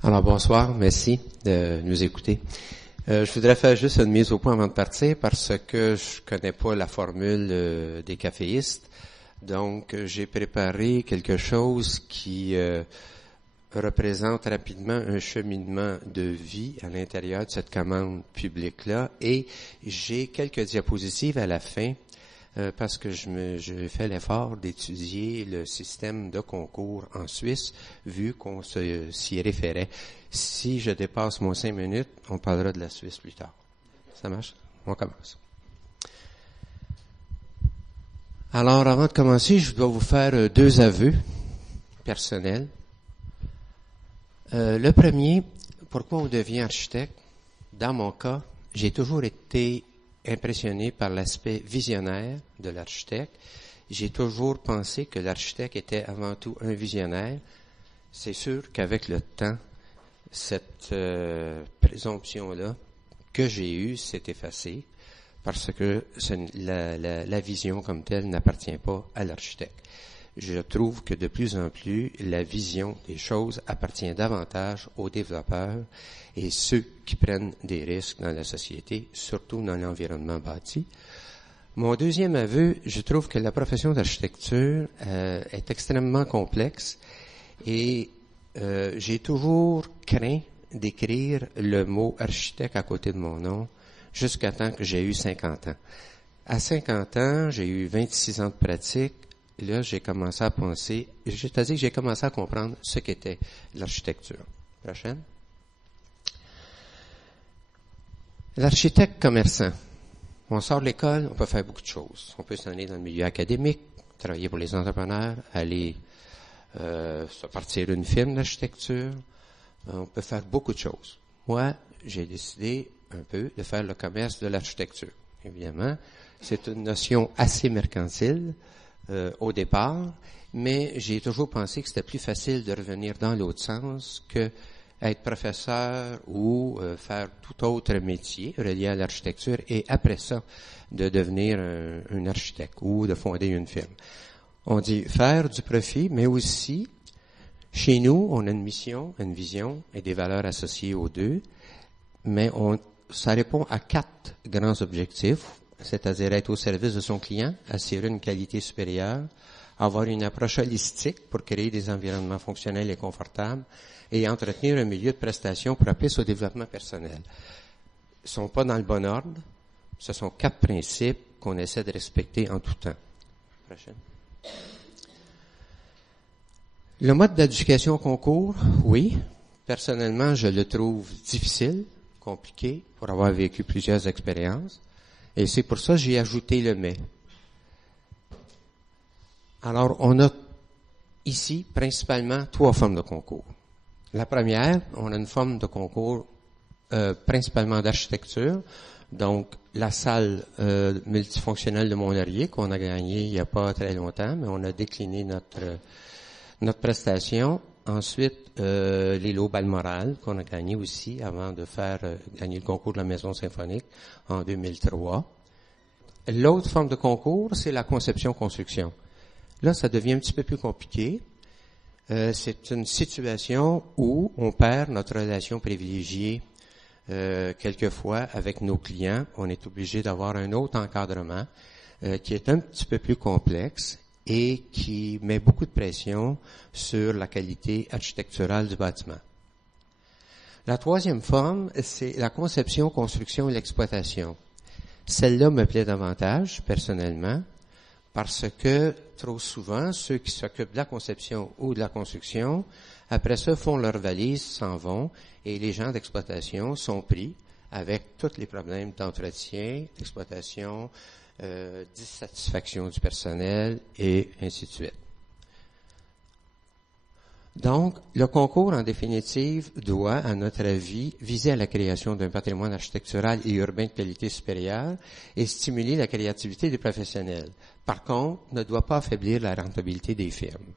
Alors bonsoir, merci de nous écouter. Je voudrais faire juste une mise au point avant de partir parce que je connais pas la formule des caféistes. Donc j'ai préparé quelque chose qui représente rapidement un cheminement de vie à l'intérieur de cette commande publique-là. Et j'ai quelques diapositives à la fin parce que je fais l'effort d'étudier le système de concours en Suisse, vu qu'on s'y référait. Si je dépasse mon 5 minutes, on parlera de la Suisse plus tard. Ça marche? On commence. Alors, avant de commencer, je dois vous faire 2 aveux personnels. Le premier, pourquoi on devient architecte? Dans mon cas, j'ai toujours été impressionné par l'aspect visionnaire de l'architecte. J'ai toujours pensé que l'architecte était avant tout un visionnaire. C'est sûr qu'avec le temps, cette présomption-là que j'ai eue s'est effacée parce que la vision comme telle n'appartient pas à l'architecte. Je trouve que de plus en plus, la vision des choses appartient davantage aux développeurs et ceux qui prennent des risques dans la société, surtout dans l'environnement bâti. Mon deuxième aveu, je trouve que la profession d'architecture est extrêmement complexe et j'ai toujours craint d'écrire le mot architecte à côté de mon nom jusqu'à temps que j'ai eu 50 ans. À 50 ans, j'ai eu 26 ans de pratique. Et là, j'ai commencé à penser, c'est-à-dire que j'ai commencé à comprendre ce qu'était l'architecture. Prochaine. L'architecte commerçant. On sort de l'école, on peut faire beaucoup de choses. On peut s'en aller dans le milieu académique, travailler pour les entrepreneurs, aller se partir une firme d'architecture. On peut faire beaucoup de choses. Moi, j'ai décidé un peu de faire le commerce de l'architecture. Évidemment, c'est une notion assez mercantile au départ, mais j'ai toujours pensé que c'était plus facile de revenir dans l'autre sens que être professeur ou faire tout autre métier relié à l'architecture et après ça, de devenir un architecte ou de fonder une firme. On dit faire du profit, mais aussi, chez nous, on a une mission, une vision et des valeurs associées aux deux, mais ça répond à 4 grands objectifs, c'est-à-dire être au service de son client, assurer une qualité supérieure, avoir une approche holistique pour créer des environnements fonctionnels et confortables, et entretenir un milieu de prestations propice au développement personnel. Ils ne sont pas dans le bon ordre. Ce sont 4 principes qu'on essaie de respecter en tout temps. Prochaine. Le mode d'éducation au concours, oui. Personnellement, je le trouve difficile, compliqué, pour avoir vécu plusieurs expériences. Et c'est pour ça que j'ai ajouté le « mais ». Alors, on a ici principalement 3 formes de concours. La première, on a une forme de concours principalement d'architecture. Donc, la salle multifonctionnelle de Mont-Laurier qu'on a gagnée il n'y a pas très longtemps, mais on a décliné notre prestation. Ensuite, les lots Balmoral qu'on a gagné aussi avant de faire gagner le concours de la Maison symphonique en 2003. L'autre forme de concours, c'est la conception-construction. Là, ça devient un petit peu plus compliqué. C'est une situation où on perd notre relation privilégiée quelquefois avec nos clients. On est obligé d'avoir un autre encadrement qui est un petit peu plus complexe et qui met beaucoup de pression sur la qualité architecturale du bâtiment. La troisième forme, c'est la conception, construction et l'exploitation. Celle-là me plaît davantage, personnellement, parce que trop souvent, ceux qui s'occupent de la conception ou de la construction, après ça, font leur valise, s'en vont, et les gens d'exploitation sont pris avec tous les problèmes d'entretien, d'exploitation, dissatisfaction du personnel, et ainsi de suite. Donc, le concours, en définitive, doit, à notre avis, viser à la création d'un patrimoine architectural et urbain de qualité supérieure et stimuler la créativité des professionnels. Par contre, ne doit pas affaiblir la rentabilité des firmes.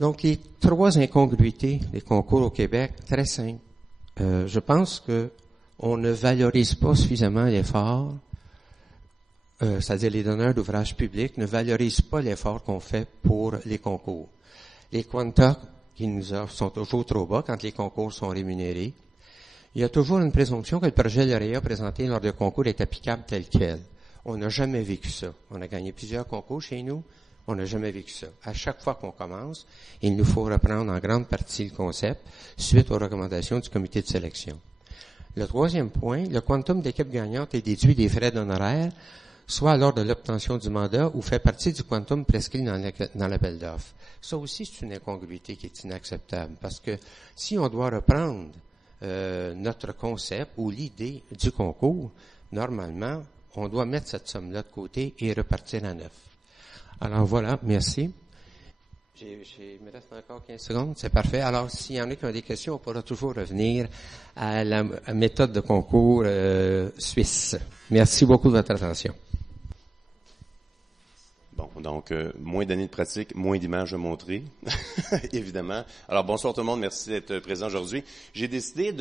Donc, les 3 incongruités des concours au Québec, très simples. Je pense que on ne valorise pas suffisamment l'effort, c'est-à-dire les donneurs d'ouvrages publics ne valorisent pas l'effort qu'on fait pour les concours. Les Quanta qui nous offrent sont toujours trop bas quand les concours sont rémunérés. Il y a toujours une présomption que le projet lauréat présenté lors de concours est applicable tel quel. On n'a jamais vécu ça. On a gagné plusieurs concours chez nous. On n'a jamais vécu ça. À chaque fois qu'on commence, il nous faut reprendre en grande partie le concept suite aux recommandations du comité de sélection. Le troisième point, le quantum d'équipe gagnante est déduit des frais d'honoraires, soit lors de l'obtention du mandat ou fait partie du quantum prescrit dans l'appel d'offres. Ça aussi, c'est une incongruité qui est inacceptable parce que si on doit reprendre notre concept ou l'idée du concours, normalement, on doit mettre cette somme-là de côté et repartir à neuf. Alors voilà, merci. Il me reste encore 15 secondes, c'est parfait. Alors, s'il y en a qui ont des questions, on pourra toujours revenir à la méthode de concours suisse. Merci beaucoup de votre attention. Bon, donc, moins d'années de pratique, moins d'images à montrer, évidemment. Alors, bonsoir tout le monde, merci d'être présent aujourd'hui. J'ai décidé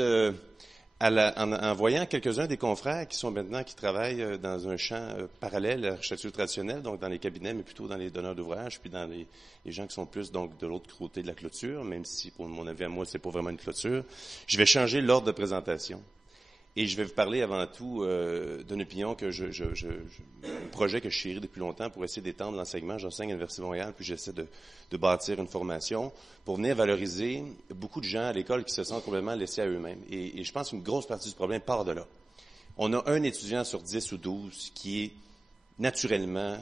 en voyant quelques-uns des confrères qui travaillent dans un champ parallèle à l'architecture traditionnelle, donc dans les cabinets, mais plutôt dans les donneurs d'ouvrages, puis dans les gens qui sont plus donc de l'autre côté de la clôture, même si pour mon avis à moi, c'est pas vraiment une clôture. Je vais changer l'ordre de présentation. Et je vais vous parler avant tout d'une opinion que un projet que je chéris depuis longtemps pour essayer d'étendre l'enseignement. J'enseigne à l'Université de Montréal, puis j'essaie de bâtir une formation pour venir valoriser beaucoup de gens à l'école qui se sentent complètement laissés à eux-mêmes. Et je pense qu'une grosse partie du problème part de là. On a un étudiant sur 10 ou 12 qui est naturellement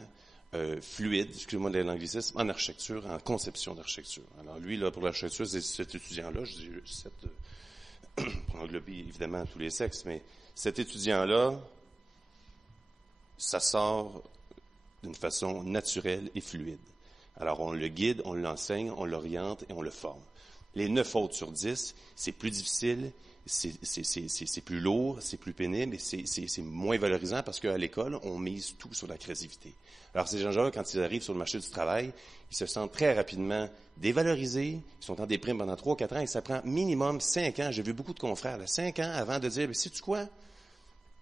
fluide, excusez-moi de l'anglicisme, en architecture, en conception d'architecture. Alors lui, là, pour l'architecture, c'est cet étudiant-là, je dis pour englober évidemment tous les sexes, mais cet étudiant-là, ça sort d'une façon naturelle et fluide. Alors on le guide, on l'enseigne, on l'oriente et on le forme. Les 9 autres sur 10, c'est plus difficile, c'est plus lourd, c'est plus pénible et c'est moins valorisant parce qu'à l'école, on mise tout sur la créativité. Alors ces gens-là, quand ils arrivent sur le marché du travail, ils se sentent très rapidement dévalorisés, ils sont en déprime pendant 3-4 ans et ça prend minimum 5 ans. J'ai vu beaucoup de confrères, là, 5 ans avant de dire, sais-tu quoi?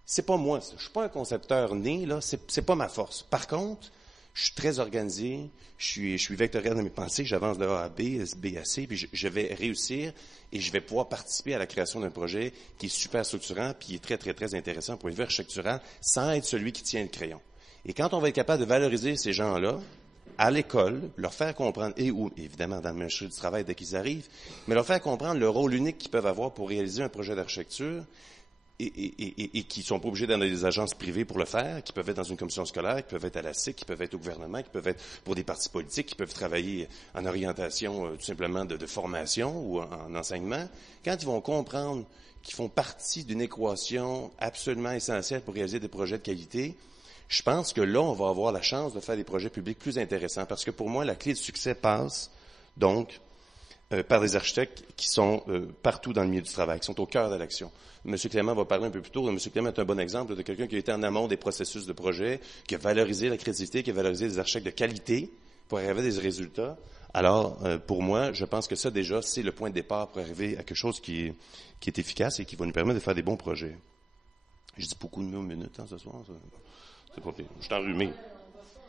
C'est pas moi, ça. Je suis pas un concepteur né, là, c'est pas ma force. Par contre, je suis très organisé, je suis vectoriel dans mes pensées, j'avance de A à B, B à C, puis je vais réussir et je vais pouvoir participer à la création d'un projet qui est super structurant puis qui est très, très, très intéressant pour une vue architecturale sans être celui qui tient le crayon. Et quand on va être capable de valoriser ces gens-là, à l'école, leur faire comprendre, ou évidemment dans le marché du travail dès qu'ils arrivent, mais leur faire comprendre le rôle unique qu'ils peuvent avoir pour réaliser un projet d'architecture et qui ne sont pas obligés d'aller dans des agences privées pour le faire, qui peuvent être dans une commission scolaire, qui peuvent être à la SIC, qui peuvent être au gouvernement, qui peuvent être pour des partis politiques, qui peuvent travailler en orientation tout simplement de formation ou en enseignement. Quand ils vont comprendre qu'ils font partie d'une équation absolument essentielle pour réaliser des projets de qualité, je pense que là, on va avoir la chance de faire des projets publics plus intéressants. Parce que pour moi, la clé de succès passe, donc, par des architectes qui sont partout dans le milieu du travail, qui sont au cœur de l'action. M. Clément va parler un peu plus tôt. M. Clément est un bon exemple de quelqu'un qui a été en amont des processus de projet, qui a valorisé la créativité, qui a valorisé des architectes de qualité pour arriver à des résultats. Alors, pour moi, je pense que ça, déjà, c'est le point de départ pour arriver à quelque chose qui est efficace et qui va nous permettre de faire des bons projets. Je dis beaucoup de mots minutes ce soir. Ça. C'est pas pire. Je suis enrhumé.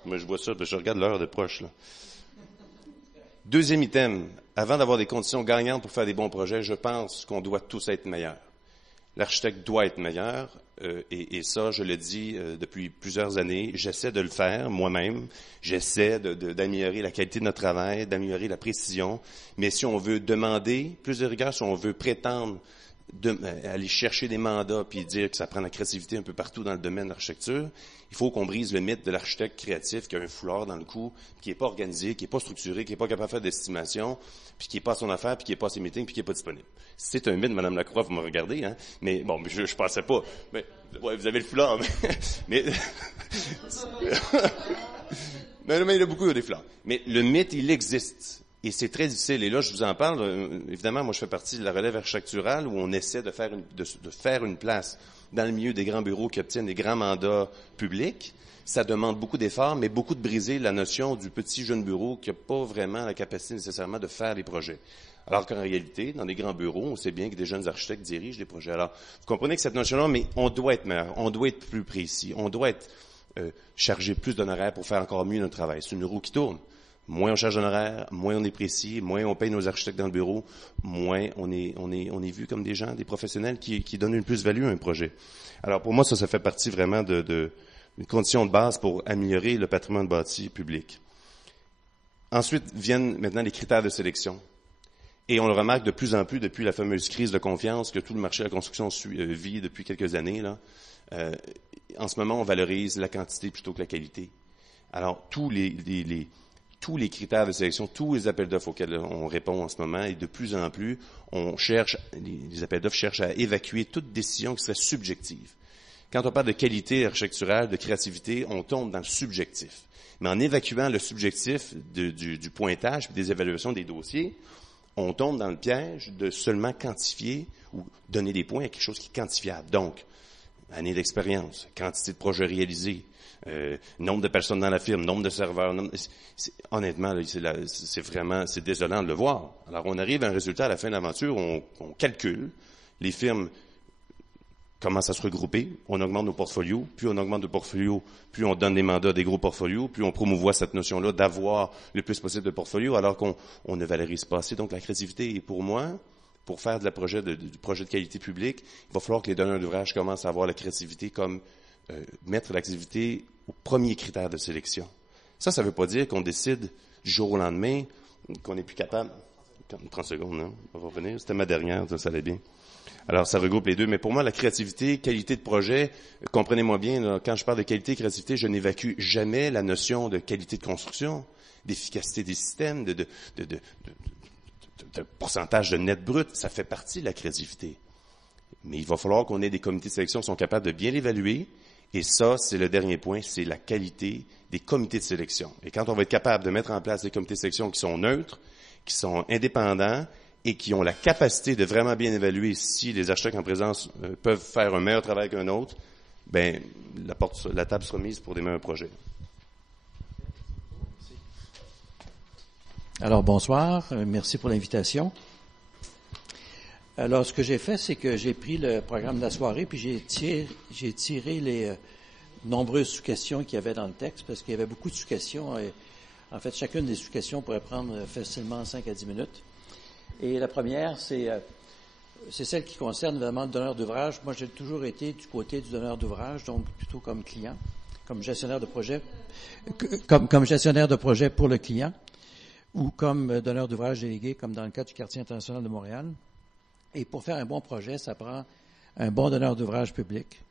Moi, je vois ça, je regarde l'heure de proche, là. Deuxième item. Avant d'avoir des conditions gagnantes pour faire des bons projets, je pense qu'on doit tous être meilleurs. L'architecte doit être meilleur, et ça, je le dis depuis plusieurs années. J'essaie de le faire moi-même. J'essaie d'améliorer la qualité de notre travail, d'améliorer la précision. Mais si on veut demander plus de rigueur, si on veut prétendre aller chercher des mandats puis dire que ça prend la créativité un peu partout dans le domaine de l'architecture, il faut qu'on brise le mythe de l'architecte créatif qui a un foulard dans le cou, qui est pas organisé, qui est pas structuré, qui est pas capable de faire d'estimation, puis qui est pas à son affaire, puis qui est pas à ses meetings, puis qui est pas disponible. C'est un mythe, Madame Lacroix, vous me regardez, hein. Mais bon, je pensais pas. Mais ouais, vous avez le foulard, mais mais il y a beaucoup des foulards. Mais le mythe, il existe. Et c'est très difficile. Et là, je vous en parle. Évidemment, moi, je fais partie de la relève architecturale où on essaie de faire une place dans le milieu des grands bureaux qui obtiennent des grands mandats publics. Ça demande beaucoup d'efforts, mais beaucoup de briser la notion du petit jeune bureau qui n'a pas vraiment la capacité nécessairement de faire les projets. Alors qu'en réalité, dans les grands bureaux, on sait bien que des jeunes architectes dirigent les projets. Alors, vous comprenez que cette notion-là, mais on doit être meilleur, on doit être plus précis, on doit être chargé plus d'honoraires pour faire encore mieux notre travail. C'est une roue qui tourne. moins on charge d'honoraires, moins on est précis, moins on paye nos architectes dans le bureau, moins on est vu comme des gens, des professionnels qui donnent une plus-value à un projet. Alors pour moi, ça fait partie vraiment une condition de base pour améliorer le patrimoine bâti public. Ensuite viennent maintenant les critères de sélection. Et on le remarque de plus en plus depuis la fameuse crise de confiance que tout le marché de la construction vit depuis quelques années. Là. En ce moment, on valorise la quantité plutôt que la qualité. Alors, tous les critères de sélection, tous les appels d'offres auxquels on répond en ce moment, et de plus en plus, les appels d'offres cherchent à évacuer toute décision qui serait subjective. Quand on parle de qualité architecturale, de créativité, on tombe dans le subjectif. Mais en évacuant le subjectif du pointage et des évaluations des dossiers, on tombe dans le piège de seulement quantifier ou donner des points à quelque chose qui est quantifiable. Donc, année d'expérience, quantité de projets réalisés, nombre de personnes dans la firme, nombre de serveurs. Honnêtement, là, c'est désolant de le voir. Alors, on arrive à un résultat à la fin de l'aventure, on calcule, les firmes commencent à se regrouper, on augmente nos portfolios, plus on augmente nos portfolios, plus on donne des mandats à des gros portfolios, plus on promouvoit cette notion-là d'avoir le plus possible de portfolios, alors qu'on ne valorise pas assez. Donc, la créativité est pour moi, pour faire du projet de qualité publique, il va falloir que les donneurs d'ouvrage commencent à avoir la créativité comme mettre l'activité au premier critère de sélection. Ça ne veut pas dire qu'on décide du jour au lendemain qu'on n'est plus capable. 30 secondes, non? On va revenir. C'était ma dernière, ça allait bien. Alors, ça regroupe les deux. Mais pour moi, la créativité, qualité de projet, comprenez-moi bien, là, quand je parle de qualité et créativité, je n'évacue jamais la notion de qualité de construction, d'efficacité des systèmes, de pourcentage de net brut. Ça fait partie de la créativité. Mais il va falloir qu'on ait des comités de sélection qui sont capables de bien l'évaluer. Et ça, c'est le dernier point, c'est la qualité des comités de sélection. Et quand on va être capable de mettre en place des comités de sélection qui sont neutres, qui sont indépendants et qui ont la capacité de vraiment bien évaluer si les architectes en présence peuvent faire un meilleur travail qu'un autre, ben la table sera mise pour des meilleurs projets. Alors, bonsoir. Merci pour l'invitation. Alors, ce que j'ai fait, c'est que j'ai pris le programme de la soirée, puis j'ai tiré les nombreuses sous-questions qu'il y avait dans le texte, parce qu'il y avait beaucoup de sous-questions. Et, en fait, chacune des sous-questions pourrait prendre facilement 5 à 10 minutes. Et la première, c'est celle qui concerne évidemment le donneur d'ouvrage. Moi, j'ai toujours été du côté du donneur d'ouvrage, donc plutôt comme client, comme gestionnaire de projet, comme gestionnaire de projet pour le client, ou comme donneur d'ouvrage délégué, comme dans le cas du Quartier international de Montréal. Et pour faire un bon projet, ça prend un bon donneur d'ouvrage public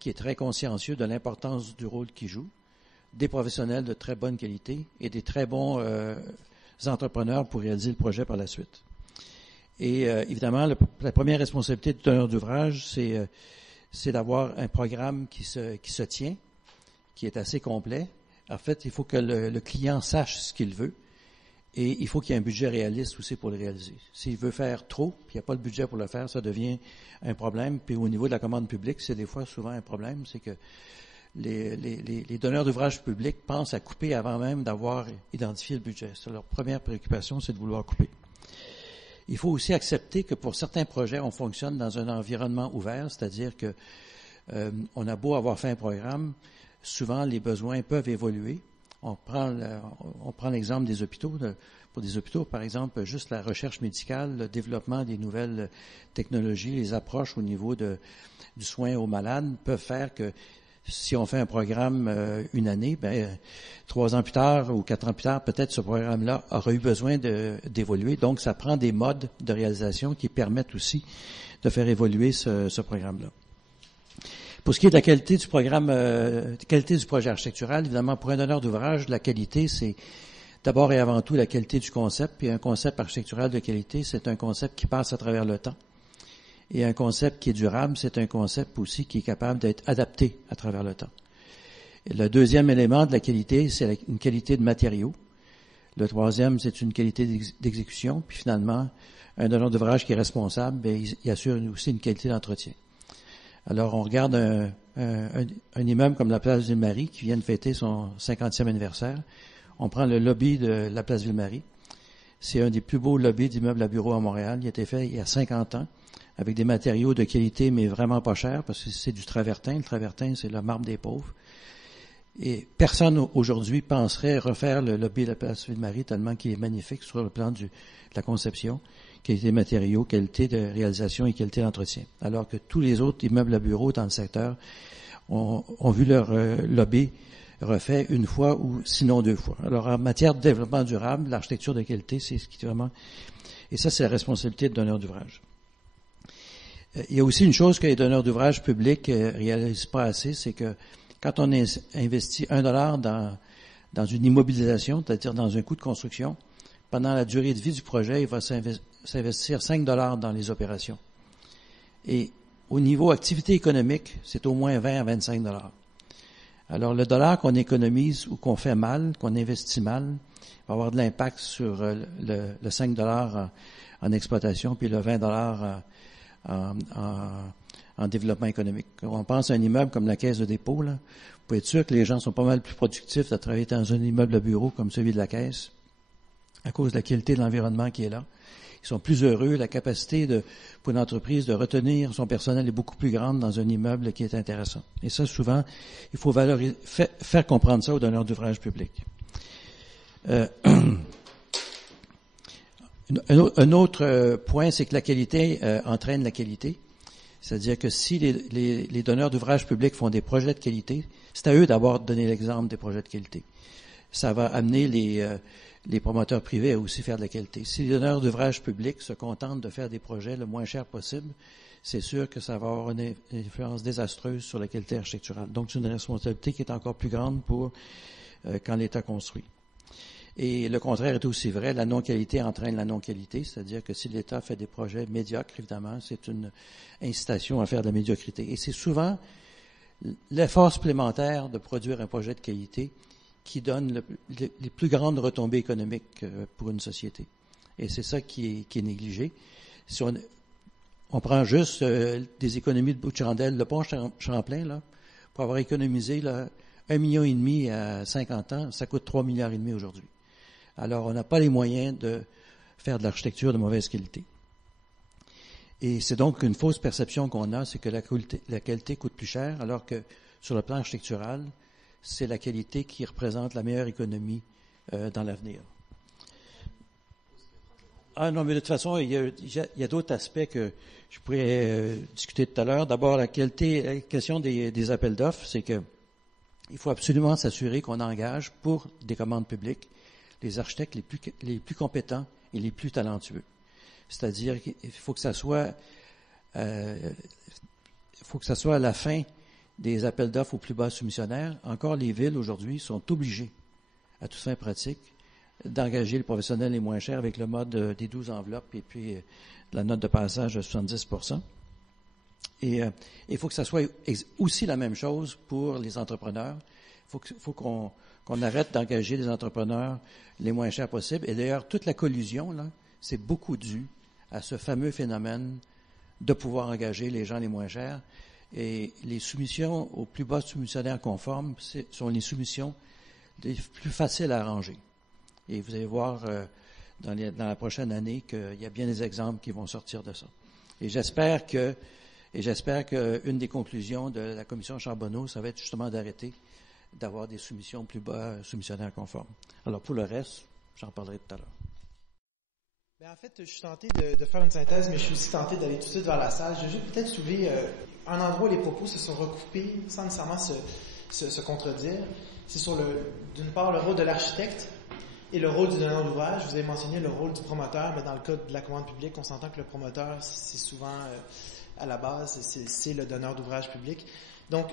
qui est très consciencieux de l'importance du rôle qu'il joue, des professionnels de très bonne qualité et des très bons entrepreneurs pour réaliser le projet par la suite. Et évidemment, la première responsabilité du donneur d'ouvrage, c'est d'avoir un programme qui se tient, qui est assez complet. En fait, il faut que le client sache ce qu'il veut et il faut qu'il y ait un budget réaliste aussi pour le réaliser. S'il veut faire trop, puis il n'y a pas le budget pour le faire, ça devient un problème. Puis au niveau de la commande publique, c'est des fois souvent un problème, c'est que les donneurs d'ouvrage publics pensent à couper avant même d'avoir identifié le budget. C'est leur première préoccupation, c'est de vouloir couper. Il faut aussi accepter que pour certains projets, on fonctionne dans un environnement ouvert, c'est-à-dire que on a beau avoir fait un programme, souvent les besoins peuvent évoluer. On prend l'exemple des hôpitaux. Pour des hôpitaux, par exemple, juste la recherche médicale, le développement des nouvelles technologies, les approches au niveau du soin aux malades peuvent faire que si on fait un programme une année, 3 ans plus tard ou 4 ans plus tard, peut-être ce programme-là aura eu besoin d'évoluer. Donc, ça prend des modes de réalisation qui permettent aussi de faire évoluer ce programme-là. Pour ce qui est de la qualité du programme, qualité du projet architectural, évidemment, pour un donneur d'ouvrage, la qualité, c'est d'abord et avant tout la qualité du concept. Puis un concept architectural de qualité, c'est un concept qui passe à travers le temps. Et un concept qui est durable, c'est un concept aussi qui est capable d'être adapté à travers le temps. Et le deuxième élément de la qualité, c'est une qualité de matériaux. Le troisième, c'est une qualité d'exécution. Puis finalement, un donneur d'ouvrage qui est responsable, il assure aussi une qualité d'entretien. Alors, on regarde un immeuble comme la place Ville-Marie qui vient de fêter son 50e anniversaire. On prend le lobby de la place Ville-Marie. C'est un des plus beaux lobbies d'immeubles à bureaux à Montréal. Il a été fait il y a 50 ans avec des matériaux de qualité, mais vraiment pas chers parce que c'est du travertin. Le travertin, c'est le marbre des pauvres. Et personne aujourd'hui penserait refaire le lobby de la place Ville-Marie tellement qu'il est magnifique sur le plan de la conception, qualité des matériaux, qualité de réalisation et qualité d'entretien. Alors que tous les autres immeubles à bureaux dans le secteur ont vu leur lobby refait une fois ou sinon 2 fois. Alors en matière de développement durable, l'architecture de qualité, c'est ce qui est vraiment... Et ça, c'est la responsabilité de donneur d'ouvrage. Il y a aussi une chose que les donneurs d'ouvrage publics réalisent pas assez, c'est que quand on investit $1 dans une immobilisation, c'est-à-dire dans un coût de construction, pendant la durée de vie du projet, il va s'investir $5 dans les opérations. Et au niveau activité économique, c'est au moins 20 à 25 $. Alors, le dollar qu'on économise ou qu'on fait mal, qu'on investit mal, va avoir de l'impact sur le 5 $ en exploitation, puis le 20 $ en développement économique. Quand on pense à un immeuble comme la Caisse de dépôt, là, vous pouvez être sûr que les gens sont pas mal plus productifs de travailler dans un immeuble de bureau comme celui de la Caisse, à cause de la qualité de l'environnement qui est là. Ils sont plus heureux. La capacité pour une entreprise de retenir son personnel est beaucoup plus grande dans un immeuble qui est intéressant. Et ça, souvent, il faut faire comprendre ça aux donneurs d'ouvrage public. Un autre point, c'est que la qualité entraîne la qualité. C'est-à-dire que si les donneurs d'ouvrage public font des projets de qualité, c'est à eux d'abord de donner l'exemple des projets de qualité. Ça va amener les promoteurs privés à aussi faire de la qualité. Si les donneurs d'ouvrage public se contentent de faire des projets le moins cher possible, c'est sûr que ça va avoir une influence désastreuse sur la qualité architecturale. Donc, c'est une responsabilité qui est encore plus grande pour quand l'État construit. Et le contraire est aussi vrai, la non-qualité entraîne la non-qualité, c'est-à-dire que si l'État fait des projets médiocres, évidemment, c'est une incitation à faire de la médiocrité. Et c'est souvent l'effort supplémentaire de produire un projet de qualité qui donne les plus grandes retombées économiques pour une société. Et c'est ça qui est négligé. Si on prend juste des économies de bout de chandelle, le pont Champlain, là, pour avoir économisé là, 1,5 million à 50 ans, ça coûte 3,5 milliards aujourd'hui. Alors, on n'a pas les moyens de faire de l'architecture de mauvaise qualité. Et c'est donc une fausse perception qu'on a, c'est que la qualité coûte plus cher, alors que sur le plan architectural, c'est la qualité qui représente la meilleure économie dans l'avenir. Ah non, mais de toute façon, il y a d'autres aspects que je pourrais discuter tout à l'heure. D'abord, la question des appels d'offres, c'est que il faut absolument s'assurer qu'on engage pour des commandes publiques les architectes les plus compétents et les plus talentueux. C'est-à-dire qu'il faut que ça soit à la fin des appels d'offres aux plus bas soumissionnaires. Encore, les villes aujourd'hui sont obligées, à toute fin pratique, d'engager les professionnels les moins chers avec le mode des 12 enveloppes et puis la note de passage de 70%. Et il faut que ça soit aussi la même chose pour les entrepreneurs. Il faut qu'on arrête d'engager les entrepreneurs les moins chers possibles. Et d'ailleurs, toute la collusion, là, c'est beaucoup dû à ce fameux phénomène de pouvoir engager les gens les moins chers. Et les soumissions aux plus bas soumissionnaires conformes sont les soumissions les plus faciles à arranger. Et vous allez voir dans la prochaine année qu'il y a bien des exemples qui vont sortir de ça. Et j'espère que une des conclusions de la commission Charbonneau, ça va être justement d'arrêter d'avoir des soumissions plus bas soumissionnaires conformes. Alors pour le reste, j'en parlerai tout à l'heure. Ben en fait, je suis tenté de faire une synthèse, mais je suis aussi tenté d'aller tout de suite vers la salle. Je vais juste peut-être soulever un endroit où les propos se sont recoupés sans nécessairement se contredire. C'est sur d'une part le rôle de l'architecte et le rôle du donneur d'ouvrage. Vous avez mentionné le rôle du promoteur, mais dans le cas de la commande publique, on s'entend que le promoteur, c'est souvent à la base, c'est le donneur d'ouvrage public. Donc,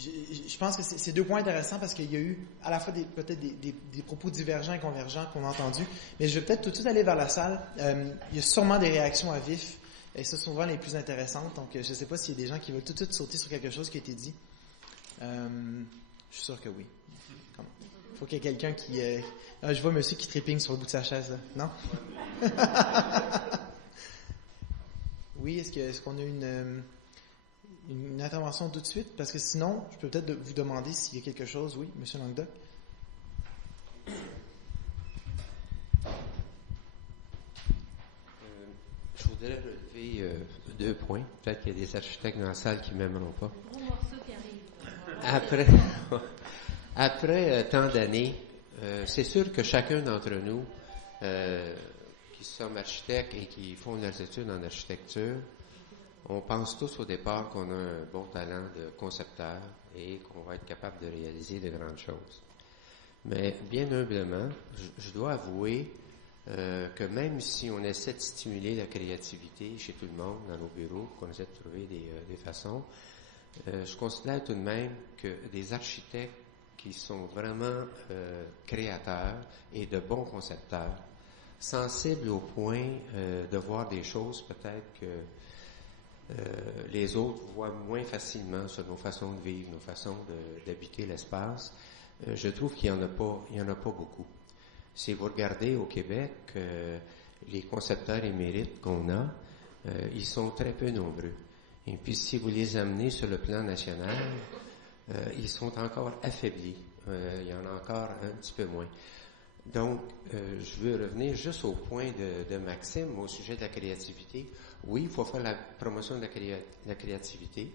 je pense que c'est 2 points intéressants parce qu'il y a eu à la fois peut-être des propos divergents et convergents qu'on a entendus, mais je vais peut-être tout de suite aller vers la salle. Il y a sûrement des réactions à vif, et ça, sont souvent les plus intéressantes. Donc, je ne sais pas s'il y a des gens qui veulent tout de suite sauter sur quelque chose qui a été dit. Je suis sûr que oui. Il faut qu'il y ait quelqu'un qui... je vois monsieur qui trépigne sur le bout de sa chaise, là. Non? Oui, est-ce qu'on a une intervention tout de suite? Parce que sinon, je peux peut-être vous demander s'il y a quelque chose. Oui, monsieur Languedoc? Je voudrais relever 2 points. Peut-être qu'il y a des architectes dans la salle qui ne m'aimeront pas. Après tant d'années, c'est sûr que chacun d'entre nous, qui sommes architectes et qui font leurs études en architecture, on pense tous au départ qu'on a un bon talent de concepteur et qu'on va être capable de réaliser de grandes choses. Mais bien humblement, je dois avouer que même si on essaie de stimuler la créativité chez tout le monde, dans nos bureaux, qu'on essaie de trouver des façons, je considère tout de même que des architectes qui sont vraiment créateurs et de bons concepteurs, sensibles au point de voir des choses peut-être que les autres voient moins facilement sur nos façons de vivre, nos façons d'habiter l'espace, je trouve qu'il n'y en a pas beaucoup. Si vous regardez au Québec, les concepteurs émérites qu'on a, ils sont très peu nombreux. Et puis si vous les amenez sur le plan national, ils sont encore affaiblis. Il y en a encore un petit peu moins. Donc, je veux revenir juste au point de Maxime, au sujet de la créativité. Oui, il faut faire la promotion de la créativité.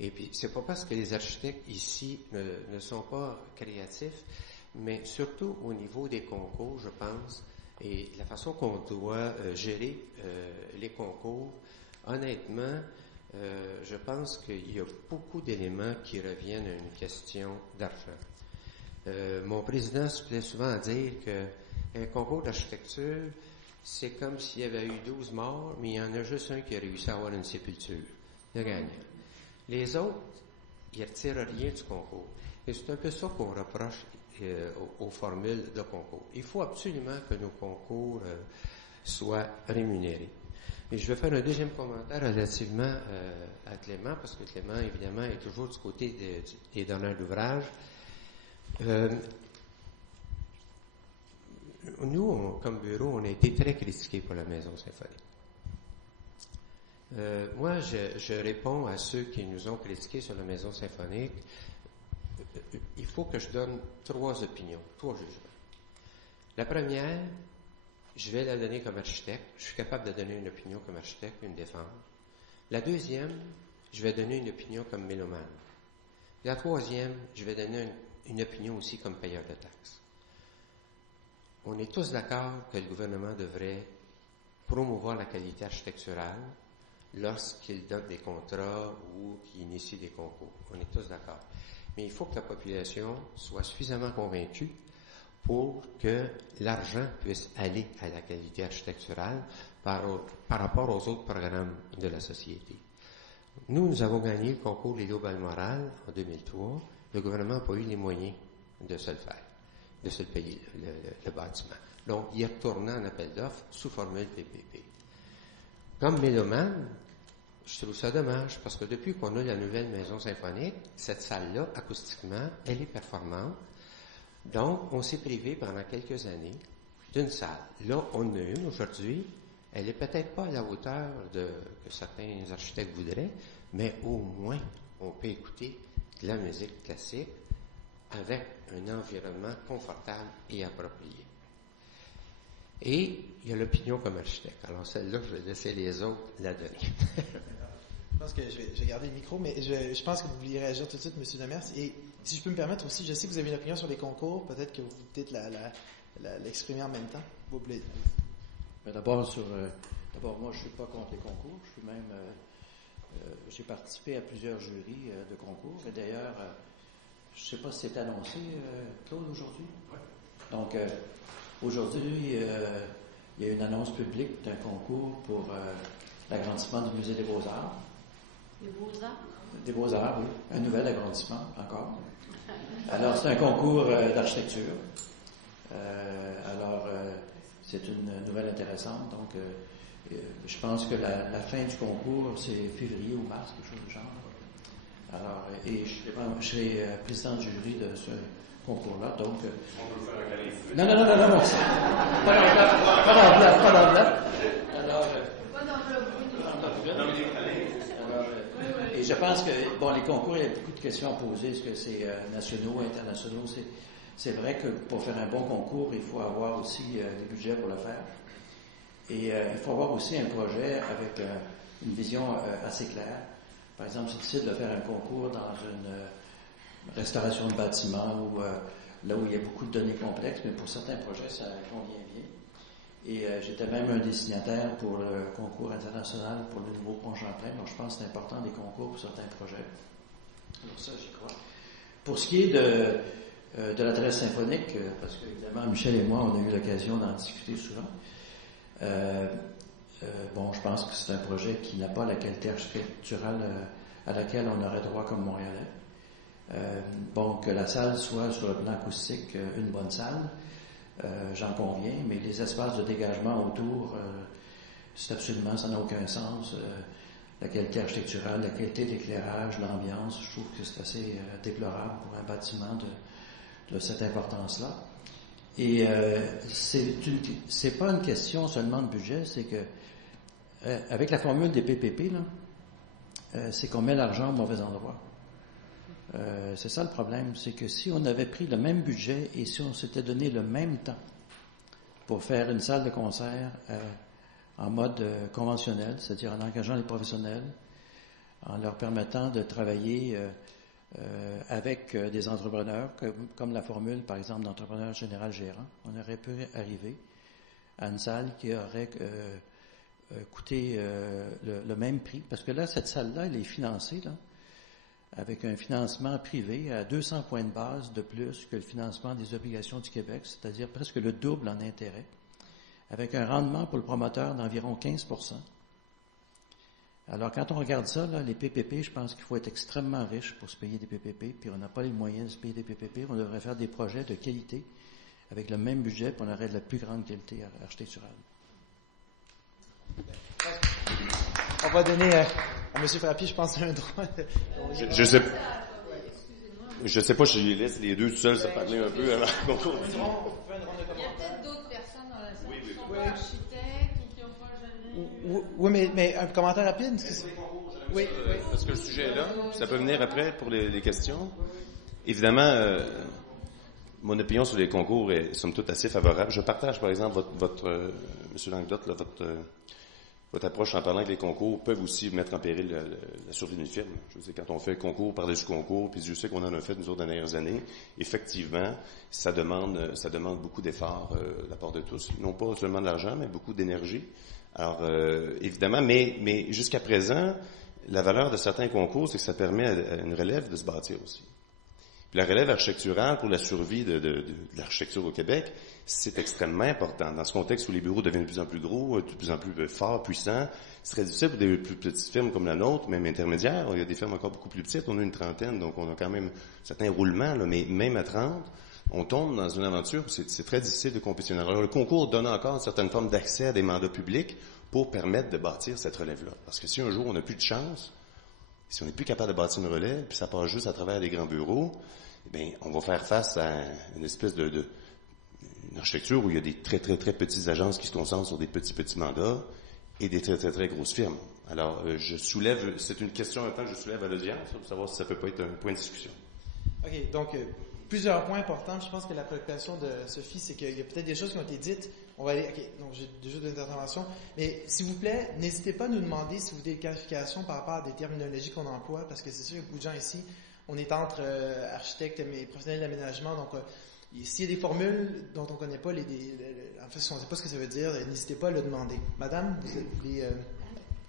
Et puis, c'est pas parce que les architectes ici ne sont pas créatifs, mais surtout au niveau des concours, je pense, et la façon qu'on doit gérer les concours, honnêtement, je pense qu'il y a beaucoup d'éléments qui reviennent à une question d'argent. Mon président se plaît souvent à dire qu'un concours d'architecture, c'est comme s'il y avait eu 12 morts, mais il y en a juste un qui a réussi à avoir une sépulture. Le gagnant. Les autres, ils ne retirent rien du concours. Et c'est un peu ça qu'on reproche aux formules de concours. Il faut absolument que nos concours soient rémunérés. Et je vais faire un deuxième commentaire relativement à Clément, parce que Clément, évidemment, est toujours du côté des donneurs d'ouvrage. Nous, comme bureau, on a été très critiqués pour la Maison symphonique. Moi, je réponds à ceux qui nous ont critiqués sur la Maison symphonique. Il faut que je donne 3 opinions, 3 jugements. La première, je vais la donner comme architecte. Je suis capable de donner une opinion comme architecte, une défendre. La deuxième, je vais donner une opinion comme mélomane. La troisième, je vais donner une opinion aussi comme payeur de taxes. On est tous d'accord que le gouvernement devrait promouvoir la qualité architecturale lorsqu'il donne des contrats ou qu'il initie des concours. On est tous d'accord. Mais il faut que la population soit suffisamment convaincue pour que l'argent puisse aller à la qualité architecturale par rapport aux autres programmes de la société. Nous avons gagné le concours Lélio-Balmoral en 2003. Le gouvernement n'a pas eu les moyens de se le faire, de se le payer, le bâtiment. Donc, il est retourné en appel d'offres sous formule PPP. Comme mélomane, je trouve ça dommage, parce que depuis qu'on a la nouvelle maison symphonique, cette salle-là, acoustiquement, elle est performante. Donc, on s'est privé pendant quelques années d'une salle. Là, on en a une aujourd'hui. Elle n'est peut-être pas à la hauteur que certains architectes voudraient, mais au moins, on peut écouter de la musique classique avec un environnement confortable et approprié. Et il y a l'opinion comme architecte. Alors, celle-là, je vais laisser les autres la donner. Je pense que je vais garder le micro, mais je pense que vous vouliez réagir tout de suite, M. Demers. Et si je peux me permettre aussi, je sais que vous avez une opinion sur les concours, peut-être que vous pouvez l'exprimer en même temps. Vous plaît. D'abord, moi, je suis pas contre les concours. Je suis même, j'ai participé à plusieurs jurys de concours. Et d'ailleurs, je ne sais pas si c'est annoncé, Claude, aujourd'hui. Oui. Donc, aujourd'hui, il y a une annonce publique d'un concours pour l'agrandissement du musée des Beaux-Arts. Des Beaux-Arts? Des Beaux-Arts, oui. Un nouvel agrandissement, encore. Alors, c'est un concours d'architecture. C'est une nouvelle intéressante. Donc, je pense que la fin du concours, c'est février ou mars, quelque chose du genre. Alors, et je serai président du jury de ce concours-là. Donc, on peut faire un câlin. Non. Pas d'enveloppe. Alors, et je pense que, les concours, il y a beaucoup de questions à poser. Est-ce que c'est nationaux, internationaux? C'est vrai que pour faire un bon concours, il faut avoir aussi des budgets pour le faire. Et il faut avoir aussi un projet avec une vision assez claire. Par exemple, c'est difficile de faire un concours dans restauration de bâtiments ou là où il y a beaucoup de données complexes, mais pour certains projets, ça convient bien. Et j'étais même un des signataires pour le concours international pour le nouveau pont Champlain. Donc, je pense que c'est important des concours pour certains projets. Donc ça, j'y crois. Pour ce qui est de la Thérèse symphonique, parce qu'évidemment, Michel et moi, on a eu l'occasion d'en discuter souvent. Je pense que c'est un projet qui n'a pas la qualité architecturale à laquelle on aurait droit comme Montréalais. Que la salle soit sur le plan acoustique une bonne salle, j'en conviens, mais les espaces de dégagement autour, ça n'a aucun sens. La qualité architecturale, la qualité d'éclairage, l'ambiance, je trouve que c'est assez déplorable pour un bâtiment de cette importance-là. Et c'est pas une question seulement de budget, c'est que avec la formule des PPP, là, c'est qu'on met l'argent au mauvais endroit. C'est ça le problème, c'est que si on avait pris le même budget et si on s'était donné le même temps pour faire une salle de concert en mode conventionnel, c'est-à-dire en engageant les professionnels, en leur permettant de travailler avec des entrepreneurs, comme la formule, par exemple, d'entrepreneur général gérant, on aurait pu arriver à une salle qui aurait coûté le même prix. Parce que là, cette salle-là, elle est financée, là, avec un financement privé à 200 points de base de plus que le financement des obligations du Québec, c'est-à-dire presque le double en intérêt, avec un rendement pour le promoteur d'environ 15%. Alors, quand on regarde ça, là, les PPP, je pense qu'il faut être extrêmement riche pour se payer des PPP, puis on n'a pas les moyens de se payer des PPP. On devrait faire des projets de qualité avec le même budget, puis on aurait de la plus grande qualité architecturale. On va donner à M. Frappier, je pense, un droit. Je sais pas si je les laisse les deux seuls se parler un peu avant qu'on continue. Il y a peut-être d'autres personnes dans la salle qui sont pas architectes ou qui n'ont pas jamais... Oui, mais un commentaire rapide? Oui. Parce que le sujet est là. Ça peut venir après pour les questions. Évidemment, mon opinion sur les concours est, somme toute, assez favorable. Je partage, par exemple, votre M. Langlotte, là, votre approche en parlant que les concours peuvent aussi mettre en péril la survie d'une firme. Je veux dire, quand on fait concours par-dessus concours, puis je sais qu'on en a fait nous autres dernières années, effectivement, ça demande beaucoup d'efforts de la part de tous. Non pas seulement de l'argent, mais beaucoup d'énergie. Alors, évidemment, mais jusqu'à présent, la valeur de certains concours, c'est que ça permet à une relève de se bâtir aussi. Puis la relève architecturale pour la survie de l'architecture au Québec, c'est extrêmement important. Dans ce contexte où les bureaux deviennent de plus en plus gros, de plus en plus forts, puissants, ce serait difficile pour des plus petites firmes comme la nôtre, même intermédiaires. Il y a des firmes encore beaucoup plus petites. On a une trentaine, donc on a quand même certains roulements, là, mais même à 30, on tombe dans une aventure où c'est très difficile de compétitionner. Alors le concours donne encore une certaine forme d'accès à des mandats publics pour permettre de bâtir cette relève-là. Parce que si un jour on n'a plus de chance, si on n'est plus capable de bâtir une relève, puis ça passe juste à travers des grands bureaux, bien, on va faire face à une espèce une architecture où il y a des très, très, très petites agences qui se concentrent sur des petits mandats et des très, très, très grosses firmes. Alors, c'est une question en même temps que je soulève à l'audience pour savoir si ça peut pas être un point de discussion. OK, donc, plusieurs points importants. Je pense que la préoccupation de Sophie, c'est qu'il y a peut-être des choses qui ont été dites. On va aller, OK, donc j'ai déjà des interventions. Mais, s'il vous plaît, n'hésitez pas à nous demander si vous avez des clarifications par rapport à des terminologies qu'on emploie, parce que c'est sûr qu'il y a beaucoup de gens ici. On est entre architectes et professionnels d'aménagement, donc s'il y a des formules dont on ne connaît pas, en fait, si on ne sait pas ce que ça veut dire, n'hésitez pas à le demander. Madame, vous êtes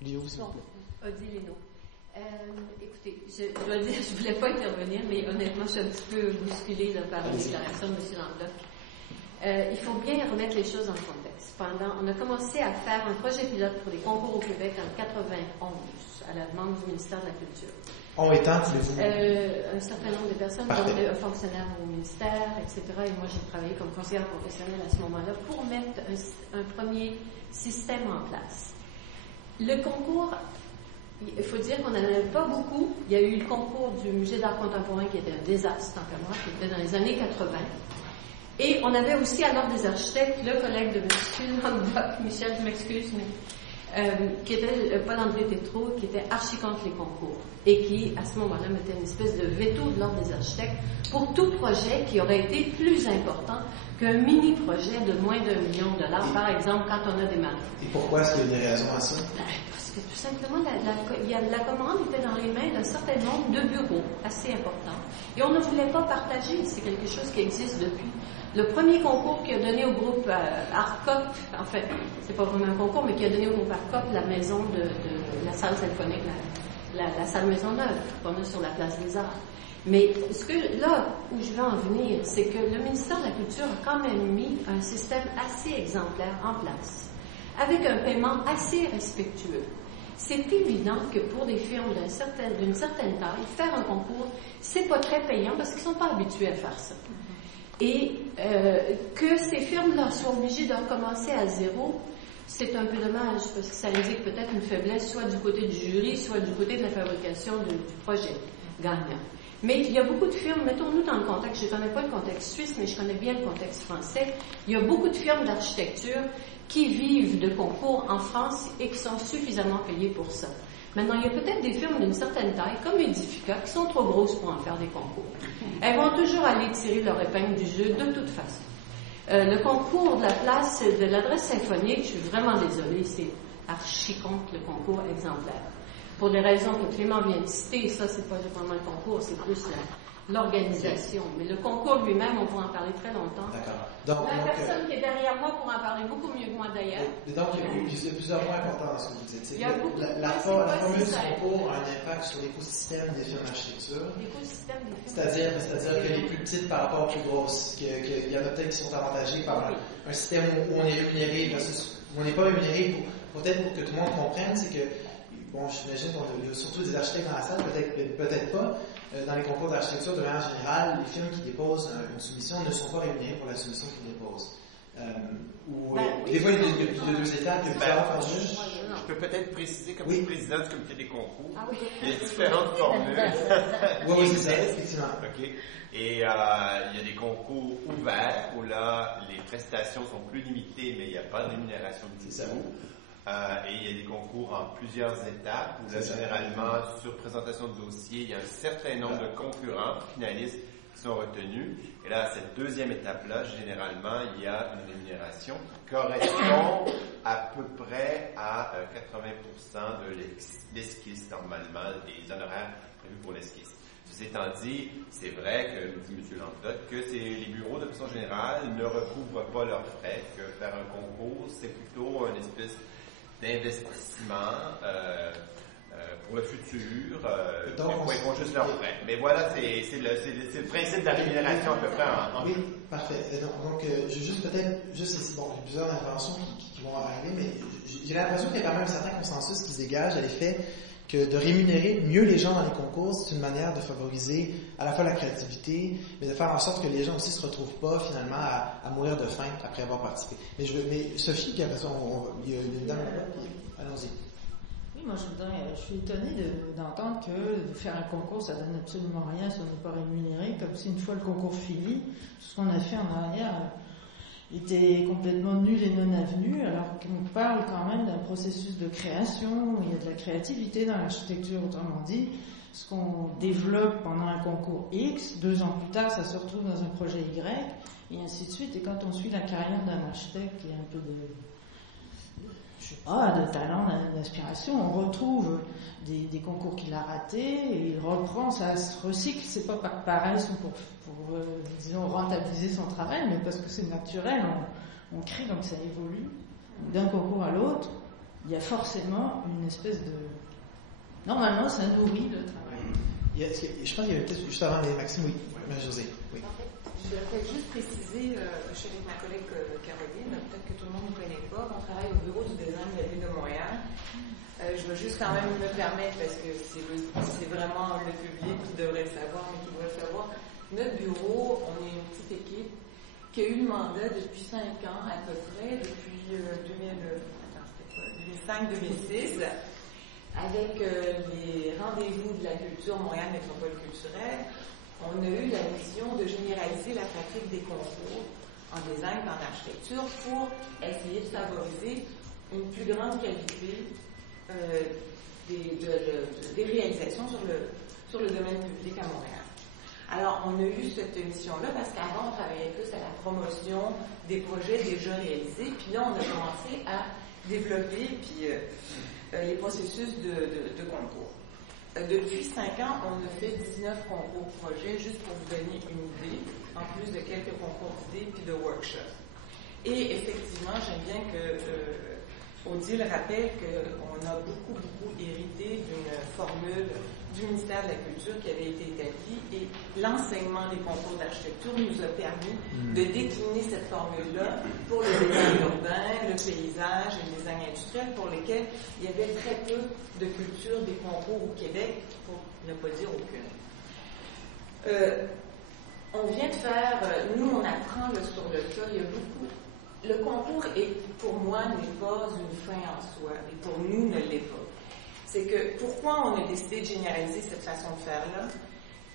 Léo, s'il vous plaît. Odile Léno. Écoutez, je dois dire, je ne voulais pas intervenir, mais honnêtement, je suis un petit peu bousculée là, par la déclaration de M. Langlotte. Il faut bien remettre les choses en contexte. On a commencé à faire un projet pilote pour les concours au Québec en 91, à la demande du ministère de la Culture. En étant, voulez-vous? Un certain nombre de personnes, dont un fonctionnaire au ministère, etc. Et moi, j'ai travaillé comme conseillère professionnelle à ce moment-là pour mettre un premier système en place. Le concours, il faut dire qu'on n'en avait pas beaucoup. Il y a eu le concours du Musée d'art contemporain qui était un désastre, tant qu'à moi, qui était dans les années 80. Et on avait aussi alors des architectes, le collègue de Michel, je m'excuse, mais qui était Paul-André Tétrault, qui était archi contre les concours et qui, à ce moment-là, mettait une espèce de veto de l'ordre des architectes pour tout projet qui aurait été plus important qu'un mini-projet de moins d'1 million de dollars, par exemple, quand on a démarré. Et pourquoi est-ce qu'il y a des raisons à ça? Parce que tout simplement, la commande était dans les mains d'un certain nombre de bureaux assez importants. Et on ne voulait pas partager. C'est quelque chose qui existe depuis. Le premier concours qui a donné au groupe ARCOP, en fait, c'est pas vraiment un concours, mais qui a donné au groupe ARCOP la maison de la salle symphonique, la salle Maisonneuve, qu'on a sur la place des Arts. Mais là où je veux en venir, c'est que le ministère de la Culture a quand même mis un système assez exemplaire en place, avec un paiement assez respectueux. C'est évident que pour des firmes d'une certaine taille, faire un concours, c'est pas très payant parce qu'ils sont pas habitués à faire ça. Et que ces firmes-là soient obligées de recommencer à zéro, c'est un peu dommage parce que ça indique peut-être une faiblesse soit du côté du jury, soit du côté de la fabrication du projet gagnant. Mais il y a beaucoup de firmes, mettons-nous dans le contexte, je ne connais pas le contexte suisse, mais je connais bien le contexte français, il y a beaucoup de firmes d'architecture qui vivent de concours en France et qui sont suffisamment payées pour ça. Maintenant, il y a peut-être des firmes d'une certaine taille, comme Edifica, qui sont trop grosses pour en faire des concours. Elles vont toujours aller tirer leur épingle du jeu de toute façon. Le concours de la place de l'adresse symphonique, je suis vraiment désolée, c'est archi contre le concours exemplaire. Pour des raisons que Clément vient de citer, ça, c'est pas vraiment le concours, c'est plus l'organisation. Mais le concours lui-même, on pourra en parler très longtemps. D'accord. La personne qui est derrière moi pourra en parler beaucoup mieux que moi d'ailleurs. Donc, il y a plusieurs points importants dans ce que vous dites. Il y a beaucoup de la formule du concours a un impact sur l'écosystème des firmes d'architecture. L'écosystème des firmes. C'est-à-dire que les plus petites par rapport aux plus grosses, qu'il y en a peut-être qui sont avantagés par un système où on est rémunéré versus où on n'est pas rémunéré peut-être pour que tout le monde comprenne, c'est que bon, j'imagine qu'il y a surtout des architectes dans la salle, peut-être pas. Dans les concours d'architecture, de manière générale, les firmes qui déposent une soumission ne sont pas rémunérées pour la soumission qu'ils déposent. Des fois, il y a deux étapes, il y a plusieurs formules. Je peux peut-être préciser, comme président du comité des concours, il y a différentes formules. Oui, c'est ça, effectivement. OK. Et il y a des concours ouverts où là, les prestations sont plus limitées, mais il n'y a pas de rémunération du tout. Et il y a des concours en plusieurs étapes où là, généralement, sur présentation de dossier, il y a un certain nombre de concurrents, finalistes, qui sont retenus. Et là, à cette deuxième étape-là, généralement, il y a une rémunération qui correspond à peu près à 80% de l'esquisse, normalement, des honoraires prévus pour l'esquisse. Ceci étant dit, c'est vrai que, dit M. Lantotte, que les bureaux, de façon générale, ne recouvrent pas leurs frais, que faire un concours, c'est plutôt une espèce d'investissement pour le futur, donc ils font juste leurs frais. Mais voilà, c'est le principe de la rémunération à peu près en Oui, parfait. Donc, j'ai juste ici, bon, il y a plusieurs interventions qui vont arriver, mais j'ai l'impression qu'il y a quand même un certain consensus qui se dégage à l'effet que de rémunérer mieux les gens dans les concours, c'est une manière de favoriser à la fois la créativité, mais de faire en sorte que les gens aussi se retrouvent pas finalement à mourir de faim après avoir participé. Mais Sophie, qui a raison, il y a une dame là, allons-y. Oui, moi je suis étonnée d'entendre que de faire un concours, ça donne absolument rien si on n'est pas rémunéré, comme si une fois le concours fini, tout ce qu'on a fait en arrière était complètement nul et non avenu, alors qu'on parle quand même d'un processus de création, où il y a de la créativité dans l'architecture, autrement dit, ce qu'on développe pendant un concours X, 2 ans plus tard, ça se retrouve dans un projet Y, et ainsi de suite. Et quand on suit la carrière d'un architecte qui a un peu de talent, d'inspiration, on retrouve des concours qu'il a ratés, et il reprend, ça se recycle, c'est pas par paresse ou pour disons, rentabiliser son travail, mais parce que c'est naturel, on crée, donc ça évolue. D'un concours à l'autre, il y a forcément une espèce de... Normalement, ça nourrit le travail. Je pense qu'il y avait peut-être juste avant Maxime, oui. Marie-Josée, oui. Je voudrais juste préciser, je suis avec ma collègue Caroline, peut-être que tout le monde ne connaît pas, on travaille au bureau du design de la Ville de Montréal. Je veux juste quand même me permettre, parce que c'est vraiment le public qui devrait le savoir, mais qui doit le savoir. Notre bureau, on est une petite équipe qui a eu le mandat depuis 5 ans à peu près, depuis 2005-2006, avec les rendez-vous de la culture Montréal Métropole culturelle. On a eu la mission de généraliser la pratique des concours en design et en architecture pour essayer de favoriser une plus grande qualité des réalisations sur le domaine public à Montréal. Alors, on a eu cette mission-là parce qu'avant, on travaillait plus à la promotion des projets déjà réalisés. Puis là, on a commencé à développer puis les processus de concours. Depuis 5 ans, on a fait 19 concours projets, juste pour vous donner une idée, en plus de quelques concours d'idées puis de workshops. Et effectivement, j'aime bien que Odile rappelle qu'on a beaucoup hérité d'une formule du ministère de la Culture qui avait été établie et l'enseignement des concours d'architecture nous a permis de décliner cette formule-là pour le design urbain, le paysage et le design industriel pour lesquels il y avait très peu de culture des concours au Québec, pour ne pas dire aucune. On vient de faire, nous on apprend sur le tas, il y a beaucoup. Le concours, pour moi, n'est pas une fin en soi, et pour nous, ne l'est pas. C'est que, pourquoi on a décidé de généraliser cette façon de faire-là?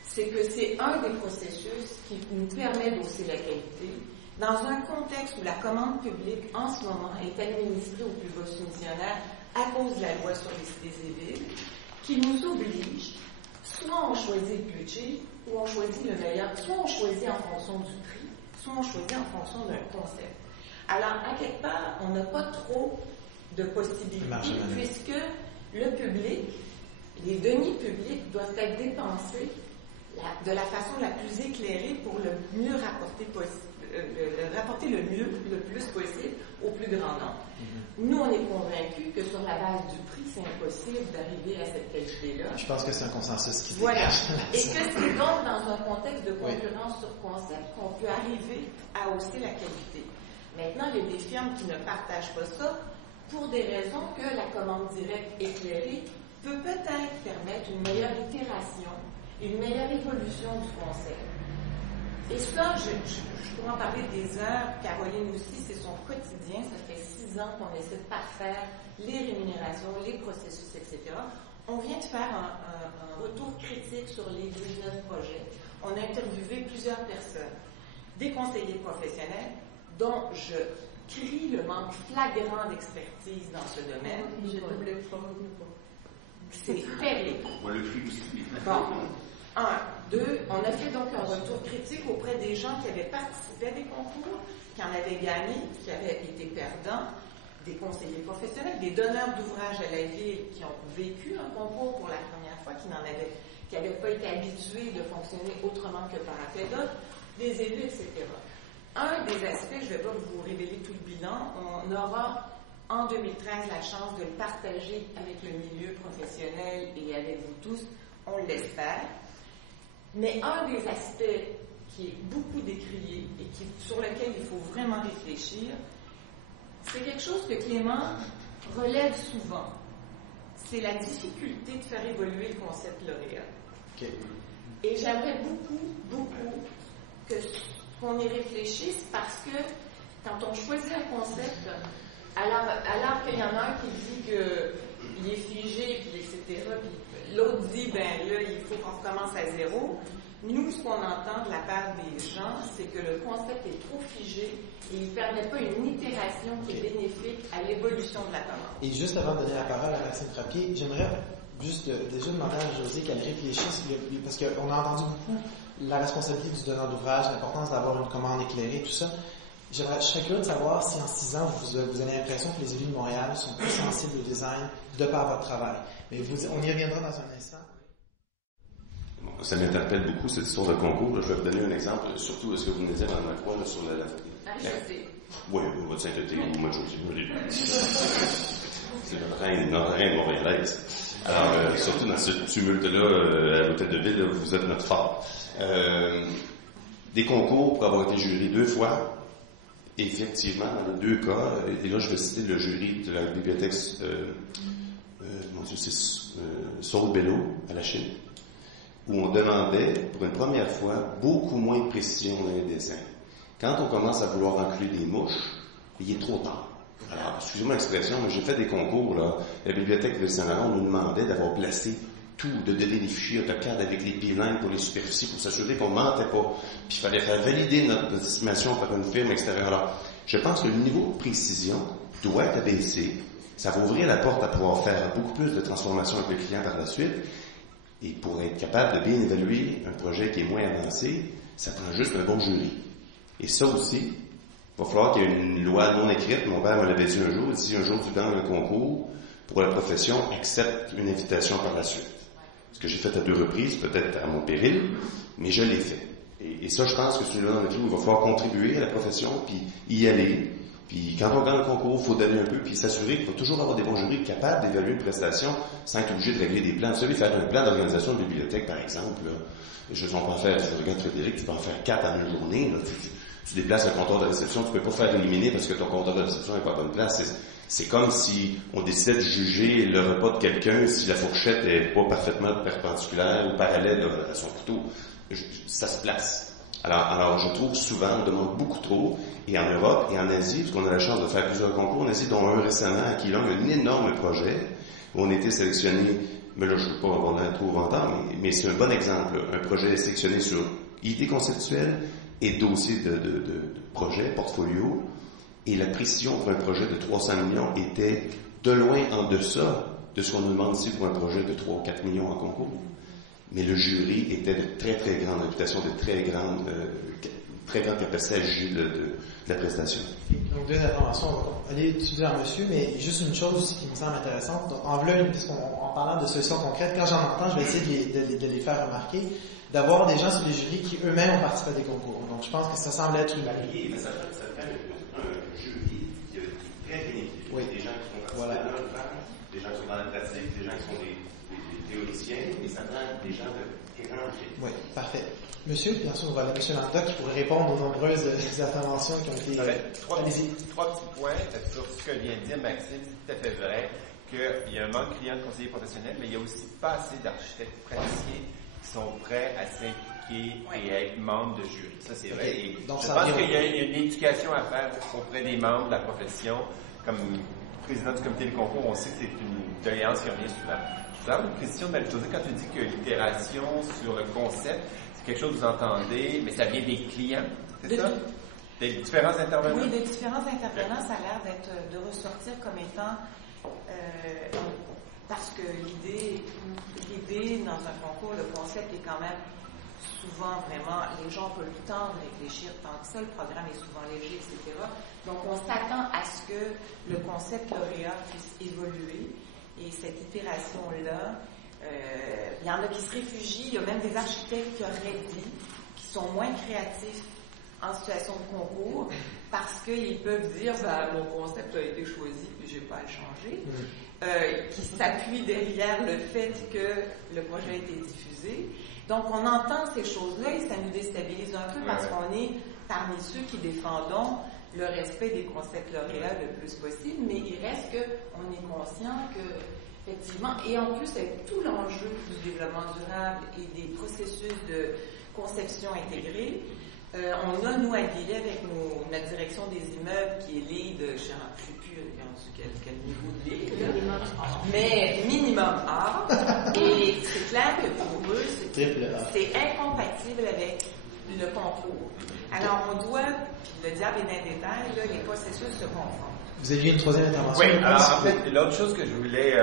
C'est que c'est un des processus qui nous permet d'hausser la qualité, dans un contexte où la commande publique, en ce moment, est administrée au plus bas soumissionnaire à cause de la loi sur les cités et villes, qui nous oblige, soit on choisit le budget, ou on choisit le meilleur, soit on choisit en fonction du prix, soit on choisit en fonction d'un concept. Alors, à quelque part, on n'a pas trop de possibilités, puisque le public, les deniers publics doivent être dépensés de la façon la plus éclairée pour le mieux rapporter le plus possible au plus grand nombre. Nous, on est convaincus que sur la base du prix, c'est impossible d'arriver à cette qualité-là. Je pense que c'est un consensus qui se dégage. Et que c'est donc dans un contexte de concurrence sur concept qu'on peut arriver à hausser la qualité. Maintenant, il y a des firmes qui ne partagent pas ça pour des raisons que la commande directe éclairée peut peut-être permettre une meilleure itération, une meilleure évolution du concept. Et ça, je pourrais en parler des heures. Caroline aussi, c'est son quotidien. Ça fait 6 ans qu'on essaie de parfaire les rémunérations, les processus, etc. On vient de faire un retour critique sur les 19 projets. On a interviewé plusieurs personnes, des conseillers professionnels, dont je crie le manque flagrant d'expertise dans ce domaine. C'est terrible. Bon. 1, 2, on a fait donc un retour critique auprès des gens qui avaient participé à des concours, qui en avaient gagné, qui avaient été perdants, des conseillers professionnels, des donneurs d'ouvrages à la ville qui ont vécu un concours pour la première fois, qui n'avaient pas été habitués de fonctionner autrement que par appel d'offres, des élus, etc. Un des aspects, je ne vais pas vous révéler tout le bilan, on aura en 2013 la chance de le partager avec le milieu professionnel et avec vous tous, on l'espère. Mais un des aspects qui est beaucoup décrié et sur lequel il faut vraiment réfléchir, c'est quelque chose que Clément relève souvent. C'est la difficulté de faire évoluer le concept lauréat. Okay. Et j'aimerais beaucoup qu'on y réfléchisse parce que quand on choisit un concept, alors qu'il y en a un qui dit qu'il est figé, puis etc., puis l'autre dit, ben là, il faut qu'on recommence à zéro. Nous, ce qu'on entend de la part des gens, c'est que le concept est trop figé et il ne permet pas une itération qui est bénéfique à l'évolution de la commande. Et juste avant de donner la parole à Maxime Frappier, j'aimerais juste déjà demander à Josée qu'elle réfléchisse, parce qu'on a entendu beaucoup la responsabilité du donneur d'ouvrage, l'importance d'avoir une commande éclairée, tout ça. Je serais curieux de savoir si en 6 ans, vous avez l'impression que les élus de Montréal sont plus sensibles au design de par votre travail. Mais on y reviendra dans un instant. Bon, ça m'interpelle beaucoup, cette histoire de concours. Là, je vais vous donner un exemple, surtout ce que vous me disiez dans ma croix sur la... Oui, votre sainteté, ou moi, c'est le reine montréalaise. Alors, surtout dans ce tumulte-là, à l'hôtel de ville, vous êtes notre phare. Des concours pour avoir été juré 2 fois. Effectivement, dans les 2 cas, et là je vais citer le jury de la bibliothèque Saul Bellow à la Chine, où on demandait pour une première fois beaucoup moins de précision dans les dessins. Quand on commence à vouloir inclure des mouches, il est trop tard. Alors, excusez-moi l'expression, mais j'ai fait des concours, là. La bibliothèque de Saint-Laurent nous demandait d'avoir placé tout, de donner des fichiers AutoCAD avec les bilins pour les superficies, pour s'assurer qu'on ne mentait pas. Puis il fallait faire valider notre estimation par une firme extérieure. Alors, je pense que le niveau de précision doit être abaissé. Ça va ouvrir la porte à pouvoir faire beaucoup plus de transformations avec le client par la suite. Et pour être capable de bien évaluer un projet qui est moins avancé, ça prend juste un bon jury. Et ça aussi, il va falloir qu'il y ait une loi non écrite. Mon père me l'avait dit un jour, si un jour tu gagnes un concours, pour la profession acceptent une invitation par la suite. Ce que j'ai fait à 2 reprises, peut-être à mon péril, mais je l'ai fait. Et ça, je pense que c'est là dans lequel il va falloir contribuer à la profession, puis y aller. Puis quand on gagne le concours, il faut donner un peu, puis s'assurer qu'il faut toujours avoir des bons jurys capables d'évaluer une prestation sans être obligé de régler des plans. Vous savez, faire un plan d'organisation de bibliothèque, par exemple, là, je regarde Frédéric, tu peux en faire 4 en une journée. Là, tu déplaces un comptoir de réception, tu peux pas faire éliminer parce que ton comptoir de réception n'est pas à bonne place. C'est comme si on décidait de juger le repas de quelqu'un si la fourchette n'est pas parfaitement perpendiculaire ou parallèle à son couteau. Ça se place. Alors, je trouve souvent, on demande beaucoup trop, et en Europe et en Asie, parce qu'on a la chance de faire plusieurs concours en Asie, dont un récemment à Keelung, un énorme projet, où on était sélectionné, mais là je ne veux pas avoir l'air trop vantant, mais c'est un bon exemple, un projet sélectionné sur idées conceptuelles et dossier de projet, portfolio, et la précision pour un projet de 300 millions était de loin en deçà de ce qu'on nous demande ici pour un projet de 3 ou 4 millions en concours. Mais le jury était de très très grande réputation, de très grande capacité à juger de la prestation. Donc, 2 interventions, on va aller étudier en monsieur, mais juste une chose qui me semble intéressante. Donc, en parlant de solutions concrètes, quand j'en entends, je vais essayer de les faire remarquer, d'avoir des gens sur les jurys qui eux-mêmes ont participé à des concours. Donc, je pense que ça semble être une mais ça fait un jury très bénéfique. Oui. Des gens qui font partie de des gens qui sont dans la pratique, des gens qui sont des théoriciens, et ça prend des gens de grands génies. Oui, parfait. Monsieur, bien sûr, on va aller à M. Landoc qui pourrait répondre aux nombreuses interventions qui ont été... Trois petits points sur ce que vient de dire Maxime. C'est tout à fait vrai qu'il y a un manque criant de conseillers professionnels, mais il y a aussi pas assez d'architectes praticiens qui sont prêts à s'impliquer et à être membres de jury. Ça, c'est vrai. Et donc, je pense qu'il y a une éducation à faire auprès des membres de la profession. Comme président du comité des concours, on sait que c'est une doléance qui revient souvent. Je vous une question de Marie-Josée, quand tu dis que l'itération sur le concept, c'est quelque chose que vous entendez, mais ça vient des clients, c'est ça? Des différents intervenants? Oui, des différents intervenants, ça a l'air de ressortir comme étant parce que l'idée dans un concours, le concept est quand même souvent vraiment, les gens ont pas le temps de réfléchir tant que ça, le programme est souvent léger, etc. Donc on s'attend à ce que le concept lauréat puisse évoluer. Et cette itération-là, il y en a qui se réfugient, il y a même des architectes qui auraient dit qu'ils sont moins créatifs en situation de concours parce qu'ils peuvent dire mon concept a été choisi puis j'ai pas à le changer, qui s'appuient derrière le fait que le projet a été diffusé. Donc on entend ces choses-là et ça nous déstabilise un peu parce qu'on est parmi ceux qui défendons le respect des concepts lauréats le plus possible, mais il reste qu'on est conscient que, effectivement, et en plus avec tout l'enjeu du développement durable et des processus de conception intégrée, on a, nous, à Guillet, avec notre direction des immeubles, qui est lead, je ne sais plus quel niveau de lead, mais minimum A, et c'est clair que pour eux, c'est incompatible avec le concours. Alors, on doit, puis le diable est dans les détails, là, les processus se confondent. Vous avez eu une troisième intervention? Oui, alors en fait, l'autre chose que je voulais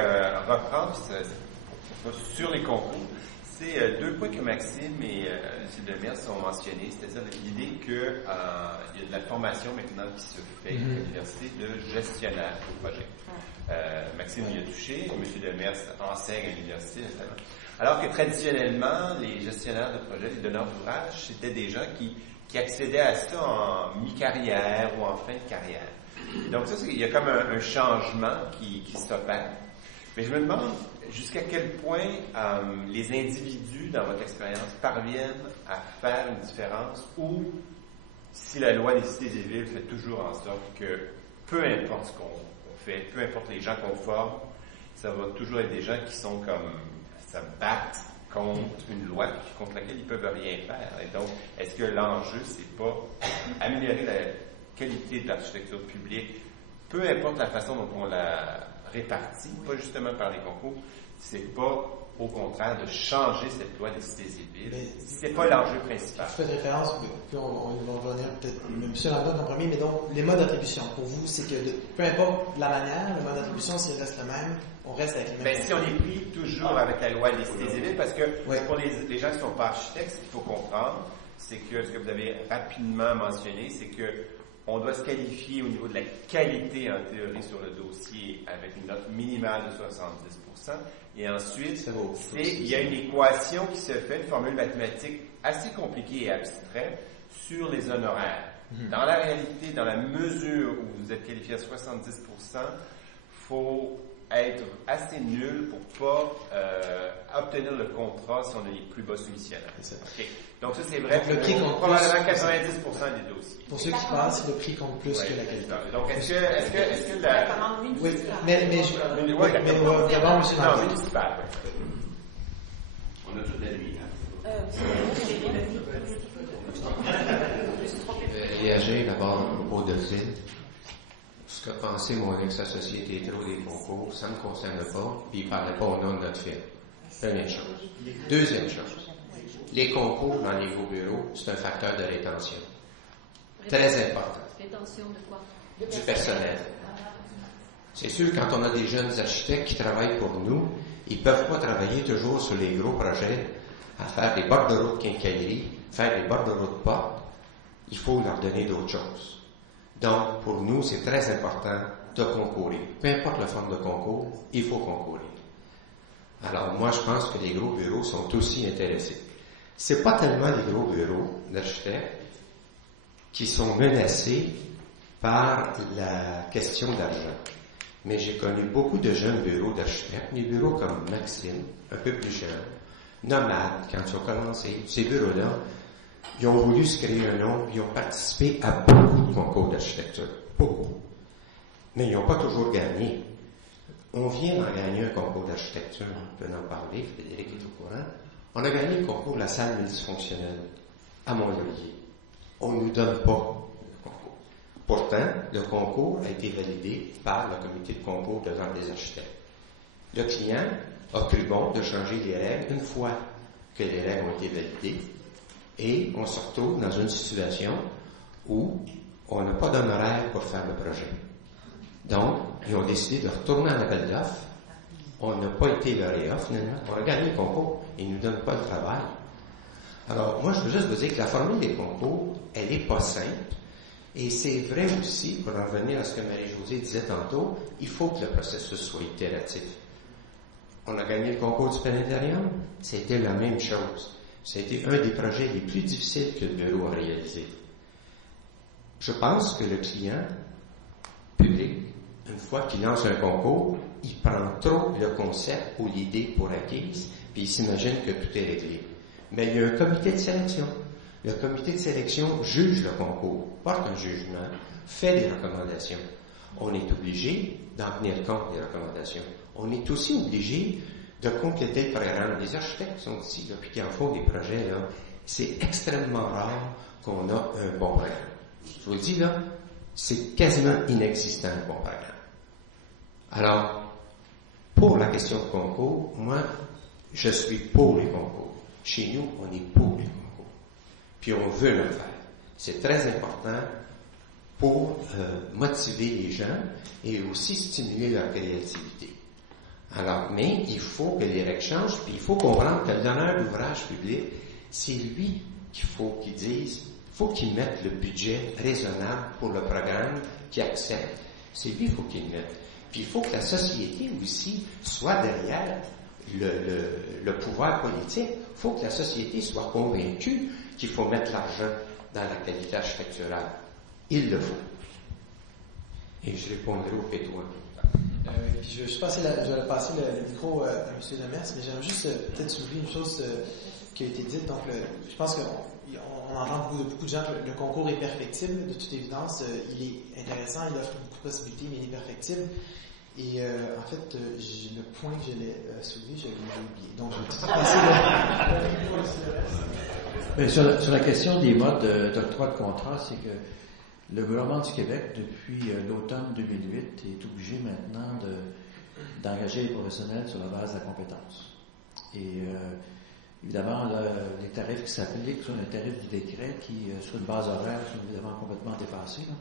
reprendre sur les concours, c'est 2 points que Maxime et M. Demers ont mentionnés, c'est-à-dire l'idée qu'il y a de la formation maintenant qui se fait à l'université de gestionnaire de projet. Maxime y a touché, M. Demers enseigne à l'université notamment. Alors que traditionnellement, les gestionnaires de projet, les donneurs d'ouvrage, c'était des gens qui accédaient à ça en mi-carrière ou en fin de carrière. Et donc ça, il y a comme un changement qui s'opère. Mais je me demande jusqu'à quel point les individus, dans votre expérience, parviennent à faire une différence ou si la loi des cités et des villes fait toujours en sorte que peu importe ce qu'on fait, peu importe les gens qu'on forme, ça va toujours être des gens qui sont comme ça battent contre une loi contre laquelle ils ne peuvent rien faire. Et donc, est-ce que l'enjeu, c'est pas améliorer la qualité de l'architecture publique, peu importe la façon dont on la répartit, pas justement par les concours, c'est pas au contraire de changer cette loi des cités et villes. C'est pas l'enjeu principal. Je fais référence, puis on va revenir peut-être M. Landoc en premier, mais donc les modes d'attribution, pour vous, c'est que peu importe la manière, le mode d'attribution, s'il reste le même, on reste avec les mêmes. Si on est pris toujours avec la loi des cités et villes, parce que pour les gens qui ne sont pas architectes, ce qu'il faut comprendre, c'est que ce que vous avez rapidement mentionné, c'est que On doit se qualifier au niveau de la qualité en théorie sur le dossier avec une note minimale de 70%. Et ensuite, il y a une équation qui se fait, une formule mathématique assez compliquée et abstraite sur les honoraires. Dans la réalité, dans la mesure où vous êtes qualifié à 70%, il faut être assez nul pour pas obtenir le contrat si on a les plus bas soumissionnaires. Okay. Donc ça, c'est vrai pour probablement 90% des dossiers. Pour ceux qui pensent, le prix compte plus que la qualité. Donc est-ce que la... Oui, mais d'abord, monsieur Non, municipal. On a toute la nuit, là. Réagir d'abord au propos de Phil. Ce que pensait mon ex-associé Tétro des concours, ça ne me concerne pas, puis il ne parlait pas au nom de notre firme. Première chose. Deuxième chose. Les concours dans les nouveaux bureaux, c'est un facteur de rétention. Très important. Rétention de quoi? Du personnel. C'est sûr, quand on a des jeunes architectes qui travaillent pour nous, ils ne peuvent pas travailler toujours sur les gros projets, à faire des bords de route quincaillerie, faire des bords de route porte. Il faut leur donner d'autres choses. Donc, pour nous, c'est très important de concourir. Peu importe la forme de concours, il faut concourir. Alors, moi, je pense que les gros bureaux sont aussi intéressés. C'est pas tellement les gros bureaux d'architectes qui sont menacés par la question d'argent. Mais j'ai connu beaucoup de jeunes bureaux d'architectes, des bureaux comme Maxime, un peu plus jeunes, Nomade, quand ils ont commencé, ces bureaux-là, ils ont voulu se créer un nom, ils ont participé à beaucoup de concours d'architecture. Beaucoup. Mais ils n'ont pas toujours gagné. On vient d'en gagner un concours d'architecture, on peut en parler, Frédéric est au courant. On a gagné le concours de la salle multifonctionnelle à Mont-Laurier. On ne nous donne pas le concours. Pourtant, le concours a été validé par le comité de concours de vente des architectes. Le client a cru bon de changer les règles une fois que les règles ont été validées. Et on se retrouve dans une situation où on n'a pas d'honoraire pour faire le projet. Donc, ils ont décidé de retourner en appel d'offres. On n'a pas été lauréat finalement. On a gagné le concours. Ils ne nous donnent pas le travail. Alors, moi, je veux juste vous dire que la formule des concours, elle n'est pas simple. Et c'est vrai aussi, pour en revenir à ce que Marie-Josée disait tantôt, il faut que le processus soit itératif. On a gagné le concours du planétarium, c'était la même chose. C'était un des projets les plus difficiles que le bureau a réalisé. Je pense que le client public, une fois qu'il lance un concours, il prend trop le concept ou l'idée pour acquise, puis il s'imagine que tout est réglé. Mais il y a un comité de sélection. Le comité de sélection juge le concours, porte un jugement, fait des recommandations. On est obligé d'en tenir compte des recommandations. On est aussi obligé de compléter le programme. Les architectes sont ici, là, puis qui en font des projets, là. C'est extrêmement rare qu'on a un bon programme. Je vous le dis, là, c'est quasiment inexistant, un bon programme. Alors, pour la question de concours, moi, je suis pour les concours. Chez nous, on est pour les concours. Puis on veut le faire. C'est très important pour motiver les gens et aussi stimuler leur créativité. Alors, mais il faut que les règles changent, puis il faut comprendre que le donneur d'ouvrage public, c'est lui qu'il faut qu'il dise, il faut qu'il mette le budget raisonnable pour le programme qu'il accepte. C'est lui qu'il faut qu'il mette. Puis il faut que la société aussi soit derrière le pouvoir politique. Il faut que la société soit convaincue qu'il faut mettre l'argent dans la qualité architecturale. Il le faut. Et je répondrai au pétois. Je vais passer le micro à M. Demers, mais j'aimerais juste peut-être souligner une chose qui a été dite. Donc, je pense qu'on entend beaucoup de gens que le concours est perfectible, de toute évidence. Il est intéressant, il offre beaucoup de possibilités, mais il est perfectible. Et en fait, le point que je l'ai soulevé, je l'ai oublié. Donc, je vais passer sur la question des modes d'octroi de contrat, c'est que le gouvernement du Québec, depuis l'automne 2008, est obligé maintenant d'engager les professionnels sur la base de la compétence. Et évidemment, les tarifs qui s'appliquent sont les tarifs du décret qui, sur une base horaire, sont évidemment complètement dépassés. Là.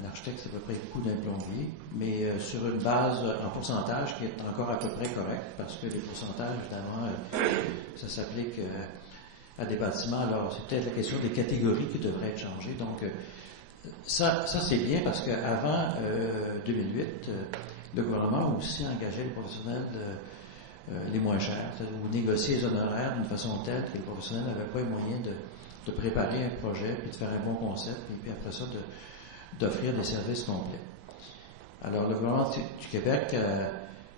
Un architecte, c'est à peu près le coût d'un plombier, mais sur une base en pourcentage qui est encore à peu près correct, parce que les pourcentages, évidemment, ça s'applique à des bâtiments. Alors, c'est peut-être la question des catégories qui devraient être changées. Donc, Ça c'est bien parce qu'avant 2008, le gouvernement a aussi engagé les professionnels les moins chers, ou négocier les honoraires d'une façon telle que les professionnels n'avaient pas les moyens de préparer un projet, puis de faire un bon concept, et puis après ça, d'offrir des services complets. Alors, le gouvernement du Québec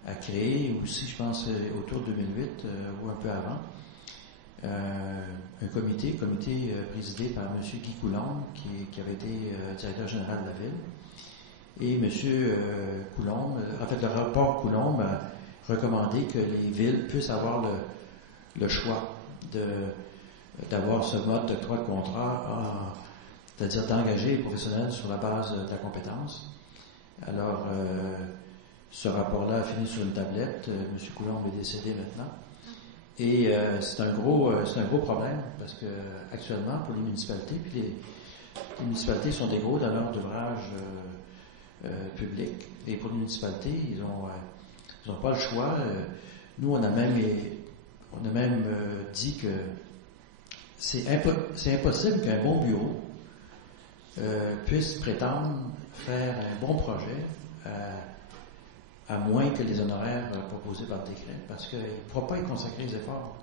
a créé aussi, je pense, autour de 2008, ou un peu avant, un comité présidé par M. Guy Coulombe, qui avait été directeur général de la Ville. Et M. Coulombe, en fait, le rapport Coulombe a recommandé que les villes puissent avoir le choix d'avoir ce mode de droit de contrat, c'est-à-dire d'engager les professionnels sur la base de la compétence. Alors, ce rapport-là a fini sur une tablette. M. Coulombe est décédé maintenant. Et c'est un gros problème parce que actuellement, pour les municipalités, puis les municipalités sont des gros donneurs d'ouvrages publics. Et pour les municipalités, ils n'ont pas le choix. Nous, on a même dit que c'est impossible qu'un bon bureau puisse prétendre faire un bon projet à moins que les honoraires proposés par décret, parce qu'il ne pourra pas y consacrer les efforts.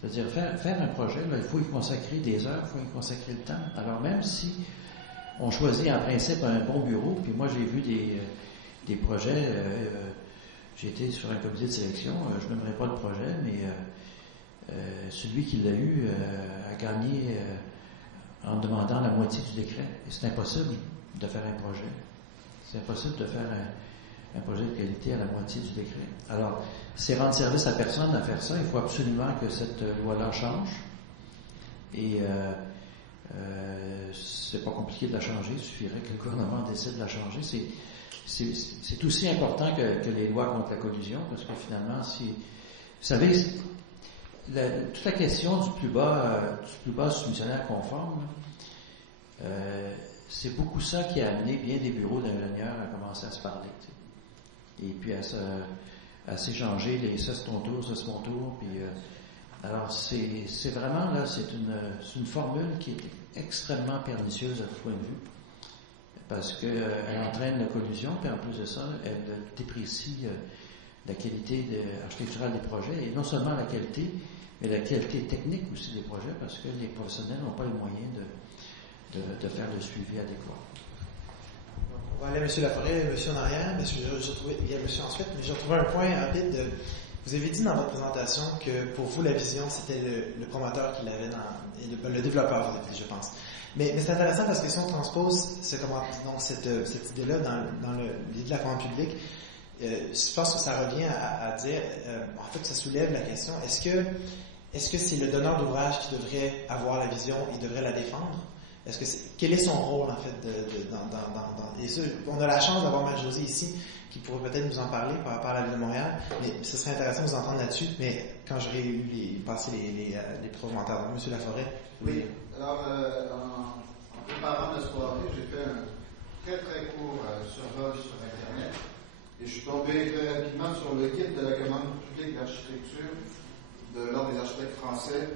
C'est-à-dire, faire un projet, là, il faut y consacrer des heures, il faut y consacrer le temps. Alors, même si on choisit en principe un bon bureau, puis moi, j'ai vu des projets, j'ai été sur un comité de sélection, je n'aimerais pas le projet, mais celui qui l'a eu a gagné en demandant la moitié du décret. Et c'est impossible de faire un projet. C'est impossible de faire un projet de qualité à la moitié du décret. Alors, c'est rendre service à personne à faire ça. Il faut absolument que cette loi-là change. Et c'est pas compliqué de la changer. Il suffirait que le gouvernement décide de la changer. C'est aussi important que les lois contre la collusion, parce que finalement, vous savez, toute la question du plus bas soumissionnaire conforme, c'est beaucoup ça qui a amené bien des bureaux d'ingénieurs à commencer à se parler. Et puis à s'échanger ça c'est ton tour, ça c'est mon tour. Puis, alors c'est vraiment là, c'est une formule qui est extrêmement pernicieuse à tout point de vue, parce qu'elle entraîne la collusion, puis en plus de ça, elle déprécie la qualité architecturale des projets, et non seulement la qualité, mais la qualité technique aussi des projets, parce que les professionnels n'ont pas les moyens de faire le suivi adéquat. On va aller à M. Laforêt, M. en arrière, il y a M. ensuite, mais j'ai retrouvé un point rapide. Vous avez dit dans votre présentation que pour vous, la vision, c'était le promoteur qui l'avait le développeur, vous avez dit, je pense. Mais c'est intéressant parce que si on transpose cette idée-là dans l'idée de la commande publique, je pense que ça revient à dire, en fait, ça soulève la question, est-ce que c'est le donneur d'ouvrage qui devrait avoir la vision, il devrait la défendre? Quel est son rôle, en fait, et ça, on a la chance d'avoir Marie-Josée ici, qui pourrait peut-être nous en parler par rapport à la Ville de Montréal, mais ce serait intéressant de vous entendre là-dessus, mais quand j'aurai eu passé les commentaires. Donc, M. Laforêt. Oui. Alors, en préparant la soirée, j'ai fait un très très court survol sur Internet, et je suis tombé très rapidement sur le guide de la commande publique d'architecture de l'Ordre des architectes français,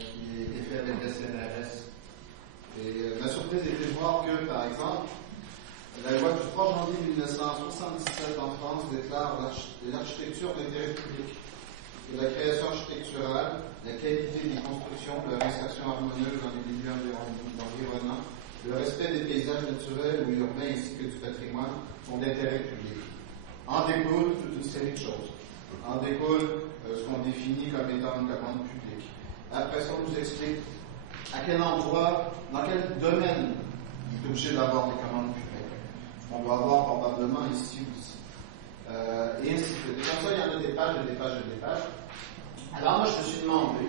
qui est fait avec la CNRS. Et ma surprise était de voir que, par exemple, la loi du 3 janvier 1977 en France déclare l'architecture d'intérêt public et la création architecturale, la qualité des constructions, leur insertion harmonieuse dans les milieux environnants, le respect des paysages naturels ou urbains ainsi que du patrimoine sont d'intérêt public. En découle toute une série de choses. En découle ce qu'on définit comme étant une commande publique. Après ça, on nous explique à quel endroit, dans quel domaine il est obligé d'avoir des commandes publiques. On doit avoir probablement ici aussi. Et ainsi de suite. Et comme ça, il y en a des pages et des pages et des pages. Alors moi, je me suis demandé,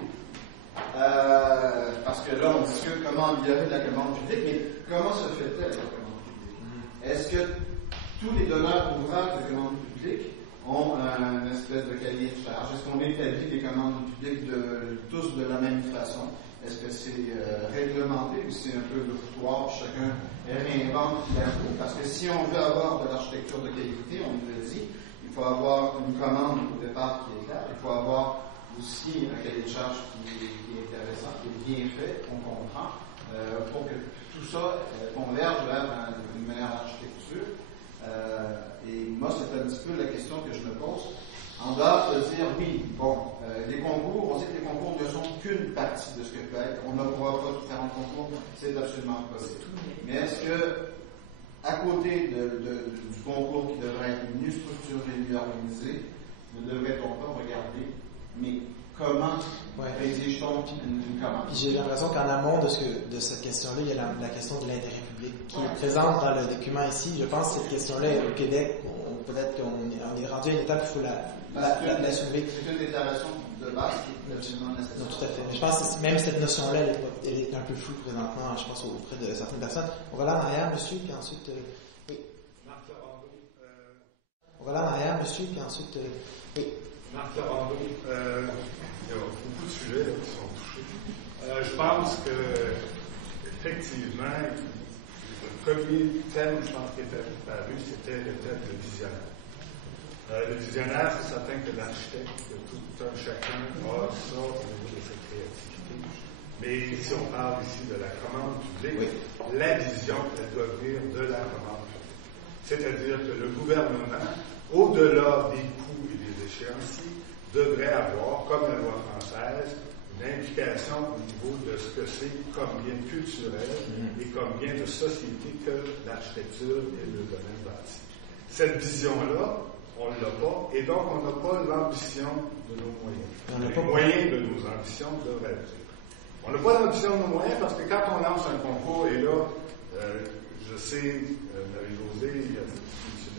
parce que là, on discute comment améliorer la commande publique, mais comment se fait-elle la commande publique? Est-ce que tous les donneurs d'ouvrages de commande publique ont une espèce de cahier de charge? Est-ce qu'on établit des commandes publiques tous de la même façon? Est-ce que c'est réglementé ou c'est un peu le foutoir, chacun réinvente la roue? Parce que si on veut avoir de l'architecture de qualité, on nous l'a dit, il faut avoir une commande au départ qui est claire, il faut avoir aussi un cahier de charge qui est intéressant, qui est bien fait, on comprend, pour que tout ça converge vers une meilleure architecture. Et moi, c'est un petit peu la question que je me pose. En dehors de dire, oui, bon, les concours, on sait que les concours ne sont qu'une partie de ce que peut être. On ne pourra pas tout faire en concours, c'est absolument possible. Mais est-ce que, à côté du concours qui devrait être mieux structuré, mieux organisé, ne devrait-on pas regarder, mais comment exige-t-on une commande? J'ai l'impression qu'en amont de cette question-là, il y a la question de l'intérêt public qui est présente dans le document ici. Je pense que cette question-là, au Québec, peut-être qu'on est rendu à une étape où il faut la soulever. C'est une déclaration de base qui est absolument nécessaire. Non, tout à fait. Mais je pense que même cette notion-là, elle est un peu floue présentement, je pense, auprès de certaines personnes. On va là en arrière, monsieur, puis ensuite... oui. On va là en arrière, monsieur, puis ensuite... oui. Marc Laurando, il y a beaucoup de sujets là, qui sont touchés. Je pense que effectivement, le premier thème, je pense, qui était apparu, c'était le thème de visionnaire. Le visionnaire, c'est certain que l'architecte, tout un chacun a ça au niveau de sa créativité. Mais si on parle ici de la commande publique, la vision, elle doit venir de la commande publique. C'est-à-dire que le gouvernement, au-delà des coûts et des échéanciers, devrait avoir, comme la loi française, une implication au niveau de ce que c'est comme bien culturel et comme bien de société que l'architecture et le domaine bâti. Cette vision-là, on ne l'a pas, et donc on n'a pas l'ambition de nos moyens. Les moyens de nos ambitions devraient être. On n'a pas l'ambition de nos moyens parce que quand on lance un concours, et là, je sais, Marie-Josée, il y a M.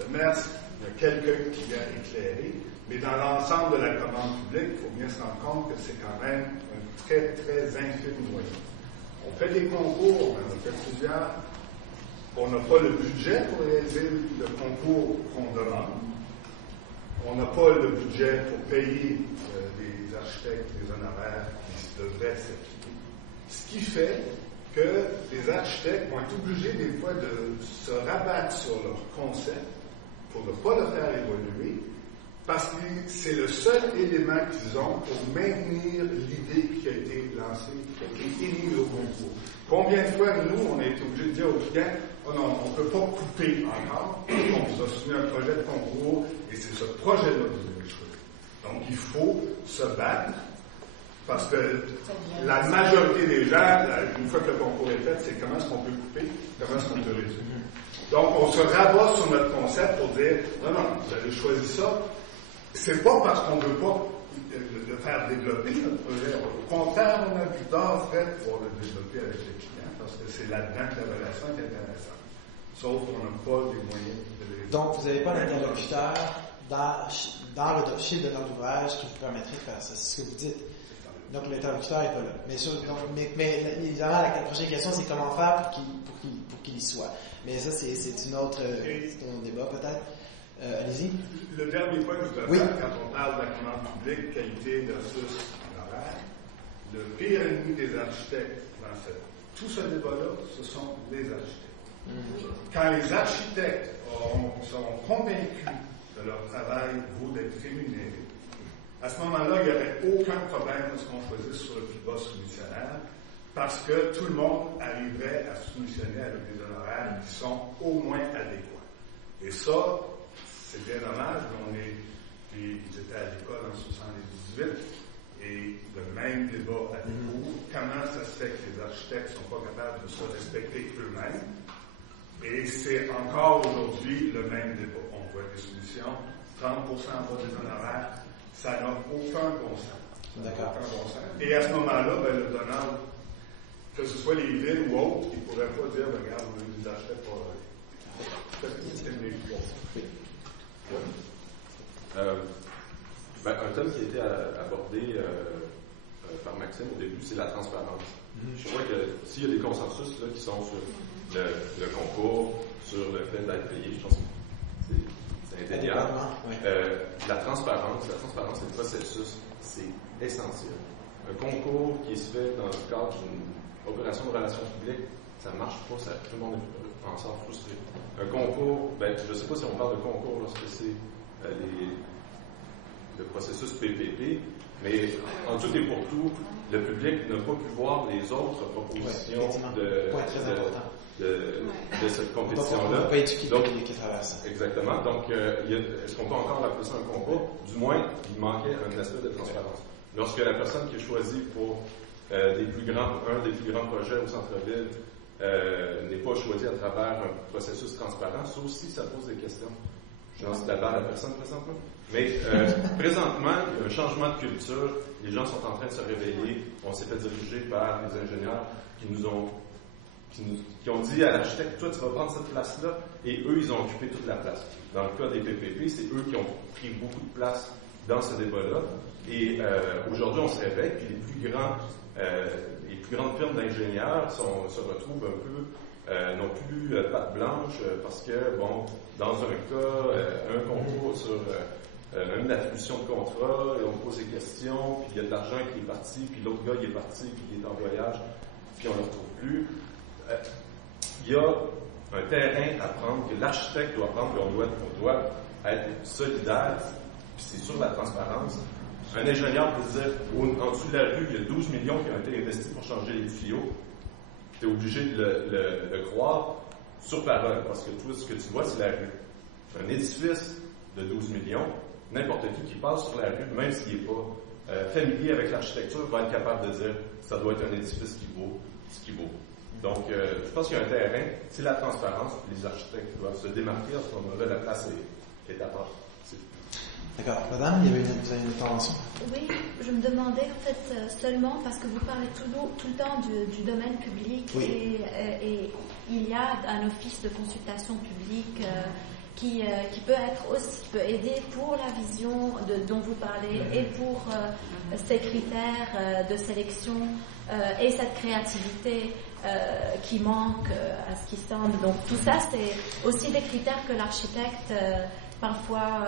Demers, il y a quelqu'un qui vient éclairer, mais dans l'ensemble de la commande publique, il faut bien se rendre compte que c'est quand même un très, très infime moyen. On fait des concours, on en fait plusieurs, on n'a pas le budget pour réaliser le concours qu'on demande, on n'a pas le budget pour payer des architectes, des honoraires qui devraient s'appliquer. Ce qui fait que les architectes vont être obligés des fois de se rabattre sur leur concept pour ne pas le faire évoluer, parce que c'est le seul élément qu'ils ont pour maintenir l'idée qui a été lancée, qui a été émise au concours. Combien de fois, nous, on a été obligés de dire aux clients, oh non, on ne peut pas couper encore, on vous a soumis un projet de concours, et c'est ce projet-là que vous avez choisi. Donc, il faut se battre, parce que la majorité des gens, une fois que le concours est fait, c'est comment est-ce qu'on peut couper, comment est-ce qu'on peut réduire. Donc, on se rabat sur notre concept pour dire, non, non, vous avez choisi ça. C'est pas parce qu'on ne veut pas le faire développer notre projet. Au contraire, on a du temps fait pour le développer avec les clients, parce que c'est là-dedans que la relation est intéressante. Sauf qu'on n'a pas les moyens de les... Donc, vous n'avez pas d'interlocuteur dans le dossier de notre ouvrage qui vous permettrait de faire ça. C'est ce que vous dites. Donc, l'interlocuteur n'est pas là. Mais évidemment, la prochaine question, c'est comment faire pour qu'il y soit. Mais ça, c'est un autre débat, peut-être. Allez-y. Le dernier point que je dois faire, quand on parle de la commande publique, qualité versus honoraire, le pire ennemi des architectes dans tout ce débat-là, ce sont les architectes. Quand les architectes seront convaincus que leur travail vaut d'être rémunéré, à ce moment-là, il n'y aurait aucun problème de ce qu'on choisisse sur le plus bas soumissionnaire, parce que tout le monde arriverait à soumissionner avec des honoraires qui sont au moins adéquats. Et ça, c'est bien dommage, mais ils étaient à l'école en 78, et le même débat à l'époque. Comment ça se fait que les architectes ne sont pas capables de se respecter eux-mêmes? Et c'est encore aujourd'hui le même débat. On voit des solutions, 30% en bas des honoraires, ça n'a aucun bon sens. D'accord. Aucun bon sens. Et à ce moment-là, le donneur, que ce soit les villes ou autres, ils ne pourraient pas dire, regarde, on ne les achète pas. Parce que c'est une un thème qui a été abordé par Maxime au début, c'est la transparence. Je crois que s'il y a des consensus là, qui sont sur le concours, sur le fait d'être payé, je pense que c'est indéniable. La transparence et le processus, c'est essentiel. Un concours qui se fait dans le cadre d'une opération de relations publiques, ça ne marche pas, tout le monde en sort frustré. Un concours, je ne sais pas si on parle de concours lorsque c'est le processus PPP, mais en tout et pour tout, le public n'a pas pu voir les autres propositions de cette compétition-là. Donc, on ne peut pas éduquer le public qui traverse. Exactement. Donc, est-ce qu'on peut encore appeler ça un concours? Du moins, il manquait un aspect de transparence. Lorsque la personne qui est choisie pour un des plus grands projets au centre-ville n'est pas choisi à travers un processus transparent, ça aussi, ça pose des questions. Je lance la balle à la personne présentement. Mais présentement, il y a un changement de culture. Les gens sont en train de se réveiller. On s'est fait diriger par les ingénieurs qui ont dit à l'architecte, toi, tu vas prendre cette place-là, et eux, ils ont occupé toute la place. Dans le cas des PPP, c'est eux qui ont pris beaucoup de place dans ce débat-là. Et aujourd'hui, on se réveille, puis les plus grandes firmes d'ingénieurs se retrouvent un peu non plus patte blanche, parce que, bon, dans un cas, un concours sur une attribution de contrat, et on pose des questions, puis il y a de l'argent qui est parti, puis l'autre gars, il est parti, puis il est en voyage, puis on ne le retrouve plus. Il y a un terrain à prendre, que l'architecte doit prendre, puis on doit être solidaire, puis c'est sur la transparence. Un ingénieur peut dire, en dessous de la rue, il y a 12 millions qui ont été investis pour changer les tuyaux. Tu es obligé de le croire sur parole, parce que tout ce que tu vois, c'est la rue. Un édifice de 12 millions, n'importe qui passe sur la rue, même s'il n'est pas familier avec l'architecture, va être capable de dire, ça doit être un édifice qui vaut ce qu'il vaut. Donc, je pense qu'il y a un terrain, c'est la transparence, puis les architectes doivent se démarquer à ce moment-là, la place est à part. D'accord. Madame, vous avez une intervention? Oui, je me demandais en fait seulement, parce que vous parlez tout le temps du domaine public, oui. Et il y a un office de consultation publique qui peut être aussi, qui peut aider pour la vision dont vous parlez et pour ces critères de sélection et cette créativité qui manque à ce qui semble. Donc tout ça, c'est aussi des critères que l'architecte parfois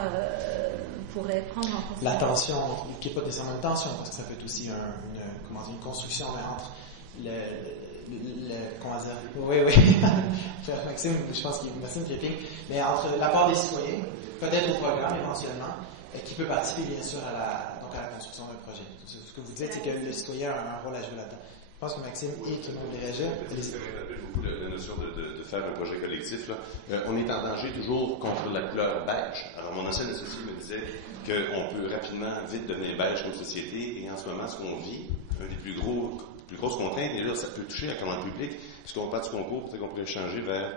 pourrait prendre en considération. La tension, qui n'est pas nécessairement une tension, parce que ça peut être aussi une construction entre comment dire, oui, frère Maxime, je pense qu'il y a une Maxime qui est mais entre la part des citoyens, peut-être au programme éventuellement, qui peut participer bien sûr à la construction d'un projet. Ce que vous dites, c'est que le citoyen a un rôle à jouer là-dedans. Je pense que Maxime et tout le monde réagit. Ça m'appelle beaucoup la notion de faire un projet collectif. Là. On est en danger toujours contre la couleur beige. Alors, mon ancien associé me disait qu'on peut rapidement, vite devenir beige comme société, et en ce moment, ce qu'on vit, un des plus grosses contraintes, et là, ça peut toucher la commande publique, puisqu'on parle du concours, peut-être qu'on pourrait changer vers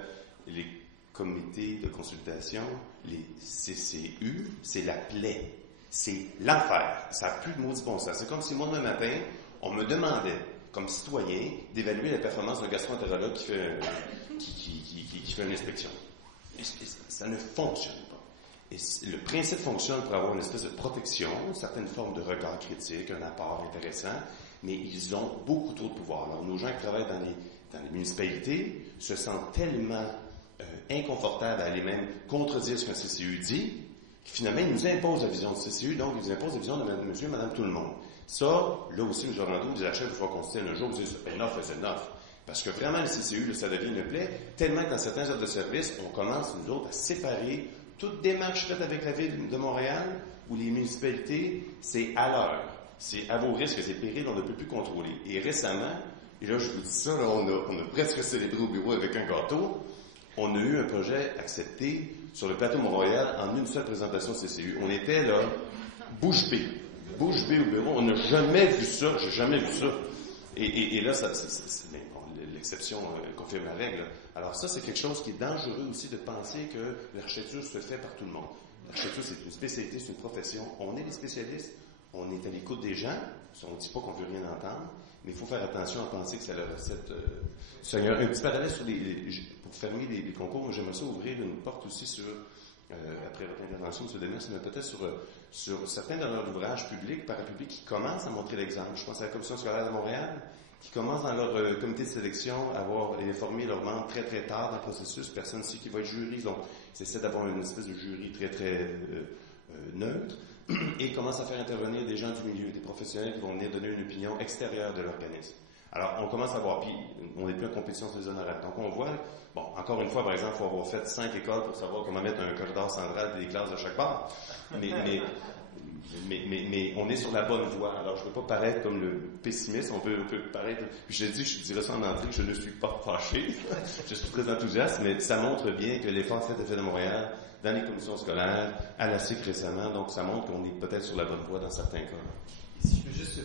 les comités de consultation, les CCU, c'est la plaie. C'est l'enfer. Ça n'a plus de maudit bon sens. C'est comme si moi, demain matin, on me demandait, comme citoyen, d'évaluer la performance d'un gastro-entérologue qui fait une inspection. Et ça ne fonctionne pas. Et le principe fonctionne pour avoir une espèce de protection, une certaine forme de regard critique, un apport intéressant, mais ils ont beaucoup trop de pouvoir. Alors, nos gens qui travaillent dans les municipalités se sentent tellement inconfortables à aller même contredire ce qu'un CCU dit, que finalement, ils nous imposent la vision du CCU, donc ils nous imposent la vision de monsieur, madame, tout le monde. Ça, là aussi, M. Orlando, vous achetez, il faut qu'on se tienne un jour, vous dites, enough is enough. Parce que vraiment, le CCU, ça devient une plaie, tellement que dans certains offres de services, on commence, nous autres, à séparer toute démarche faite avec la Ville de Montréal ou les municipalités, c'est à l'heure. C'est à vos risques, c'est périls, on ne peut plus contrôler. Et récemment, et là, je vous dis ça, là, on a presque célébré au bureau avec un gâteau, on a eu un projet accepté sur le plateau Mont-Royal en une seule présentation de CCU. On était là, bouche bée au bureau. On n'a jamais vu ça. J'ai jamais vu ça. Et là, mais bon, l'exception confirme la règle. Alors ça, c'est quelque chose qui est dangereux aussi de penser que l'architecture se fait par tout le monde. L'architecture, c'est une spécialité, c'est une profession. On est des spécialistes. On est à l'écoute des gens. On ne dit pas qu'on ne veut rien entendre. Mais il faut faire attention à penser que c'est la recette. Seigneur, un petit parallèle pour fermer les concours. J'aimerais ça ouvrir une porte aussi sur, après votre intervention, M. Demers, mais peut-être sur certains donneurs d'ouvrages publics, parapublics, qui commencent à montrer l'exemple. Je pense à la Commission scolaire de Montréal, qui commence dans leur comité de sélection à avoir informé leurs membres très très tard dans le processus, personne ici qui va être jury, donc ils essaient d'avoir une espèce de jury très très neutre, et commencent à faire intervenir des gens du milieu, des professionnels qui vont venir donner une opinion extérieure de l'organisme. Alors, on commence à voir, puis on n'est plus en compétition sur les honoraires. Donc, on voit, bon, encore une fois, par exemple, il faut avoir fait 5 écoles pour savoir comment mettre un corridor central et des classes de chaque part. Mais Mais on est sur la bonne voie. Alors, je ne veux pas paraître comme le pessimiste. On peut paraître... Je dirais ça en entrée, que je ne suis pas fâché. Je suis très enthousiaste, mais ça montre bien que l'effort fait de Montréal, dans les commissions scolaires, à la SIC récemment, donc ça montre qu'on est peut-être sur la bonne voie dans certains cas. Si je peux juste,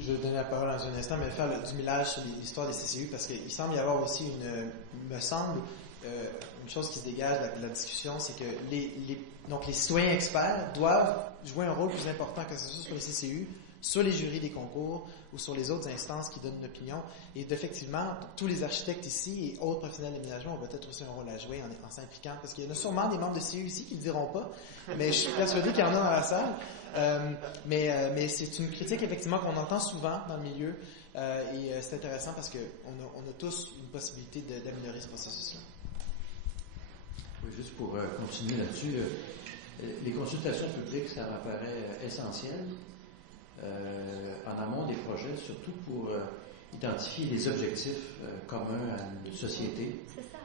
je vais donner la parole dans un instant, mais faire du millage sur l'histoire des CCU, parce qu'il semble y avoir aussi une chose qui se dégage de la discussion, c'est que donc les citoyens experts doivent jouer un rôle plus important que ce soit sur les CCU, sur les jurys des concours ou sur les autres instances qui donnent une opinion. Et effectivement, tous les architectes ici et autres professionnels d'aménagement ont peut-être aussi un rôle à jouer en s'impliquant, parce qu'il y en a sûrement des membres de CCU ici qui ne le diront pas, mais je suis persuadé qu'il y en a dans la salle. Mais c'est une critique effectivement qu'on entend souvent dans le milieu et c'est intéressant parce qu'on a tous une possibilité d'améliorer ce processus-là. Oui, juste pour continuer là-dessus, les consultations publiques, ça m'apparaît essentiel en amont des projets, surtout pour identifier les objectifs communs à une société. C'est ça.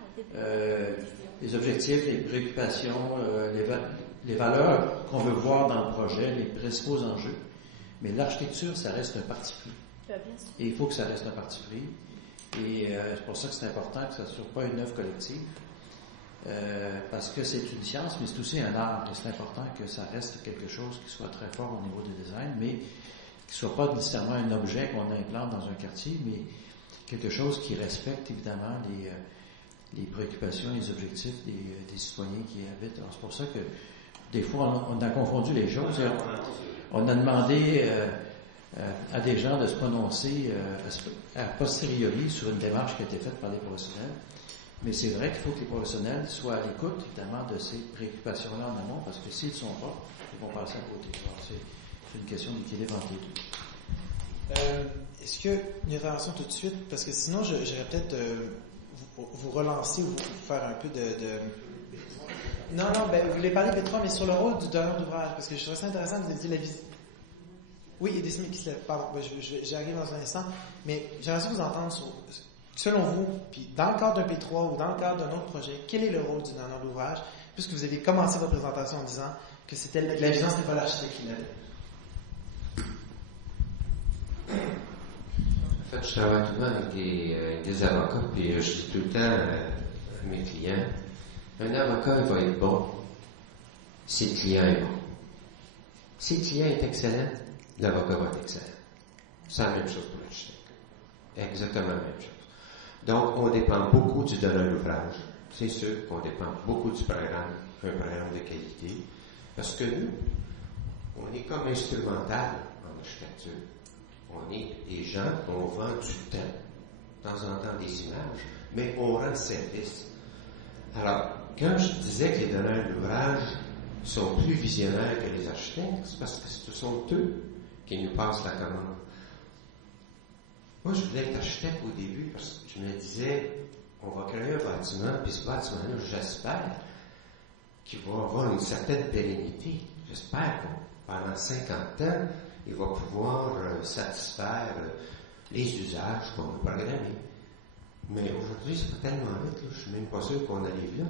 Les objectifs, les préoccupations, les valeurs qu'on veut voir dans le projet, les principaux enjeux. Mais l'architecture, ça reste un parti pris. Bien sûr. Et il faut que ça reste un parti pris. Et c'est pour ça que c'est important que ça ne soit pas une œuvre collective. Parce que c'est une science, mais c'est aussi un art. Et c'est important que ça reste quelque chose qui soit très fort au niveau du design, mais qui ne soit pas nécessairement un objet qu'on implante dans un quartier, mais quelque chose qui respecte évidemment les préoccupations, les objectifs des citoyens qui y habitent. Alors, c'est pour ça que des fois, on a confondu les choses. On a demandé à des gens de se prononcer a posteriori sur une démarche qui a été faite par les professionnels. Mais c'est vrai qu'il faut que les professionnels soient à l'écoute, évidemment, de ces préoccupations-là en amont, parce que s'ils ne sont pas, ils vont passer à côté. Alors, c'est une question d'équilibre entre les deux. Est-ce qu'il y a une intervention tout de suite? Parce que sinon, j'aurais peut-être vous relancer ou vous faire un peu de... Non, vous voulez parler de B3, mais sur le rôle du donneur d'ouvrage, parce que je trouvais ça intéressant de dire la visite. Oui, il y a des semaines qui se lèvent. Pardon, j'arrive dans un instant. Mais j'aimerais vous entendre sur... Selon vous, puis dans le cadre d'un P3 ou dans le cadre d'un autre projet, quel est le rôle du donneur d'ouvrage, puisque vous avez commencé votre présentation en disant que la vision, c'était pas l'architecte qui l'avait. En fait, je travaille tout le temps avec des avocats, puis je dis tout le temps à mes clients, un avocat, il va être bon si le client est bon. Si le client est excellent, l'avocat va être excellent. C'est la même chose pour l'architecte. Exactement la même chose. Donc, on dépend beaucoup du donneur d'ouvrage. C'est sûr qu'on dépend beaucoup du programme, un programme de qualité, parce que nous, on est comme instrumental en architecture. On est des gens, on vend du temps, de temps en temps des images, mais on rend service. Alors, quand je disais que les donneurs d'ouvrage sont plus visionnaires que les architectes, c'est parce que ce sont eux qui nous passent la commande. Moi, je voulais être architecte au début parce que je me disais, on va créer un bâtiment, puis ce bâtiment-là, j'espère qu'il va avoir une certaine pérennité. J'espère que pendant 50 ans, il va pouvoir satisfaire les usages qu'on a programmés. Mais aujourd'hui, c'est pas tellement vite, là. Je suis même pas sûr qu'on arrive là.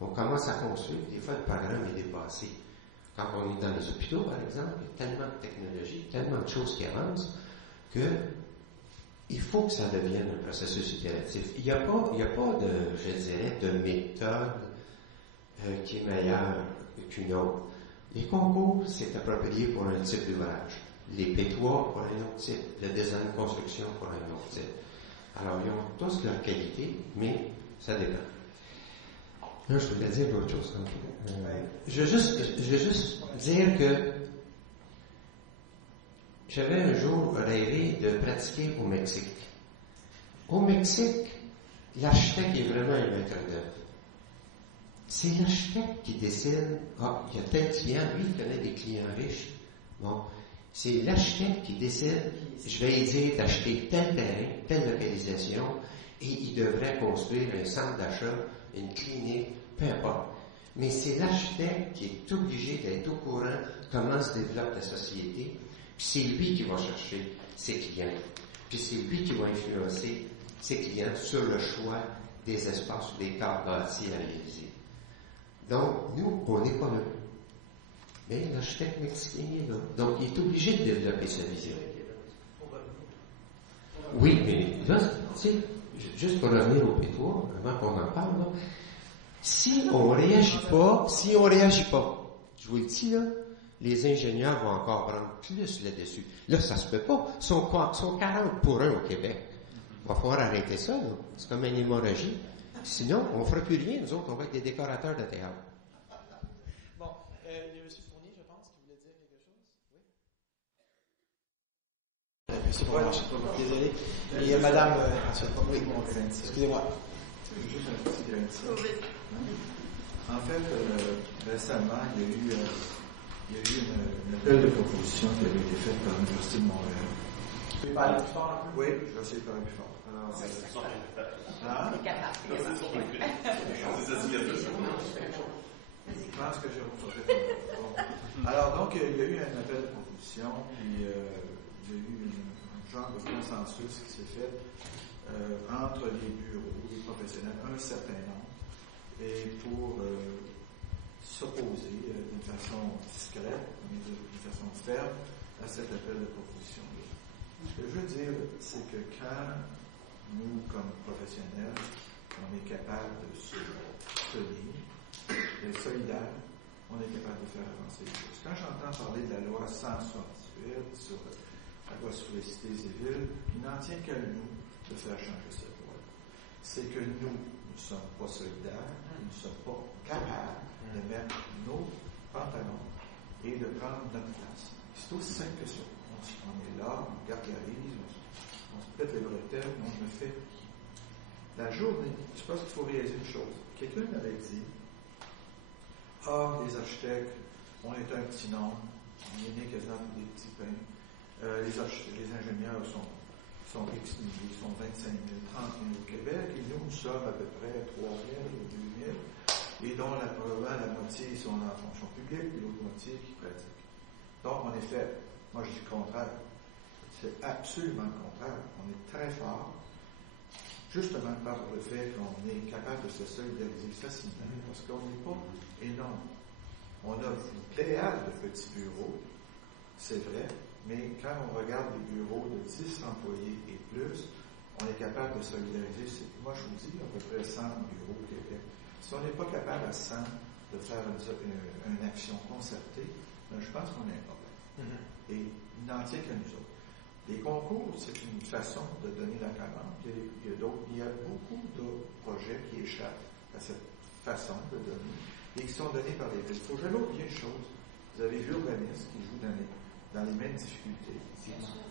On commence à construire, des fois le programme est dépassé. Quand on est dans les hôpitaux, par exemple, il y a tellement de technologies, tellement de choses qui avancent, que il faut que ça devienne un processus itératif. Il n'y a pas de, je dirais, de méthode qui est meilleure qu'une autre. Les concours, c'est approprié pour un type d'ouvrage. Les P3 pour un autre type. Le design de construction pour un autre type. Alors, ils ont tous leur qualité, mais ça dépend. Là, je voulais dire d'autres choses. Je veux juste dire que j'avais un jour rêvé de pratiquer au Mexique. Au Mexique, l'architecte est vraiment un maître d'œuvre. C'est l'architecte qui décide, il y a tel client, lui, il connaît des clients riches. Bon, c'est l'architecte qui décide, je vais lui dire d'acheter tel terrain, telle localisation, et il devrait construire un centre d'achat, une clinique, peu importe. Mais c'est l'architecte qui est obligé d'être au courant comment se développe la société, puis c'est lui qui va chercher ses clients. Puis c'est lui qui va influencer ses clients sur le choix des espaces ou des cadres bâtis à réaliser. Donc, nous, on n'est pas là. Mais l'architecte mexicain est là. Donc, il est obligé de développer sa vision. Oui, mais là, tu sais, juste pour revenir au P3, avant qu'on en parle, là, si on réagit pas, je vous le dis, là, les ingénieurs vont encore prendre plus là-dessus. Là, ça se peut pas. Ils sont 40 pour 1 au Québec. Il va falloir arrêter ça, là. C'est comme une hémorragie. Sinon, on ne fera plus rien, nous autres, on va être des décorateurs de théâtre. Bon, il y a M. Fournier, je pense, qui voulait dire quelque chose. Oui? C'est pour moi, désolé. Et Madame, oui, excusez-moi. Juste un petit grain de sel. En fait, récemment, il y a eu une appel de proposition qui avait été faite par l'Université de Montréal. Vous pouvez parler plus fort? Oui, je vais essayer de parler plus fort. Alors, je pense que j'ai reposé. Alors, donc, il y a eu un appel de proposition, puis il y a eu un genre de consensus qui s'est fait entre les bureaux, les professionnels, un certain nombre, et pour s'opposer d'une façon discrète, d'une façon ferme, à cet appel de proposition-là. Ce que je veux dire, c'est que quand nous, comme professionnels, on est capable de se tenir, d'être solidaires, on est capable de faire avancer les choses. Quand j'entends parler de la loi 178 sur la loi sur les cités civiles, il n'en tient qu'à nous de faire changer cette loi. C'est que nous ne sommes pas solidaires, nous ne sommes pas capables de mettre nos pantalons et de prendre notre place. C'est aussi simple que ça. On est là, on gargarise, on se pète les bretelles, on ne fait rien. La journée, je pense qu'il faut réaliser une chose. Quelqu'un m'avait dit, les architectes, on est un petit nombre, on est né quasiment pour des petits pains. Les ingénieurs sont X milliers, sont 25 000, 30 000 au Québec, et nous sommes à peu près 3 000 ou 2 000, et dont probablement la moitié sont en fonction publique, et l'autre moitié qui pratiquent. Donc, en effet, moi je dis le contraire. C'est absolument le contraire. On est très fort, justement par le fait qu'on est capable de se solidariser facilement, parce qu'on n'est pas énorme. On a une pléiade de petits bureaux, c'est vrai, mais quand on regarde les bureaux de 10 employés et plus, on est capable de solidariser. Moi, je vous dis, à peu près 100 bureaux au Québec. Si on n'est pas capable à 100 de faire une action concertée, ben, je pense qu'on a un problème. Et il n'en tient qu'à nous autres. Les concours, c'est une façon de donner la commande. Il y a beaucoup de projets qui échappent à cette façon de donner et qui sont donnés par les villes. Il faut jamais oublier une chose. Vous avez l'urbanisme qui joue dans les mêmes difficultés.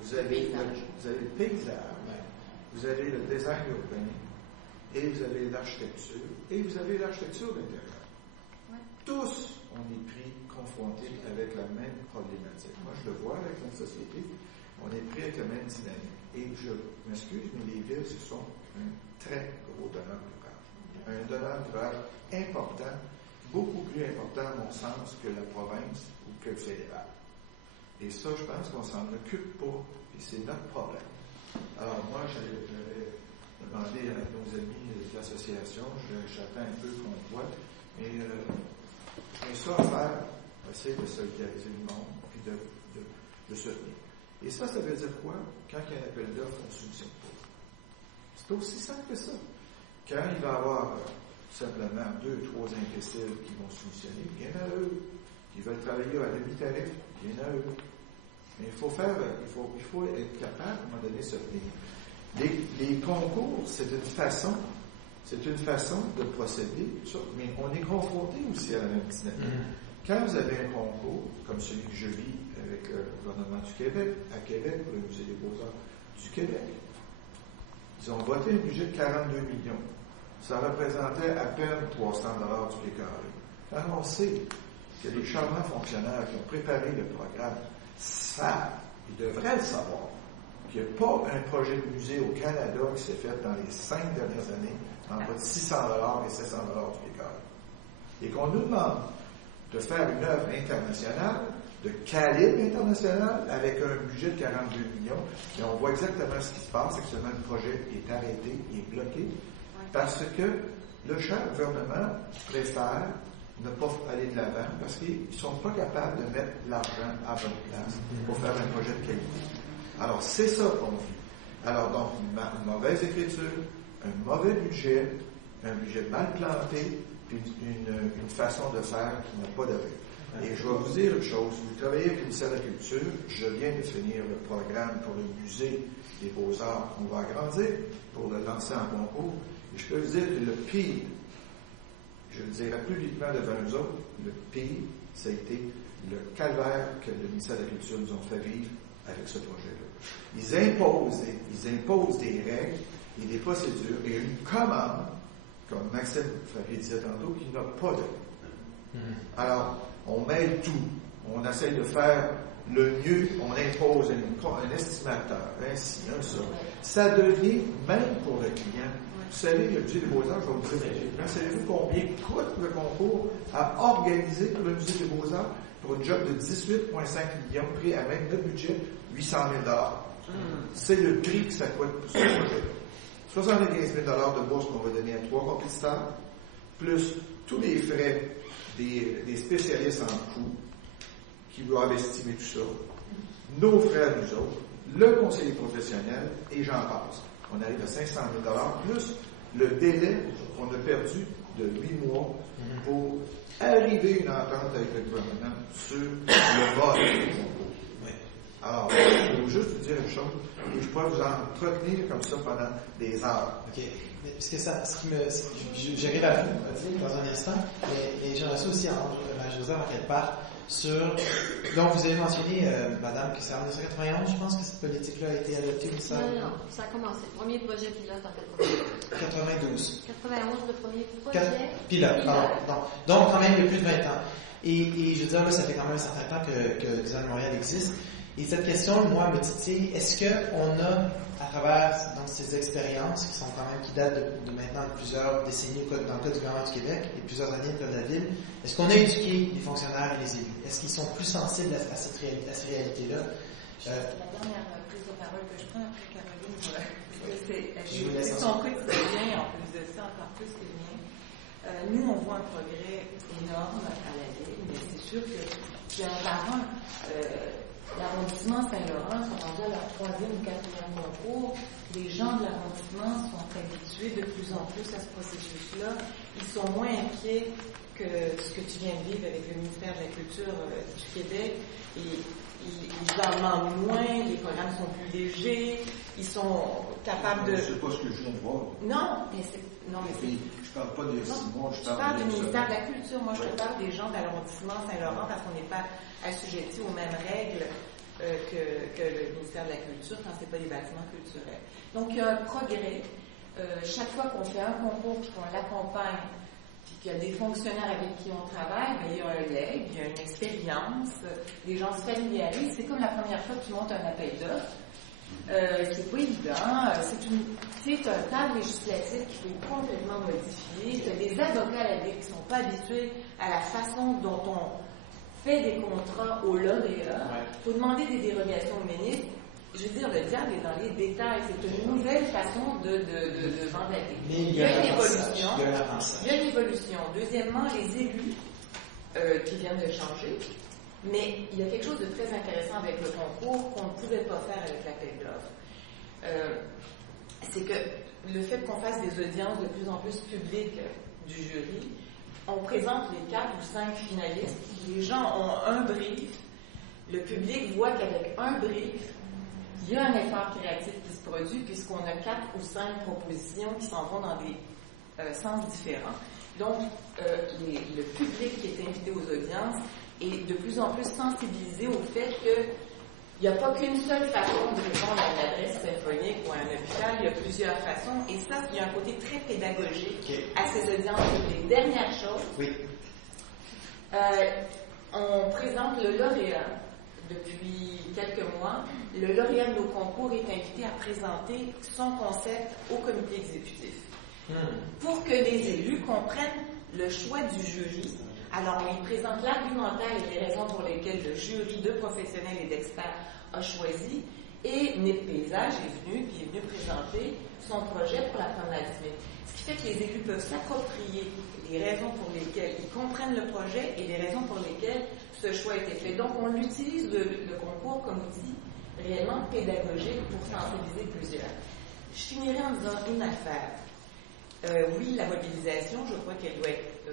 Vous avez le paysage, vous avez le design urbain, et vous avez l'architecture, et vous avez l'architecture d'intérieur. Ouais. Tous, on est confrontés avec la même problématique. Moi, je le vois avec notre société, on est pris avec la même dynamique. Et je m'excuse, mais les villes, ce sont un très gros donneur d'ouvrage. Un donneur d'ouvrage important, beaucoup plus important, à mon sens, que la province ou que le fédéral. Et ça, je pense qu'on s'en occupe pas, et c'est notre problème. Alors, moi, j'avais demandé à nos amis de l'association, j'attends un peu qu'on voit, mais j'ai ça à faire, essayer de solidariser le monde, puis de se tenir. Et ça veut dire quoi? Quand il y a un appel d'offres, on ne soutient pas. C'est aussi simple que ça. Quand il va y avoir simplement 2 ou 3 imbéciles qui vont soumissionner, bien à eux. Qui veulent travailler à demi-tarif, bien à eux. Mais il faut être capable, à un moment donné, de se tenir. Les concours, c'est une façon de procéder, mais on est confronté aussi à la même dynamique. Quand vous avez un concours, comme celui que je vis avec le gouvernement du Québec, à Québec, pour le Musée des Beaux-Arts du Québec, ils ont voté un budget de 42 millions. Ça représentait à peine 300 $ du pied carré. Quand on sait que les charmants fonctionnaires qui ont préparé le programme savent, ils devraient le savoir, qu'il n'y a pas un projet de musée au Canada qui s'est fait dans les 5 dernières années entre 600 $ et 700 $ du pied carré. Et qu'on nous demande de faire une œuvre internationale, de calibre international, avec un budget de 42 millions, et on voit exactement ce qui se passe, actuellement le projet est arrêté, il est bloqué, parce que le cher gouvernement préfère ne pas aller de l'avant parce qu'ils ne sont pas capables de mettre l'argent à bonne place pour faire un projet de qualité. Alors, c'est ça qu'on vit. Alors, donc, une mauvaise écriture, un mauvais budget, un budget mal planté, puis une façon de faire qui n'a pas d'allure. Et je vais vous dire une chose, vous travaillez avec le ministère de la Culture, je viens de finir le programme pour le musée des Beaux-Arts qu'on va agrandir pour le lancer en concours. Et je peux vous dire que le pire, je le dirai publiquement devant nous autres, le pire, ça a été le calvaire que le ministère de la Culture nous a fait vivre avec ce projet-là. Ils imposent des règles et des procédures et une commande, comme Maxime Frappier disait tantôt, qui n'a pas de. Alors, on mêle tout. On essaie de faire le mieux. On impose un estimateur, ainsi, ça. Ça devient, même pour le client, vous savez, le musée des Beaux-Arts, je vais vous dire, savez-vous combien coûte le concours à organiser pour le musée des Beaux-Arts pour une job de 18,5 millions, pris à même notre budget, 800 000 $. C'est le prix que ça coûte pour ce projet. 75 000 $ de bourse qu'on va donner à 3 compétiteurs, plus tous les frais des spécialistes en coûts qui doivent estimer tout ça, nos frais à nous autres, le conseiller professionnel, et j'en passe. On arrive à 500 000 $ plus le délai qu'on a perdu de 8 mois pour arriver à une entente avec le gouvernement sur le vote du concours. Alors, je veux juste vous dire une chose, et je pourrais vous entretenir comme ça pendant des heures. OK. Parce que j'arrive à vous dans un instant, mais j'aimerais ça aussi, Marie-Josée, en quelque part, sur. Donc, vous avez mentionné, Madame, que c'est en 1991, je pense que cette politique-là a été adoptée, ou ça? Non, ça a commencé. Le premier projet pilote en 92. 91, le premier projet. Pilote, pardon. Donc, quand même, il y a plus de 20 ans. Et je veux dire, là, ça fait quand même un certain temps que le Design Montréal existe. Et cette question, moi, me titille, est-ce qu'on a, à travers donc, ces expériences qui sont quand même, qui datent de maintenant plusieurs décennies dans le cas du gouvernement du Québec et plusieurs années de la ville, est-ce qu'on a éduqué les fonctionnaires et les élus? Est-ce qu'ils sont plus sensibles à cette réalité-là? La dernière prise de parole que je prends après Caroline, c'est son quotidien, en plus de ça, encore plus que le mien. Nous, on voit un progrès énorme à la ville, mais c'est sûr que j'ai un parent. L'arrondissement Saint-Laurent sont rendus à leur 3e ou 4e concours. Les gens de l'arrondissement sont habitués de plus en plus à ce processus-là. Ils sont moins inquiets que ce que tu viens de vivre avec le ministère de la Culture du Québec. Ils en demandent moins, les programmes sont plus légers, ils sont capables de... C'est pas ce que je viens de voir. Non, mais c'est... Je parle pas des 6 mois, je parle du ministère de la Culture. Moi, je te parle des gens de l'arrondissement Saint-Laurent parce qu'on n'est pas assujettis aux mêmes règles que le ministère de la Culture quand ce n'est pas des bâtiments culturels. Donc, il y a un progrès. Chaque fois qu'on fait un concours puis qu'on l'accompagne, puis qu'il y a des fonctionnaires avec qui on travaille, bien, il y a un leg, il y a une expérience, les gens se familiarisent. C'est comme la première fois que tu montes un appel d'offres. C'est pas évident. C'est un cadre législatif qu'il faut complètement modifier. C'est des avocats à la ville qui ne sont pas habitués à la façon dont on fait des contrats au lauréat. Il faut demander des dérogations au ministre. Je veux dire, le diable est dans les détails. C'est une nouvelle façon de vendre la ville. Il y a une évolution. Il y a une évolution. Deuxièmement, les élus qui viennent de changer. Mais il y a quelque chose de très intéressant avec le concours qu'on ne pouvait pas faire avec l'appel d'offres. C'est que le fait qu'on fasse des audiences de plus en plus publiques du jury, on présente les 4 ou 5 finalistes, les gens ont un brief, le public voit qu'avec un brief, il y a un effort créatif qui se produit puisqu'on a 4 ou 5 propositions qui s'en vont dans des sens différents. Donc, le public qui est invité aux audiences est de plus en plus sensibilisé au fait qu'il n'y a pas qu'une seule façon de répondre à une adresse téléphonique ou à un hôpital, il y a plusieurs façons, et ça, il y a un côté très pédagogique à ces audiences publiques. Dernière chose, on présente le lauréat depuis quelques mois. Le lauréat de nos concours est invité à présenter son concept au comité exécutif pour que les élus comprennent le choix du jury. Alors, on y présente l'argumentaire et les raisons pour lesquelles le jury de professionnels et d'experts a choisi. Et NIP Paysage est venu présenter son projet pour la promenade Smith. Ce qui fait que les élus peuvent s'approprier les raisons pour lesquelles ils comprennent le projet et les raisons pour lesquelles ce choix a été fait. Donc, on utilise le concours comme outil réellement pédagogique pour sensibiliser plusieurs. Je finirai en disant une affaire. Oui, la mobilisation, je crois qu'elle doit être,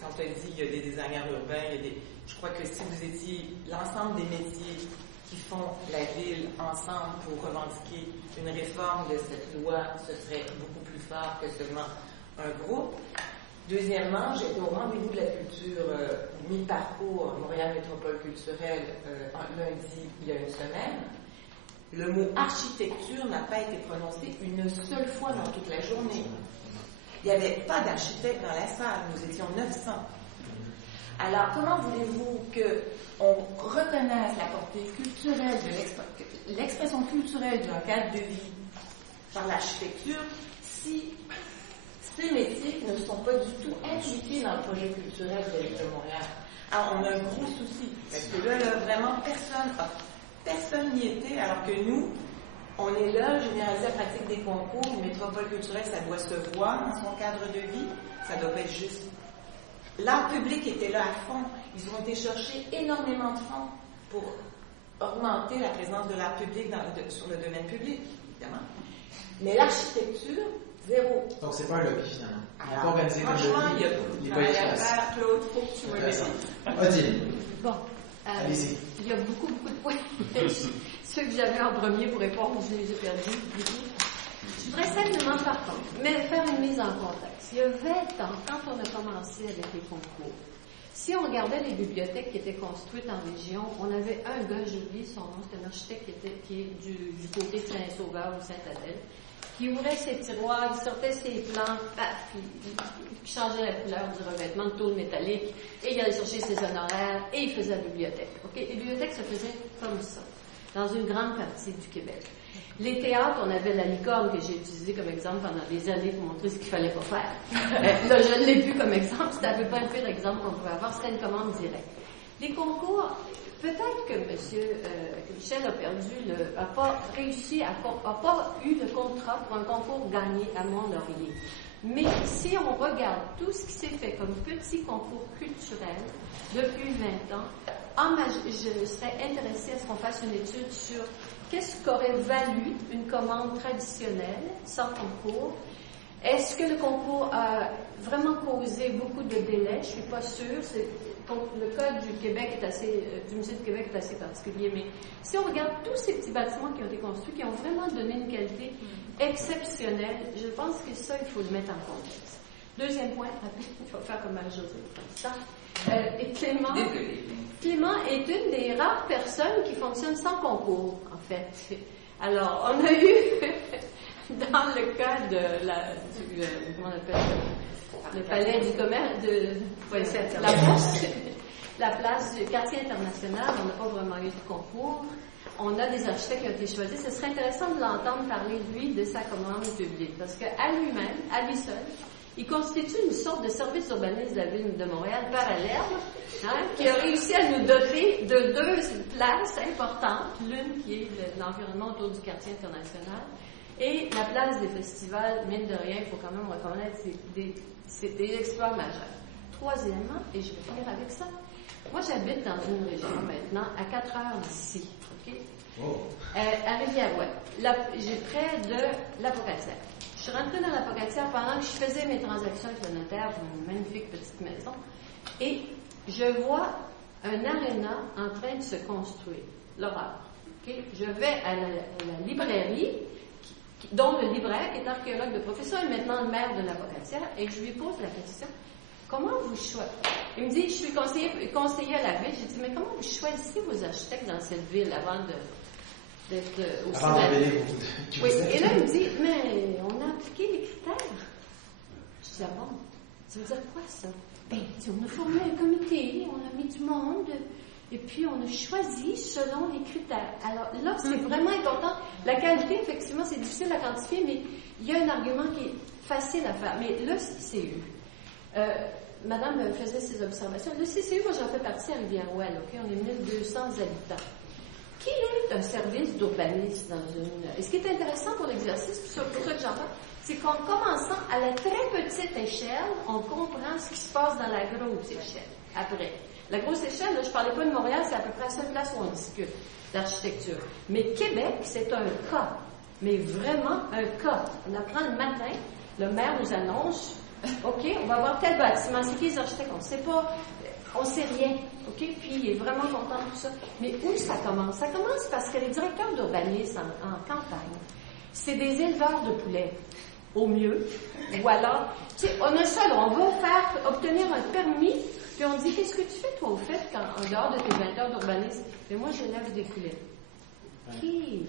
quand on dit qu'il y a des designers urbains, je crois que si vous étiez l'ensemble des métiers qui font la ville ensemble pour revendiquer une réforme de cette loi, ce serait beaucoup plus fort que seulement un groupe. Deuxièmement, j'étais au rendez-vous de la culture mi-parcours Montréal Métropole Culturelle lundi, il y a une semaine. Le mot architecture n'a pas été prononcé une seule fois dans toute la journée. Il n'y avait pas d'architecte dans la salle, nous étions 900. Alors, comment voulez-vous qu'on reconnaisse la portée culturelle de l'expression culturelle d'un cadre de vie par l'architecture si ces métiers ne sont pas du tout impliqués dans le projet culturel de la Ville de Montréal? Alors, on a un gros souci, parce que là vraiment, personne n'y était, alors que nous, on est là, généraliser la pratique des concours, une métropole culturelle, ça doit se voir dans son cadre de vie, ça doit pas être juste. L'art public était là à fond, ils ont été chercher énormément de fonds pour augmenter la présence de l'art public sur le domaine public, évidemment. Mais l'architecture, zéro. Donc c'est pas un lobby finalement. Alors, franchement, il y a beaucoup de travail à faire, Claude, faut que tu me le Odile. Bon. Allez-y. Il y a beaucoup de points. Ceux que j'avais en premier pour répondre, je les ai perdus. Je voudrais simplement, par contre, faire une mise en contexte. Il y a 20 ans, quand on a commencé avec les concours, si on regardait les bibliothèques qui étaient construites en région, on avait un gars, j'oublie son nom, c'était un architecte qui est du côté de Saint-Sauveur ou Sainte-Adèle, qui ouvrait ses tiroirs, il sortait ses plans, il changeait la couleur du revêtement de tôle métallique, et il allait chercher ses honoraires, et il faisait la bibliothèque. Okay? Les bibliothèques se faisaient comme ça, dans une grande partie du Québec. Les théâtres, on avait la licorne que j'ai utilisée comme exemple pendant des années pour montrer ce qu'il fallait pas faire. Là, je l'ai vu comme exemple, c'était à peu près le pire exemple qu'on pouvait avoir, c'était une commande directe. Les concours, peut-être que Michel a pas réussi, a pas eu le contrat pour un concours gagné à Mont-Laurier. Mais si on regarde tout ce qui s'est fait comme petit concours culturel depuis 20 ans, je serais intéressée à ce qu'on fasse une étude sur qu'est-ce qu'aurait valu une commande traditionnelle sans concours. Est-ce que le concours a vraiment causé beaucoup de délais? Je suis pas sûre. Le code du Québec du Musée du Québec est assez particulier, mais si on regarde tous ces petits bâtiments qui ont été construits, qui ont vraiment donné une qualité exceptionnelle, je pense que ça, il faut le mettre en contexte. Deuxième point, rapide, il faut faire comme Marie-Josée. Clément est une des rares personnes qui fonctionne sans concours, en fait. Alors, on a eu, dans le cas de comment on appelle ça? Le palais du commerce, la place du quartier international, on n'a pas vraiment eu de concours. On a des architectes qui ont été choisis. Ce serait intéressant de l'entendre parler, lui, de sa commande publique. Parce qu'à lui-même, à lui seul, il constitue une sorte de service urbaniste de la Ville de Montréal parallèle, qui a réussi à nous doter de 2 places importantes. L'une qui est l'environnement autour du quartier international et la place des festivals. Mine de rien, il faut quand même reconnaître c'est des exploits majeurs. Troisièmement, et je vais finir avec ça, moi j'habite dans une région maintenant à 4 heures d'ici, okay? À Rivière-Ouest. J'ai près de l'Apocatière. Je suis rentrée dans l'Apocatière pendant que je faisais mes transactions avec le notaire pour une magnifique petite maison et je vois un aréna en train de se construire. L'horreur. Okay? Je vais à la librairie dont le libraire, qui est archéologue de profession, est maintenant le maire de l'Apocatière, et je lui pose la question, comment vous choisissez? Il me dit, je suis conseiller à la ville. J'ai dit, mais comment vous choisissez vos architectes dans cette ville avant d'être aussi... Oui, et là, il me dit, mais on a appliqué les critères. Je dis, ah bon, ça veut dire quoi, ça? Ben, on a formé un comité, on a mis du monde... Et puis, on a choisi selon les critères. Alors là, c'est vraiment important. La qualité, effectivement, c'est difficile à quantifier, mais il y a un argument qui est facile à faire. Mais le CCU, Madame faisait ses observations. Le CCU, moi, j'en fais partie à Rivière-Ouest. Okay? On est 1200 habitants. Qui est un service d'urbanisme dans une... Et ce qui est intéressant pour l'exercice, c'est pour ça que j'en parle, c'est qu'en commençant à la très petite échelle, on comprend ce qui se passe dans la grosse échelle, après. La grosse échelle, là, je ne parlais pas de Montréal, c'est à peu près la seule place où on discute d'architecture. Mais Québec, c'est un cas, mais vraiment un cas. On apprend le matin, le maire nous annonce, OK, on va avoir tel bâtiment, c'est qui les architectes, on ne sait pas, on ne sait rien, OK, puis il est vraiment content de tout ça. Mais où ça commence? Ça commence parce que les directeurs d'urbanisme en campagne, c'est des éleveurs de poulets, au mieux, ou alors, tu sais, on a ça, là, on va faire obtenir un permis. Puis on dit, qu'est-ce que tu fais, toi, au fait, quand, en dehors de tes 20 heures d'urbanisme? Mais moi, j'élève des poulets. Qui?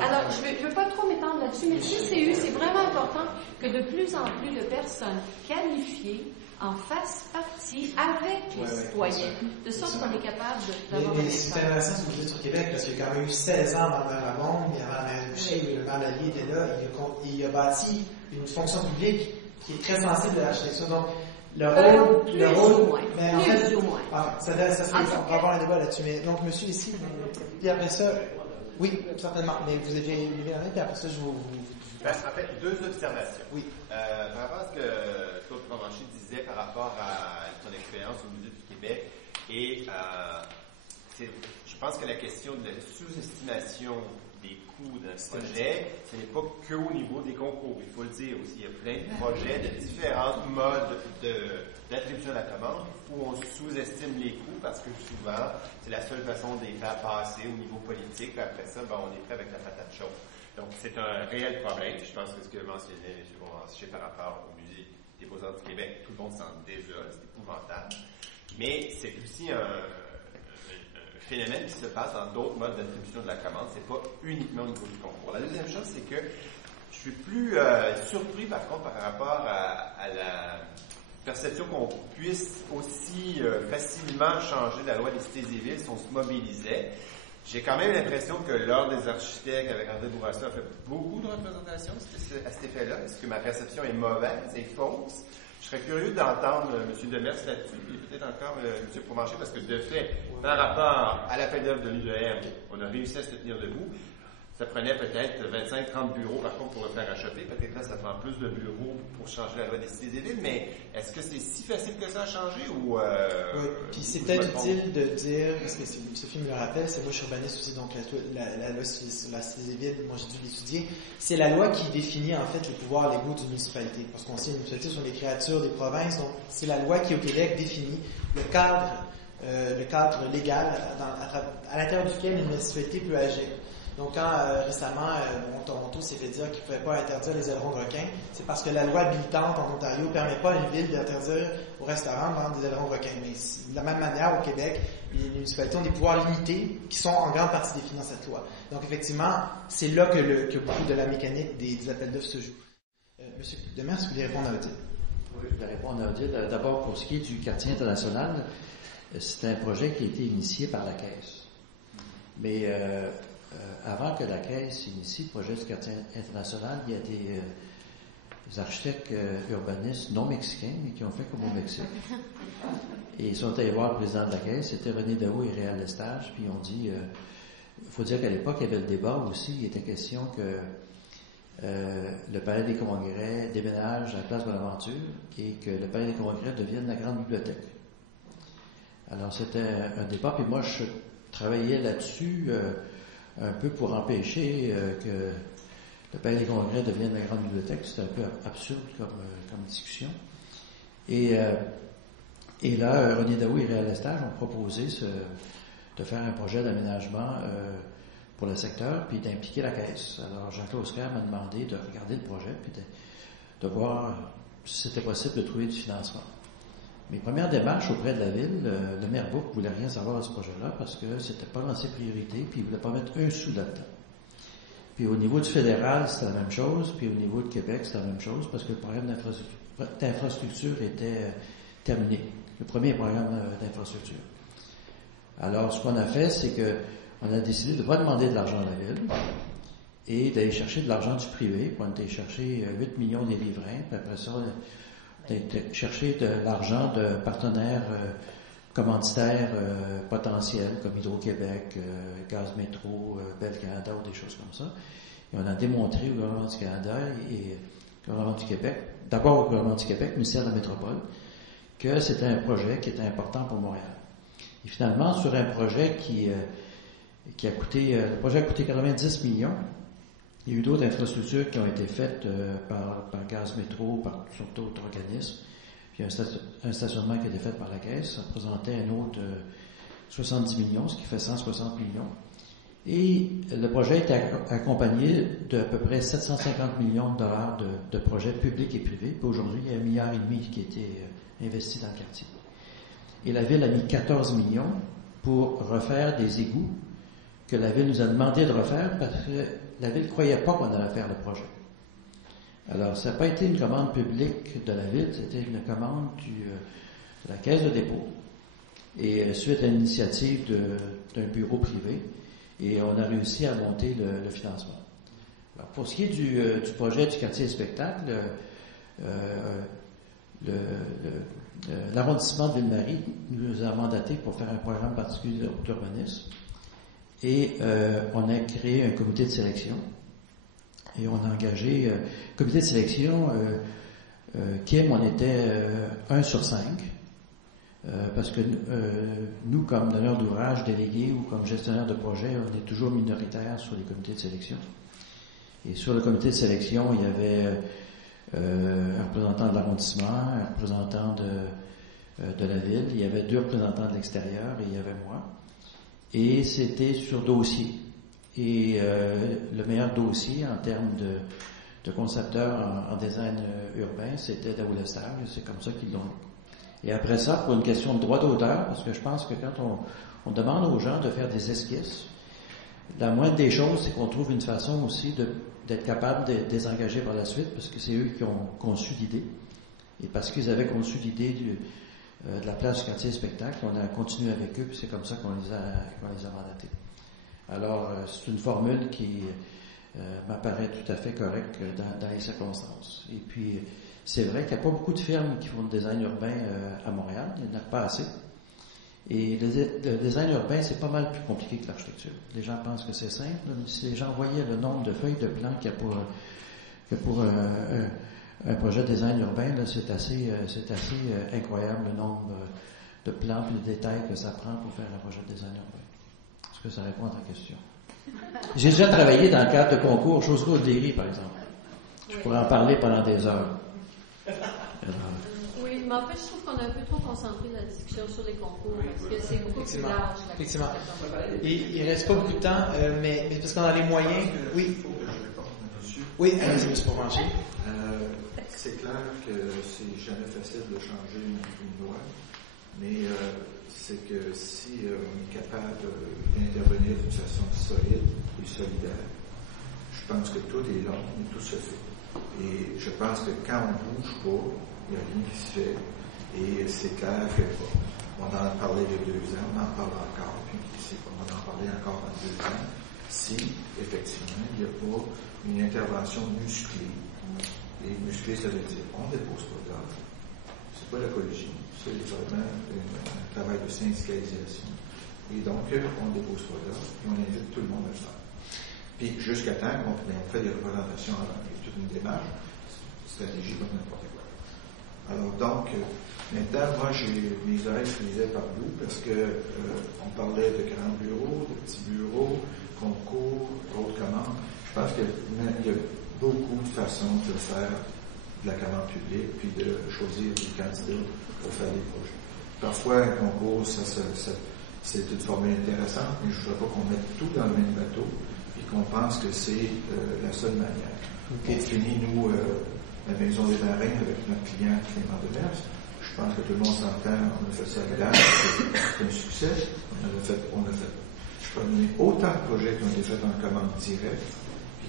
Alors, je veux pas trop m'étendre là-dessus, mais le CCU, c'est vraiment important que de plus en plus de personnes qualifiées en fassent partie avec les citoyens, de sorte qu'on est capable d'avoir Mais c'est intéressant ce que vous dites sur Québec, parce qu'il y a quand même eu 16 ans avant le maire Lamont, il y avait la maire Boucher, le maire Lallier était là, il a bâti une fonction publique qui est très sensible de l'architecture. Donc, le rôle, mais en fait, ça serait, on va avoir un débat là-dessus. Mais donc, monsieur ici, puis après ça, oui, certainement, mais vous avez levé la main, puis après ça, je vous... En fait, deux observations. Oui. Par rapport à ce que Claude Provencher disait par rapport à son expérience au Musée du Québec, et je pense que la question de la sous-estimation des coûts d'un projet, ce n'est pas qu'au niveau des concours. Il faut le dire aussi, il y a plein de projets de différents modes d'attribution de la commande où on sous-estime les coûts parce que souvent, c'est la seule façon de les faire passer au niveau politique. Puis après ça, on est prêt avec la patate chaude. Donc, c'est un réel problème. Je pense que ce que mentionnait M. Provencher par rapport au Musée des Beaux-Arts du Québec, tout le monde s'en désole, c'est épouvantable. Mais c'est aussi un phénomène qui se passe dans d'autres modes d'attribution de la commande. C'est pas uniquement au niveau du concours. La deuxième chose, c'est que je suis plus surpris, par contre, par rapport à la perception qu'on puisse aussi facilement changer la loi des cités et villes si on se mobilisait. J'ai quand même l'impression que l'Ordre des architectes, avec André Bourassa, a fait beaucoup de représentations à cet effet-là. Est-ce que ma perception est mauvaise, est fausse? Je serais curieux d'entendre M. Demers là-dessus, et peut-être encore M. Provencher, parce que de fait, par rapport à l'appel d'offres de l'UDM, on a réussi à se tenir debout. Ça prenait peut-être 25-30 bureaux, par contre, pour le faire acheter. Peut-être là, ça prend plus de bureaux pour changer la loi des cités et villes, mais est-ce que c'est si facile que ça à changer ou... Oui, puis c'est peut-être utile de dire, parce que Sophie me le rappelle, c'est moi je suis urbaniste aussi, donc la loi sur la cité et villes, moi j'ai dû l'étudier, c'est la loi qui définit en fait les pouvoirs légaux d'une municipalité, parce qu'on sait que les municipalités sont des créatures des provinces, donc c'est la loi qui au Québec définit le cadre légal à l'intérieur duquel une municipalité peut agir. Donc, quand récemment, Toronto s'est fait dire qu'il ne pouvait pas interdire les ailerons de requins, c'est parce que la loi habilitante en Ontario ne permet pas à une ville d'interdire aux restaurants de vendre des ailerons de requins. Mais de la même manière, au Québec, les municipalités ont des pouvoirs limités qui sont en grande partie définis dans cette loi. Donc, effectivement, c'est là que beaucoup de la mécanique des appels d'offres se joue. Monsieur Demers, vous voulez répondre à Odile? Oui, je vais répondre à Odile. D'abord, pour ce qui est du quartier international, c'est un projet qui a été initié par la Caisse. Mais avant que la Caisse initie le projet du quartier international, il y a des architectes urbanistes non mexicains, mais qui ont fait comme au Mexique. Et ils sont allés voir le président de la Caisse, c'était René Daou et Réal Lestage, puis ils ont dit, il faut dire qu'à l'époque, il y avait le débat aussi, il était question que le Palais des Congrès déménage à la place Bonaventure et que le Palais des Congrès devienne la grande bibliothèque. Alors c'était un débat, puis moi je travaillais là-dessus un peu pour empêcher que le Palais des Congrès devienne la grande bibliothèque. C'était un peu absurde comme discussion. Et là, René Daou et Réal Lestage ont proposé de faire un projet d'aménagement pour le secteur, puis d'impliquer la Caisse. Alors, Jean-Claude Oscar m'a demandé de regarder le projet, puis de voir si c'était possible de trouver du financement. Mes premières démarches auprès de la ville, le maire Bouc voulait rien savoir de ce projet-là parce que c'était pas dans ses priorités, puis il voulait pas mettre un sou là-dedans. Puis au niveau du fédéral, c'était la même chose, puis au niveau de Québec, c'était la même chose, parce que le programme d'infrastructure était terminé. Le premier programme d'infrastructure. Alors, ce qu'on a fait, c'est que on a décidé de ne pas demander de l'argent à la ville et d'aller chercher de l'argent du privé. Puis on a été chercher 8 millions des riverains, puis après ça, on a été chercher de l'argent de partenaires commanditaires potentiels comme Hydro-Québec, Gaz Métro, Bell Canada ou des choses comme ça. Et on a démontré au gouvernement du Canada et au gouvernement du Québec, d'abord au gouvernement du Québec, ministère de la Métropole, que c'était un projet qui était important pour Montréal. Et finalement, sur un projet qui a coûté, le projet a coûté 90 millions, il y a eu d'autres infrastructures qui ont été faites par Gaz Métro, par d'autres organismes. Puis un stationnement qui a été fait par la Caisse, ça représentait un autre 70 millions, ce qui fait 160 millions. Et le projet était accompagné d'à peu près 750 millions de dollars de projets publics et privés. Puis aujourd'hui, il y a 1,5 milliard qui a été investi dans le quartier. Et la Ville a mis 14 millions pour refaire des égouts que la Ville nous a demandé de refaire parce que la Ville ne croyait pas qu'on allait faire le projet. Alors, ça n'a pas été une commande publique de la Ville, c'était une commande de la Caisse de dépôt. Et suite à l'initiative d'un bureau privé, et on a réussi à monter le financement. Alors, pour ce qui est du projet du quartier spectacle, l'arrondissement de Ville-Marie nous a mandaté pour faire un programme particulier d'urbanisme. Et on a créé un comité de sélection. Et on a engagé comité de sélection. Kim, on était 1 sur 5. Parce que nous, comme donneurs d'ouvrage délégués ou comme gestionnaires de projet, on est toujours minoritaires sur les comités de sélection. Et sur le comité de sélection, il y avait un représentant de l'arrondissement, un représentant de la ville, il y avait 2 représentants de l'extérieur et il y avait moi. Et c'était sur dossier. Et le meilleur dossier en termes de concepteur en design urbain, c'était Daoud Lestage, c'est comme ça qu'ils l'ont eu. Et après ça, pour une question de droit d'auteur, parce que je pense que quand on demande aux gens de faire des esquisses, la moindre des choses, c'est qu'on trouve une façon aussi d'être capable de les par la suite, parce que c'est eux qui ont conçu l'idée. Et parce qu'ils avaient conçu l'idée de la place du quartier spectacle, on a continué avec eux, puis c'est comme ça qu'on les a mandatés. Alors, c'est une formule qui m'apparaît tout à fait correcte dans les circonstances. Et puis, c'est vrai qu'il n'y a pas beaucoup de firmes qui font le design urbain à Montréal, il n'y en a pas assez. Et le design urbain, c'est pas mal plus compliqué que l'architecture. Les gens pensent que c'est simple, mais si les gens voyaient le nombre de feuilles de plan qu'il y a pour un projet de design urbain, là, c'est assez incroyable le nombre de plans et de détails que ça prend pour faire un projet de design urbain. Est-ce que ça répond à ta question? J'ai déjà travaillé dans le cadre de concours Chaussures-Odéry, par exemple. Je pourrais en parler pendant des heures. Oui, mais en fait, je trouve qu'on a un peu trop concentré la discussion sur les concours, parce que c'est beaucoup plus large. Effectivement. Il ne reste pas beaucoup de temps, mais parce qu'on a les moyens. Oui. Oui, allez-y, M. Provencher. C'est clair que c'est jamais facile de changer une loi, mais c'est que si on est capable d'intervenir d'une façon solide et solidaire, je pense que tout est long et tout se fait. Et je pense que quand on ne bouge pas, il n'y a rien qui se fait. Et c'est clair que on en a parlé il y a 2 ans, on en parle encore, puis on va en parler encore dans 2 ans, si effectivement il n'y a pas une intervention musclée. Et musclée, ça veut dire on ne dépose pas d'ordre. C'est pas l'écologie, c'est vraiment un travail de syndicalisation. Et donc, on ne dépose pas d'ordre, et on invite tout le monde à le faire. Puis jusqu'à temps qu'on fait des représentations avant, et toute une démarche, stratégie comme n'importe quoi. Alors donc, maintenant, moi, mes oreilles se lisaient par bout parce que on parlait de grands bureaux, de petits bureaux, concours, autres commandes. Je pense qu'il y a beaucoup de façons de faire de la commande publique, puis de choisir des candidats pour faire des projets. Parfois, un concours, c'est une formule intéressante, mais je ne voudrais pas qu'on mette tout dans le même bateau, puis qu'on pense que c'est la seule manière. Okay. On finit, nous, la Maison des Marins avec notre client Clément Demers. Je pense que tout le monde s'entend, on a fait ça à Gdańsk, c'est un succès. On a fait, je peux donner autant de projets qui ont été faits en commande directe,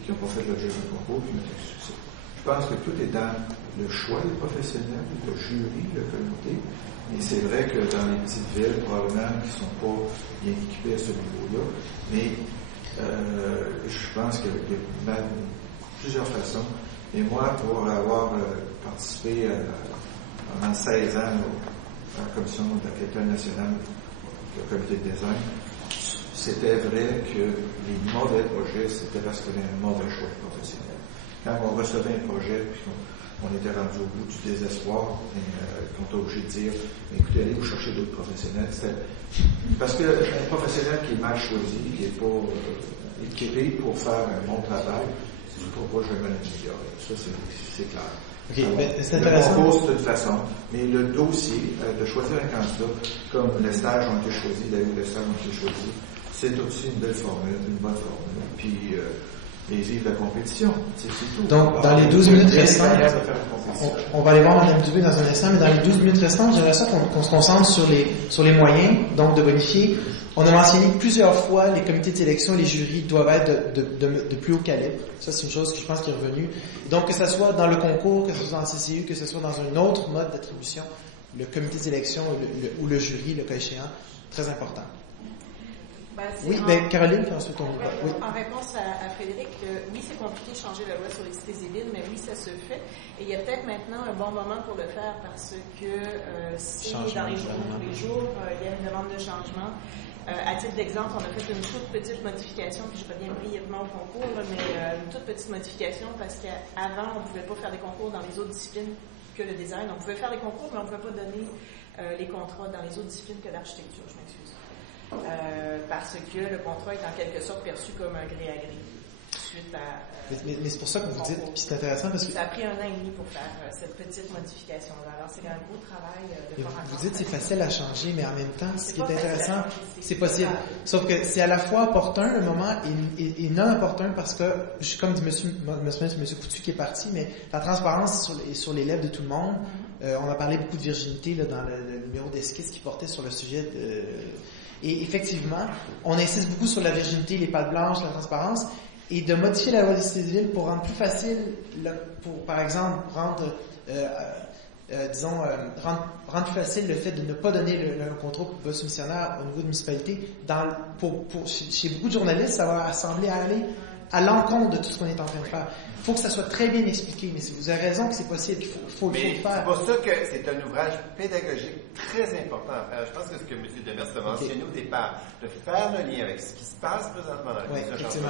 qui n'ont pas fait l'objet d'un concours, qui ont été un succès. Je pense que tout est dans le choix des professionnels, le jury, le comité. Et c'est vrai que dans les petites villes, probablement, qui ne sont pas bien équipées à ce niveau-là, mais je pense qu'il y a plusieurs façons. Et moi, pour avoir participé pendant 16 ans la commission de la capitale nationale, le comité de design, c'était vrai que les mauvais projets, c'était parce qu'il y avait un mauvais choix professionnel. Quand on recevait un projet, puis on était rendu au bout du désespoir, et qu'on était obligé de dire, écoutez, allez vous chercher d'autres professionnels. Parce qu'un professionnel qui est mal choisi, qui n'est pas équipé pour faire un bon travail, c'est pas je vais m'améliorer. Ça, c'est clair. Okay, c'est intéressant. Le concours, de toute façon, mais le dossier de choisir un candidat, comme les stages ont été choisis, d'ailleurs les stages ont été choisis, c'est aussi une belle formule, une bonne formule. Puis, et vivre la compétition. C'est tout. Donc, dans les 12 minutes restantes, on va aller voir Mme Dubé dans un instant, mais dans les 12 minutes restantes, j'aimerais ça qu'on se concentre sur les moyens, donc de bonifier. On a mentionné plusieurs fois les comités de sélection, les jurys doivent être de plus haut calibre. Ça, c'est une chose que je pense qui est revenue. Donc, que ce soit dans le concours, que ce soit dans le CCU, que ce soit dans un autre mode d'attribution, le comité de sélection ou le jury, le cas échéant, très important. Oui, Caroline, puis ensuite on va. Oui. En réponse à Frédéric, oui, c'est compliqué de changer la loi sur les cités civiles, mais oui, ça se fait. Et il y a peut-être maintenant un bon moment pour le faire parce que si dans les jours, tous les jours, il y a une demande de changement. À titre d'exemple, on a fait une toute petite modification, puis je reviens brièvement au concours, mais une toute petite modification parce qu'avant, on ne pouvait pas faire des concours dans les autres disciplines que le design. On pouvait faire des concours, mais on ne pouvait pas donner les contrats dans les autres disciplines que l'architecture, je m'excuse. Parce que le contrat est en quelque sorte perçu comme un gré à gré suite à... mais c'est pour ça que vous dites, puis c'est intéressant parce que... Ça a pris 1 an et demi pour faire cette petite modification-là. Alors c'est un gros travail de faire vous dites c'est facile à changer, mais en même temps, ce qui est intéressant, c'est possible. Sauf que c'est à la fois opportun le moment et non opportun parce que, comme dit M. Coutu qui est parti, mais la transparence est sur les lèvres de tout le monde. On a parlé beaucoup de virginité là, dans le numéro d'esquisse qui portait sur le sujet de... Et effectivement, on insiste beaucoup sur la virginité, les pattes blanches, la transparence, et de modifier la loi des cités civiles pour rendre plus facile, par exemple, rendre plus facile le fait de ne pas donner le contrat pour poste missionnaire au niveau de municipalité. Chez beaucoup de journalistes, ça va sembler aller à l'encontre de tout ce qu'on est en train de faire. Il faut que ça soit très bien expliqué, mais vous avez raison que c'est possible, qu'il faut le faire. C'est pour ça que c'est un ouvrage pédagogique très important à faire. Je pense que ce que M. Demers a mentionné au départ, de faire le lien avec ce qui se passe présentement dans la commission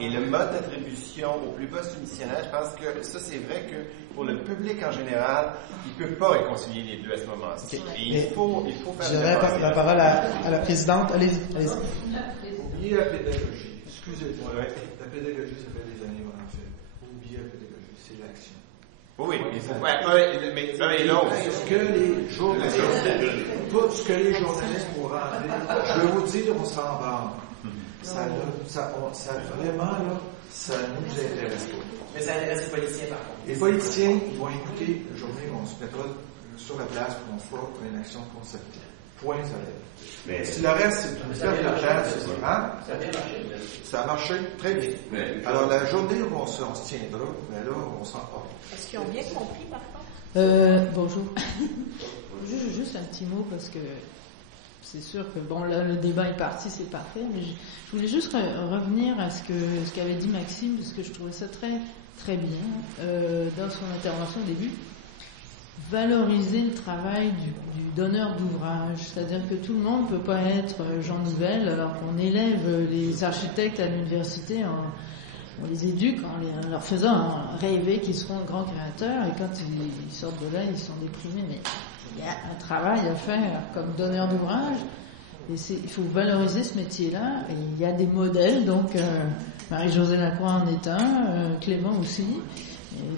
et le mode d'attribution au plus bas soumissionnaire, je pense que ça, c'est vrai que pour le public en général, il ne peut pas réconcilier les deux à ce moment-ci. Et il faut faire... J'aurais la parole à la présidente. Allez-y. Oubliez la pédagogie. Excusez-moi. La pédagogie, ça fait des années qu'on en fait. Oubliez la pédagogie, c'est l'action. Oui, mais il faut faire mais l'autre. Tout ce que les journalistes pourront rentrer, je vais vous dire, on sera en bande. Ça vraiment, là, ça nous intéresse pas. Mais ça intéresse les politiciens, par contre. Les politiciens, ils vont écouter la journée, on se mettra sur la place pour qu'on fera une action conceptuelle. Point, ça va. Si le reste, c'est une perte de temps, ça a marché très bien. Alors, la journée où on se tiendra, ben là, on s'en parle. Est-ce qu'ils ont bien compris, par contre? Bonjour. Juste un petit mot, parce que c'est sûr que, bon, là, le débat est parti, c'est parfait, mais je voulais juste revenir à ce qu'avait dit Maxime, parce que je trouvais ça très, très bien, dans son intervention au début. Valoriser le travail du donneur d'ouvrage, c'est-à-dire que tout le monde ne peut pas être Jean Nouvel alors qu'on élève les architectes à l'université, on les éduque en leur faisant rêver qu'ils seront de grands créateurs, et quand ils sortent de là, ils sont déprimés. Mais il y a un travail à faire comme donneur d'ouvrage, et il faut valoriser ce métier-là, et il y a des modèles, donc Marie-Josée Lacroix en est un, Clément aussi.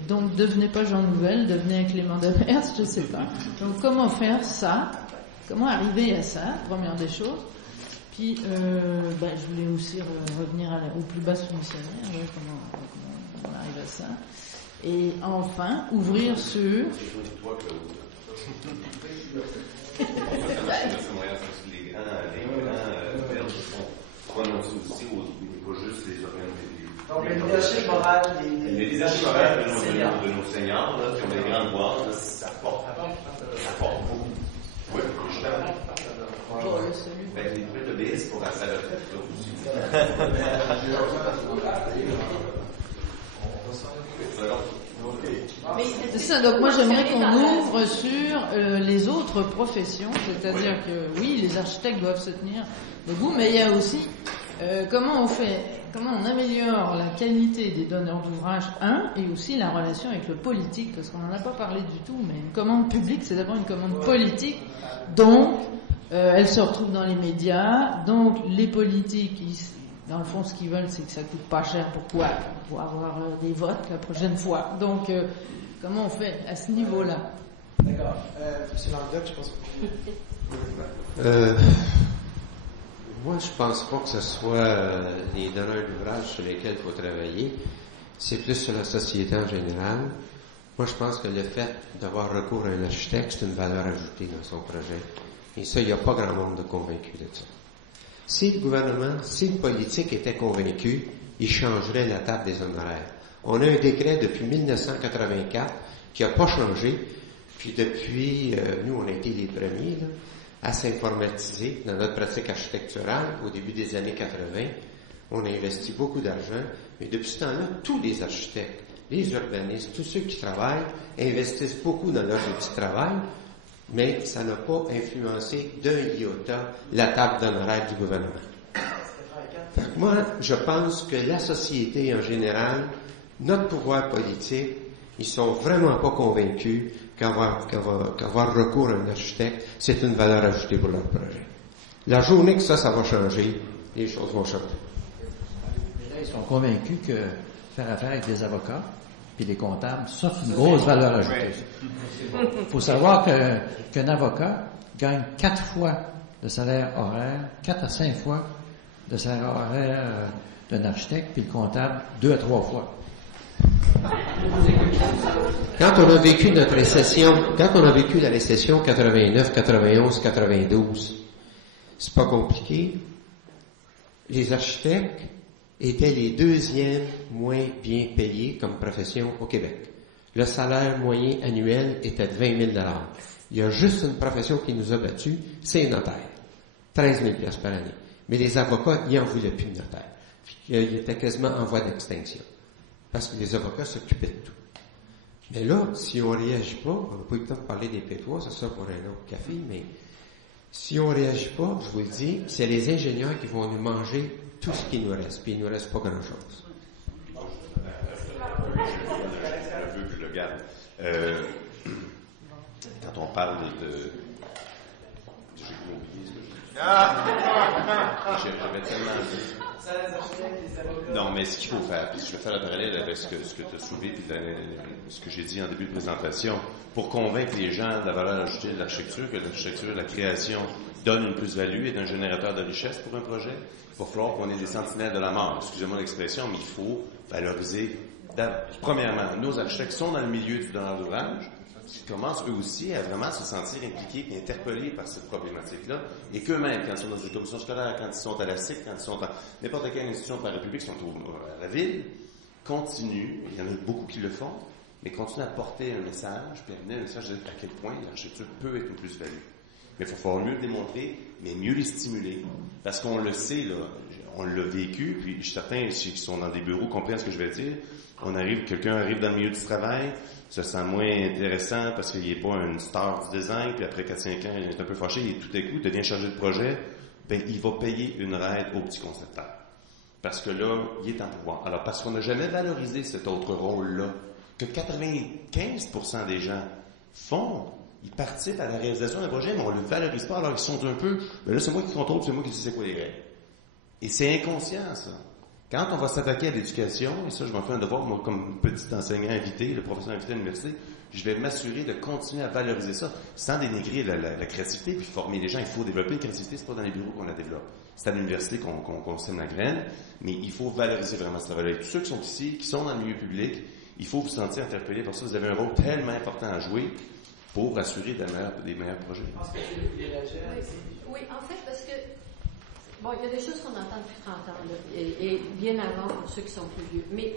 Donc, devenez pas Jean Nouvel, devenez un Clément Demers, je sais pas. Donc, comment faire ça? Comment arriver à ça? Première des choses. Puis, je voulais aussi revenir au plus bas soumissionnaire, comment on arrive à ça. Et enfin, ouvrir sur... Les grands prononcés aussi, pas juste les organes publics. Donc, le leadership moral les leadership moral de nos seniors, là, qui ont des grandes voix, ça porte beaucoup. Oui, les trucs de BS pour la salle de fête, là aussi. C'est ça, donc moi j'aimerais qu'on ouvre sur les autres professions, c'est-à-dire que oui, les architectes doivent se tenir debout, mais il y a aussi comment on améliore la qualité des donneurs d'ouvrage, et aussi la relation avec le politique, parce qu'on n'en a pas parlé du tout, mais une commande publique, c'est d'abord une commande politique, donc elle se retrouve dans les médias, donc les politiques, dans le fond, ce qu'ils veulent, c'est que ça coûte pas cher pour avoir des votes la prochaine fois. Donc, comment on fait à ce niveau-là? D'accord. Monsieur Languedoc, je pense que... Moi, je pense pas que ce soit les donneurs d'ouvrage sur lesquels il faut travailler. C'est plus sur la société en général. Moi, je pense que le fait d'avoir recours à un architecte, c'est une valeur ajoutée dans son projet. Et ça, il n'y a pas grand monde de convaincus de ça. Si le gouvernement, si le politique était convaincu, il changerait la table des honoraires. On a un décret depuis 1984 qui n'a pas changé. Puis depuis, nous, on a été les premiers là, à s'informatiser dans notre pratique architecturale au début des années 80. On a investi beaucoup d'argent. Mais depuis ce temps-là, tous les architectes, les urbanistes, tous ceux qui travaillent, investissent beaucoup dans leur outil de travail. Mais ça n'a pas influencé d'un iota la table d'honoraires du gouvernement. Moi, je pense que la société en général, notre pouvoir politique, ils sont vraiment pas convaincus qu'avoir recours à un architecte, c'est une valeur ajoutée pour leur projet. La journée que ça va changer, les choses vont changer. Là, ils sont convaincus que faire affaire avec des avocats puis les comptables, ça, c'est une grosse valeur ajoutée. Il faut savoir qu'un avocat gagne 4 fois le salaire horaire, 4 à 5 fois le salaire horaire d'un architecte, puis le comptable 2 à 3 fois. Quand on a vécu notre récession, quand on a vécu la récession 89, 91, 92, c'est pas compliqué. Les architectes étaient les deuxièmes moins bien payés comme profession au Québec. Le salaire moyen annuel était de 20 000 $. Il y a juste une profession qui nous a battus, c'est les notaires. 13 000 $ par année. Mais les avocats, ils n'en voulaient plus de notaires. Ils étaient quasiment en voie d'extinction. Parce que les avocats s'occupaient de tout. Mais là, si on ne réagit pas, on n'a pas eu le temps de parler des pétois, c'est ça pour un autre café, mais si on ne réagit pas, je vous le dis, c'est les ingénieurs qui vont nous manger tout ce qui nous reste, puis il ne nous reste pas grand-chose. Un peu que je le garde. Quand on parle de... J'ai oublié ce que je dis. J'avais tellement... Non, mais ce qu'il faut faire, puis je vais faire le parallèle avec ce que tu as soulevé, puis ce que j'ai dit en début de présentation, pour convaincre les gens de la valeur ajoutée de l'architecture, que l'architecture, la création, donne une plus-value et est un générateur de richesse pour un projet, il va falloir qu'on ait des sentinelles de la mort. Excusez-moi l'expression, mais il faut valoriser, premièrement, nos architectes sont dans le milieu du donneur d'ouvrage, qui commencent eux aussi à vraiment se sentir impliqués et interpellés par cette problématique-là, et qu'eux-mêmes, quand ils sont dans des commissions scolaires, quand ils sont à la SIC, quand ils sont dans n'importe quelle institution de la République, sont à la ville, continuent, il y en a beaucoup qui le font, mais continuent à porter un message, puis amener un message de à quel point l'architecture peut être une plus-value. Mais il faut falloir mieux le démontrer, mais mieux les stimuler, parce qu'on le sait, là, on l'a vécu, puis certains qui sont dans des bureaux comprennent ce que je vais dire. Quelqu'un arrive dans le milieu du travail, se sent moins intéressant parce qu'il n'est pas une star du design, puis après 4-5 ans, il est un peu fâché, et tout à coup, devient chargé de projet, ben, il va payer une aide au petit concepteur. Parce que là, il est en pouvoir. Alors, parce qu'on n'a jamais valorisé cet autre rôle-là, que 95% des gens font, ils participent à la réalisation d'un projet, mais on ne le valorise pas, alors ils sont un peu, ben là, c'est moi qui contrôle, c'est moi qui sais c'est quoi les règles. Et c'est inconscient, ça. Quand on va s'attaquer à l'éducation, et ça, je m'en fais un devoir, moi, comme petit enseignant invité, le professeur invité à l'université, je vais m'assurer de continuer à valoriser ça, sans dénigrer la créativité, puis former les gens. Il faut développer la créativité, c'est pas dans les bureaux qu'on la développe. C'est à l'université qu'on sème la graine, mais il faut valoriser vraiment ce travail-là. Et tous ceux qui sont ici, qui sont dans le milieu public, il faut vous sentir interpellé par ça. Vous avez un rôle tellement important à jouer pour assurer des meilleurs projets. Oui, en fait, parce que bon, il y a des choses qu'on entend depuis 30 ans, là, et bien avant pour ceux qui sont plus vieux. Mais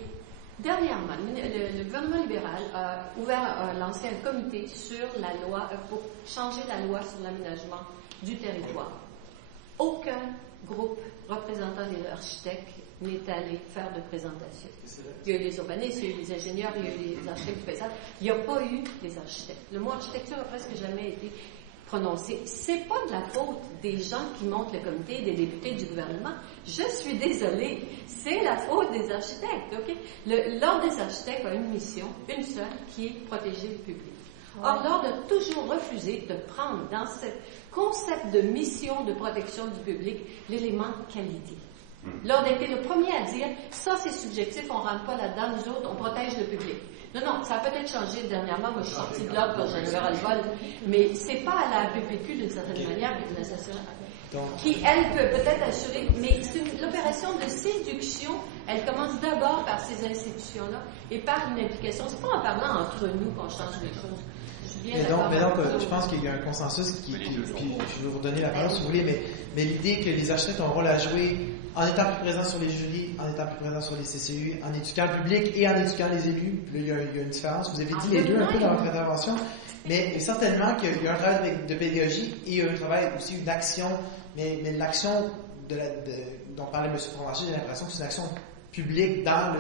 dernièrement, le gouvernement libéral a lancé un comité sur la loi, pour changer la loi sur l'aménagement du territoire. Aucun groupe représentant des architectes n'est allé faire de présentation. Il y a eu les urbanistes, il y a eu les ingénieurs, il y a eu les architectes du paysage. Il n'y a pas eu les architectes. Le mot architecture n'a presque jamais été prononcé. C'est pas de la faute des gens qui montent le comité, des députés du gouvernement. Je suis désolée. C'est la faute des architectes, OK? L'Ordre des architectes a une mission, une seule, qui est protéger le public. Or, l'Ordre a toujours refusé de prendre dans ce concept de mission de protection du public l'élément qualité. L'Ordre a été le premier à dire, ça c'est subjectif, on ne rentre pas là-dedans, nous autres, on protège le public. Non, ça a peut-être changé dernièrement, moi je suis sortie de l'Ordre quand j'avais ras-le-bol, mais c'est pas à la PPQ d'une certaine manière, qui, elle, peut peut-être assurer, mais l'opération de séduction, elle commence d'abord par ces institutions-là et par une implication. C'est pas en parlant entre nous qu'on change les choses. Mais donc, je pense qu'il y a un consensus puis je vais vous redonner la parole si vous voulez, mais l'idée que les architectes ont un rôle à jouer en étant plus présents sur les jurys, en étant plus présents sur les CCU, en éduquant le public et en éduquant les élus. Là, il y a une différence. Vous avez dit les deux un peu dans votre intervention, mais certainement qu'il y a un travail de pédagogie et un travail aussi d'action, mais l'action dont parlait M. Provencher, j'ai l'impression que c'est une action publique dans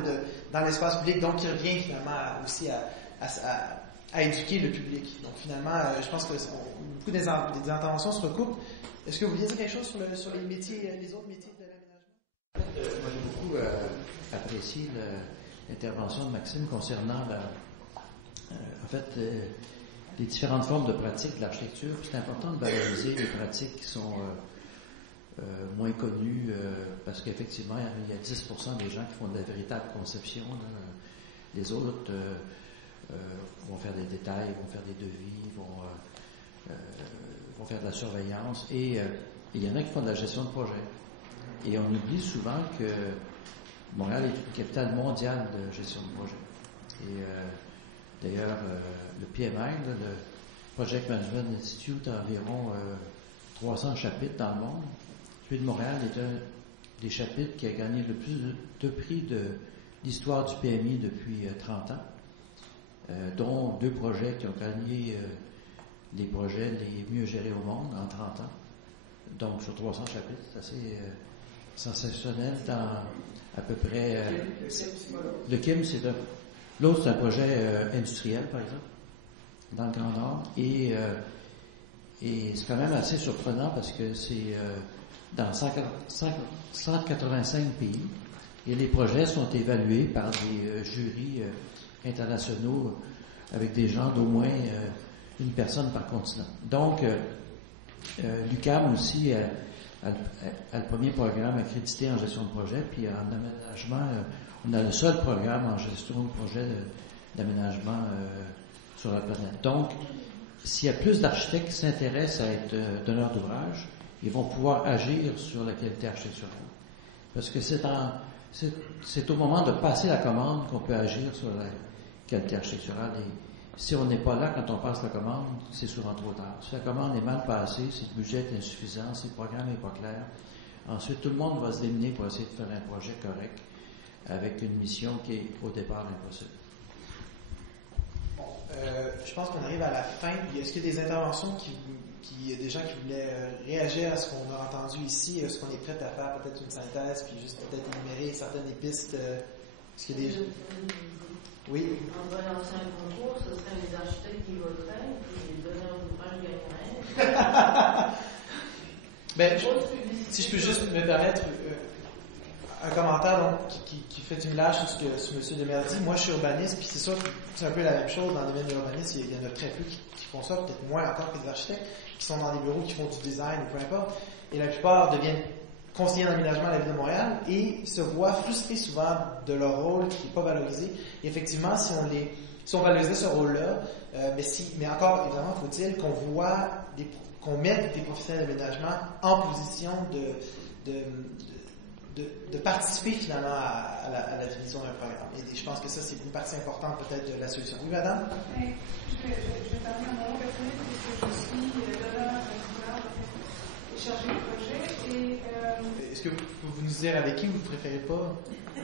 l'espace public, donc qui revient finalement aussi à éduquer le public. Donc finalement, je pense que beaucoup des interventions se recoupent. Est-ce que vous vouliez dire quelque chose sur les métiers, les autres métiers de l'aménagement? Moi, j'ai beaucoup apprécié l'intervention de Maxime concernant les différentes formes de pratiques de l'architecture. C'est important de valoriser les pratiques qui sont moins connues parce qu'effectivement, il y a 10% des gens qui font de la véritable conception. Les autres vont faire des détails, vont faire des devis, vont faire de la surveillance et il y en a qui font de la gestion de projet. Et on oublie souvent que Montréal est une capitale mondiale de gestion de projet. Et d'ailleurs, le PMI, le Project Management Institute, a environ 300 chapitres dans le monde. Celui de Montréal est un des chapitres qui a gagné le plus de prix de l'histoire du PMI depuis 30 ans. Dont 2 projets qui ont gagné les projets les mieux gérés au monde en 30 ans. Donc, sur 300 chapitres, c'est assez sensationnel dans à peu près... le KIM, l'autre, c'est un projet industriel, par exemple, dans le Grand Nord. Et c'est quand même assez surprenant parce que c'est dans 185 pays et les projets sont évalués par des jurys internationaux avec des gens d'au moins une personne par continent. Donc, l'UQAM aussi a le premier programme accrédité en gestion de projet, puis en aménagement, on a le seul programme en gestion de projet d'aménagement sur la planète. Donc, s'il y a plus d'architectes qui s'intéressent à être donneurs d'ouvrage, ils vont pouvoir agir sur la qualité architecturale. Parce que c'est au moment de passer la commande qu'on peut agir sur la qualité architecturale. Et si on n'est pas là quand on passe la commande, c'est souvent trop tard. Si la commande est mal passée, si le budget est insuffisant, si le programme n'est pas clair, ensuite tout le monde va se démener pour essayer de faire un projet correct avec une mission qui est au départ impossible. Bon, je pense qu'on arrive à la fin. Est-ce qu'il y a des interventions des gens qui voulaient réagir à ce qu'on a entendu ici? Est-ce qu'on est prêt à faire peut-être une synthèse puis juste peut-être énumérer certaines des pistes? Est-ce qu'il y a des... Oui. On va lancer un concours, ce serait les architectes qui voteraient, puis les donneurs d'ouvrage gagneraient. Si je peux juste me permettre un commentaire donc, qui fait une lâche sur ce que M. Demers dit. Moi, je suis urbaniste, puis c'est sûr que c'est un peu la même chose dans le domaine de l'urbanisme. Il y en a très peu qui font ça, peut-être moins encore que des architectes, qui sont dans des bureaux qui font du design ou peu importe. Et la plupart deviennent conseillers d'aménagement à la Ville de Montréal et se voient frustrés souvent de leur rôle qui n'est pas valorisé. Et effectivement, si on valorisait ce rôle-là, mais encore, évidemment, faut-il qu'on mette des professionnels d'aménagement en position de participer finalement à la définition d'un programme. Et je pense que ça, c'est une partie importante peut-être de la solution. Oui, madame? Je vais parler à mon nom personnel puisque je suis donneur et chargée de projet. Est-ce que vous pouvez nous dire avec qui vous ne préférez pas? Non, je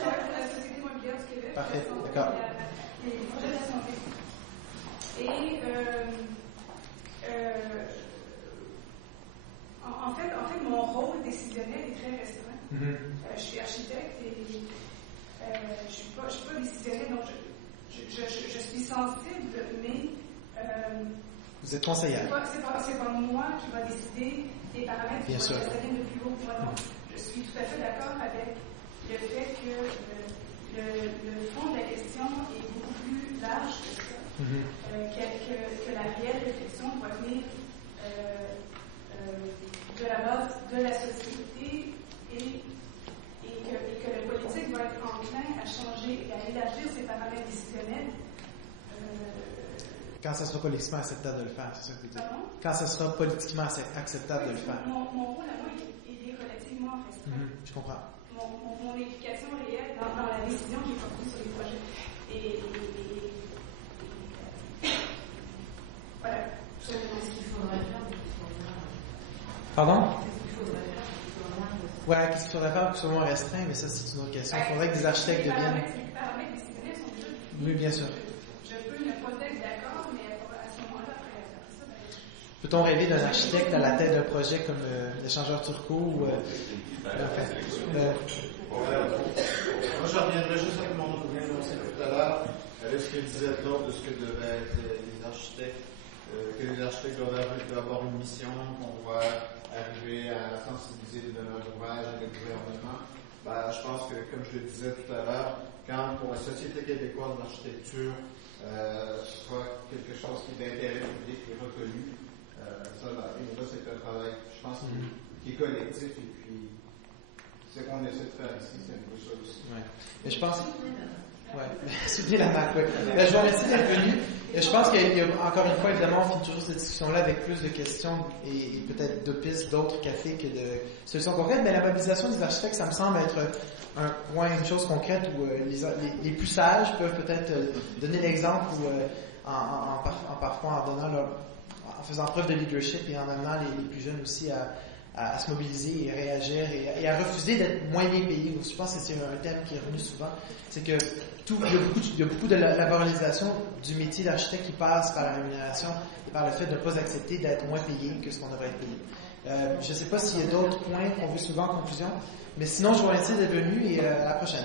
travaille pour la Société immobilière du Québec. Parfait, d'accord. Les projets de la santé. Et en fait, mon rôle décisionnel est très restreint. Je suis architecte et je suis pas décisionnaire, donc je suis sensible, mais vous êtes conseillère. C'est pas moi qui va décider des paramètres qui vont être déterminés de plus haut. Donc, je suis tout à fait d'accord avec le fait que le fond de la question est beaucoup plus large que ça, que la réelle réflexion doit venir de la base de la société et que le politique va être enclin à changer et à élargir ses paramètres décisionnels. Quand ça sera politiquement acceptable de le faire, c'est ça que vous dites? Quand ça sera politiquement acceptable de le faire. Mon rôle à moi est relativement restreint. Je comprends. Mon implication réelle dans la décision qui est portée sur les projets. Et voilà. Ce qu'il faudrait faire. Pardon? Ouais, qu'est-ce qu'il faudrait faire pour que ce soit moins restreint? Mais ça, c'est une autre question. Il faudrait que des architectes deviennent. Les paramètres décisionnels sont déjà définis. Oui, bien sûr. Je peux ne pas être d'accord, mais à ce moment-là, après ça, peut-on rêver d'un architecte à la tête d'un projet comme l'échangeur Turco ou Moi, je reviendrai juste avec mon opinion tout à l'heure, avec ce qu'il disait de l'ordre de ce que devaient être les architectes, que les architectes doivent avoir une mission, qu'on doit arriver à sensibiliser les donneurs d'ouvrage et le gouvernement. Je pense que, comme je le disais tout à l'heure, quand pour la Société québécoise d'architecture, soit quelque chose qui est d'intérêt public et reconnu, ça c'est un travail, je pense, qui est collectif et puis ce qu'on essaie de faire ici, c'est un peu ça aussi. Ouais. Mais je pense. Ouais, soutenez la marque, oui. Je vous remercie d'être venu. Je pense qu'il y a, encore une fois, évidemment, on finit toujours cette discussion-là avec plus de questions et peut-être de pistes d'autres cafés que de solutions concrètes, mais la mobilisation des architectes, ça me semble être une chose concrète où les plus sages peuvent peut-être donner l'exemple ou parfois en faisant preuve de leadership et en amenant les plus jeunes aussi à se mobiliser et réagir et à refuser d'être moins bien payés. Je pense que c'est un thème qui est revenu souvent. C'est que il y a beaucoup de laboralisation du métier d'architecte qui passe par la rémunération et par le fait de ne pas accepter d'être moins payé que ce qu'on devrait être payé. Je ne sais pas s'il y a d'autres points qu'on veut souvent en conclusion, mais sinon je vous remercie d'être venu et à la prochaine.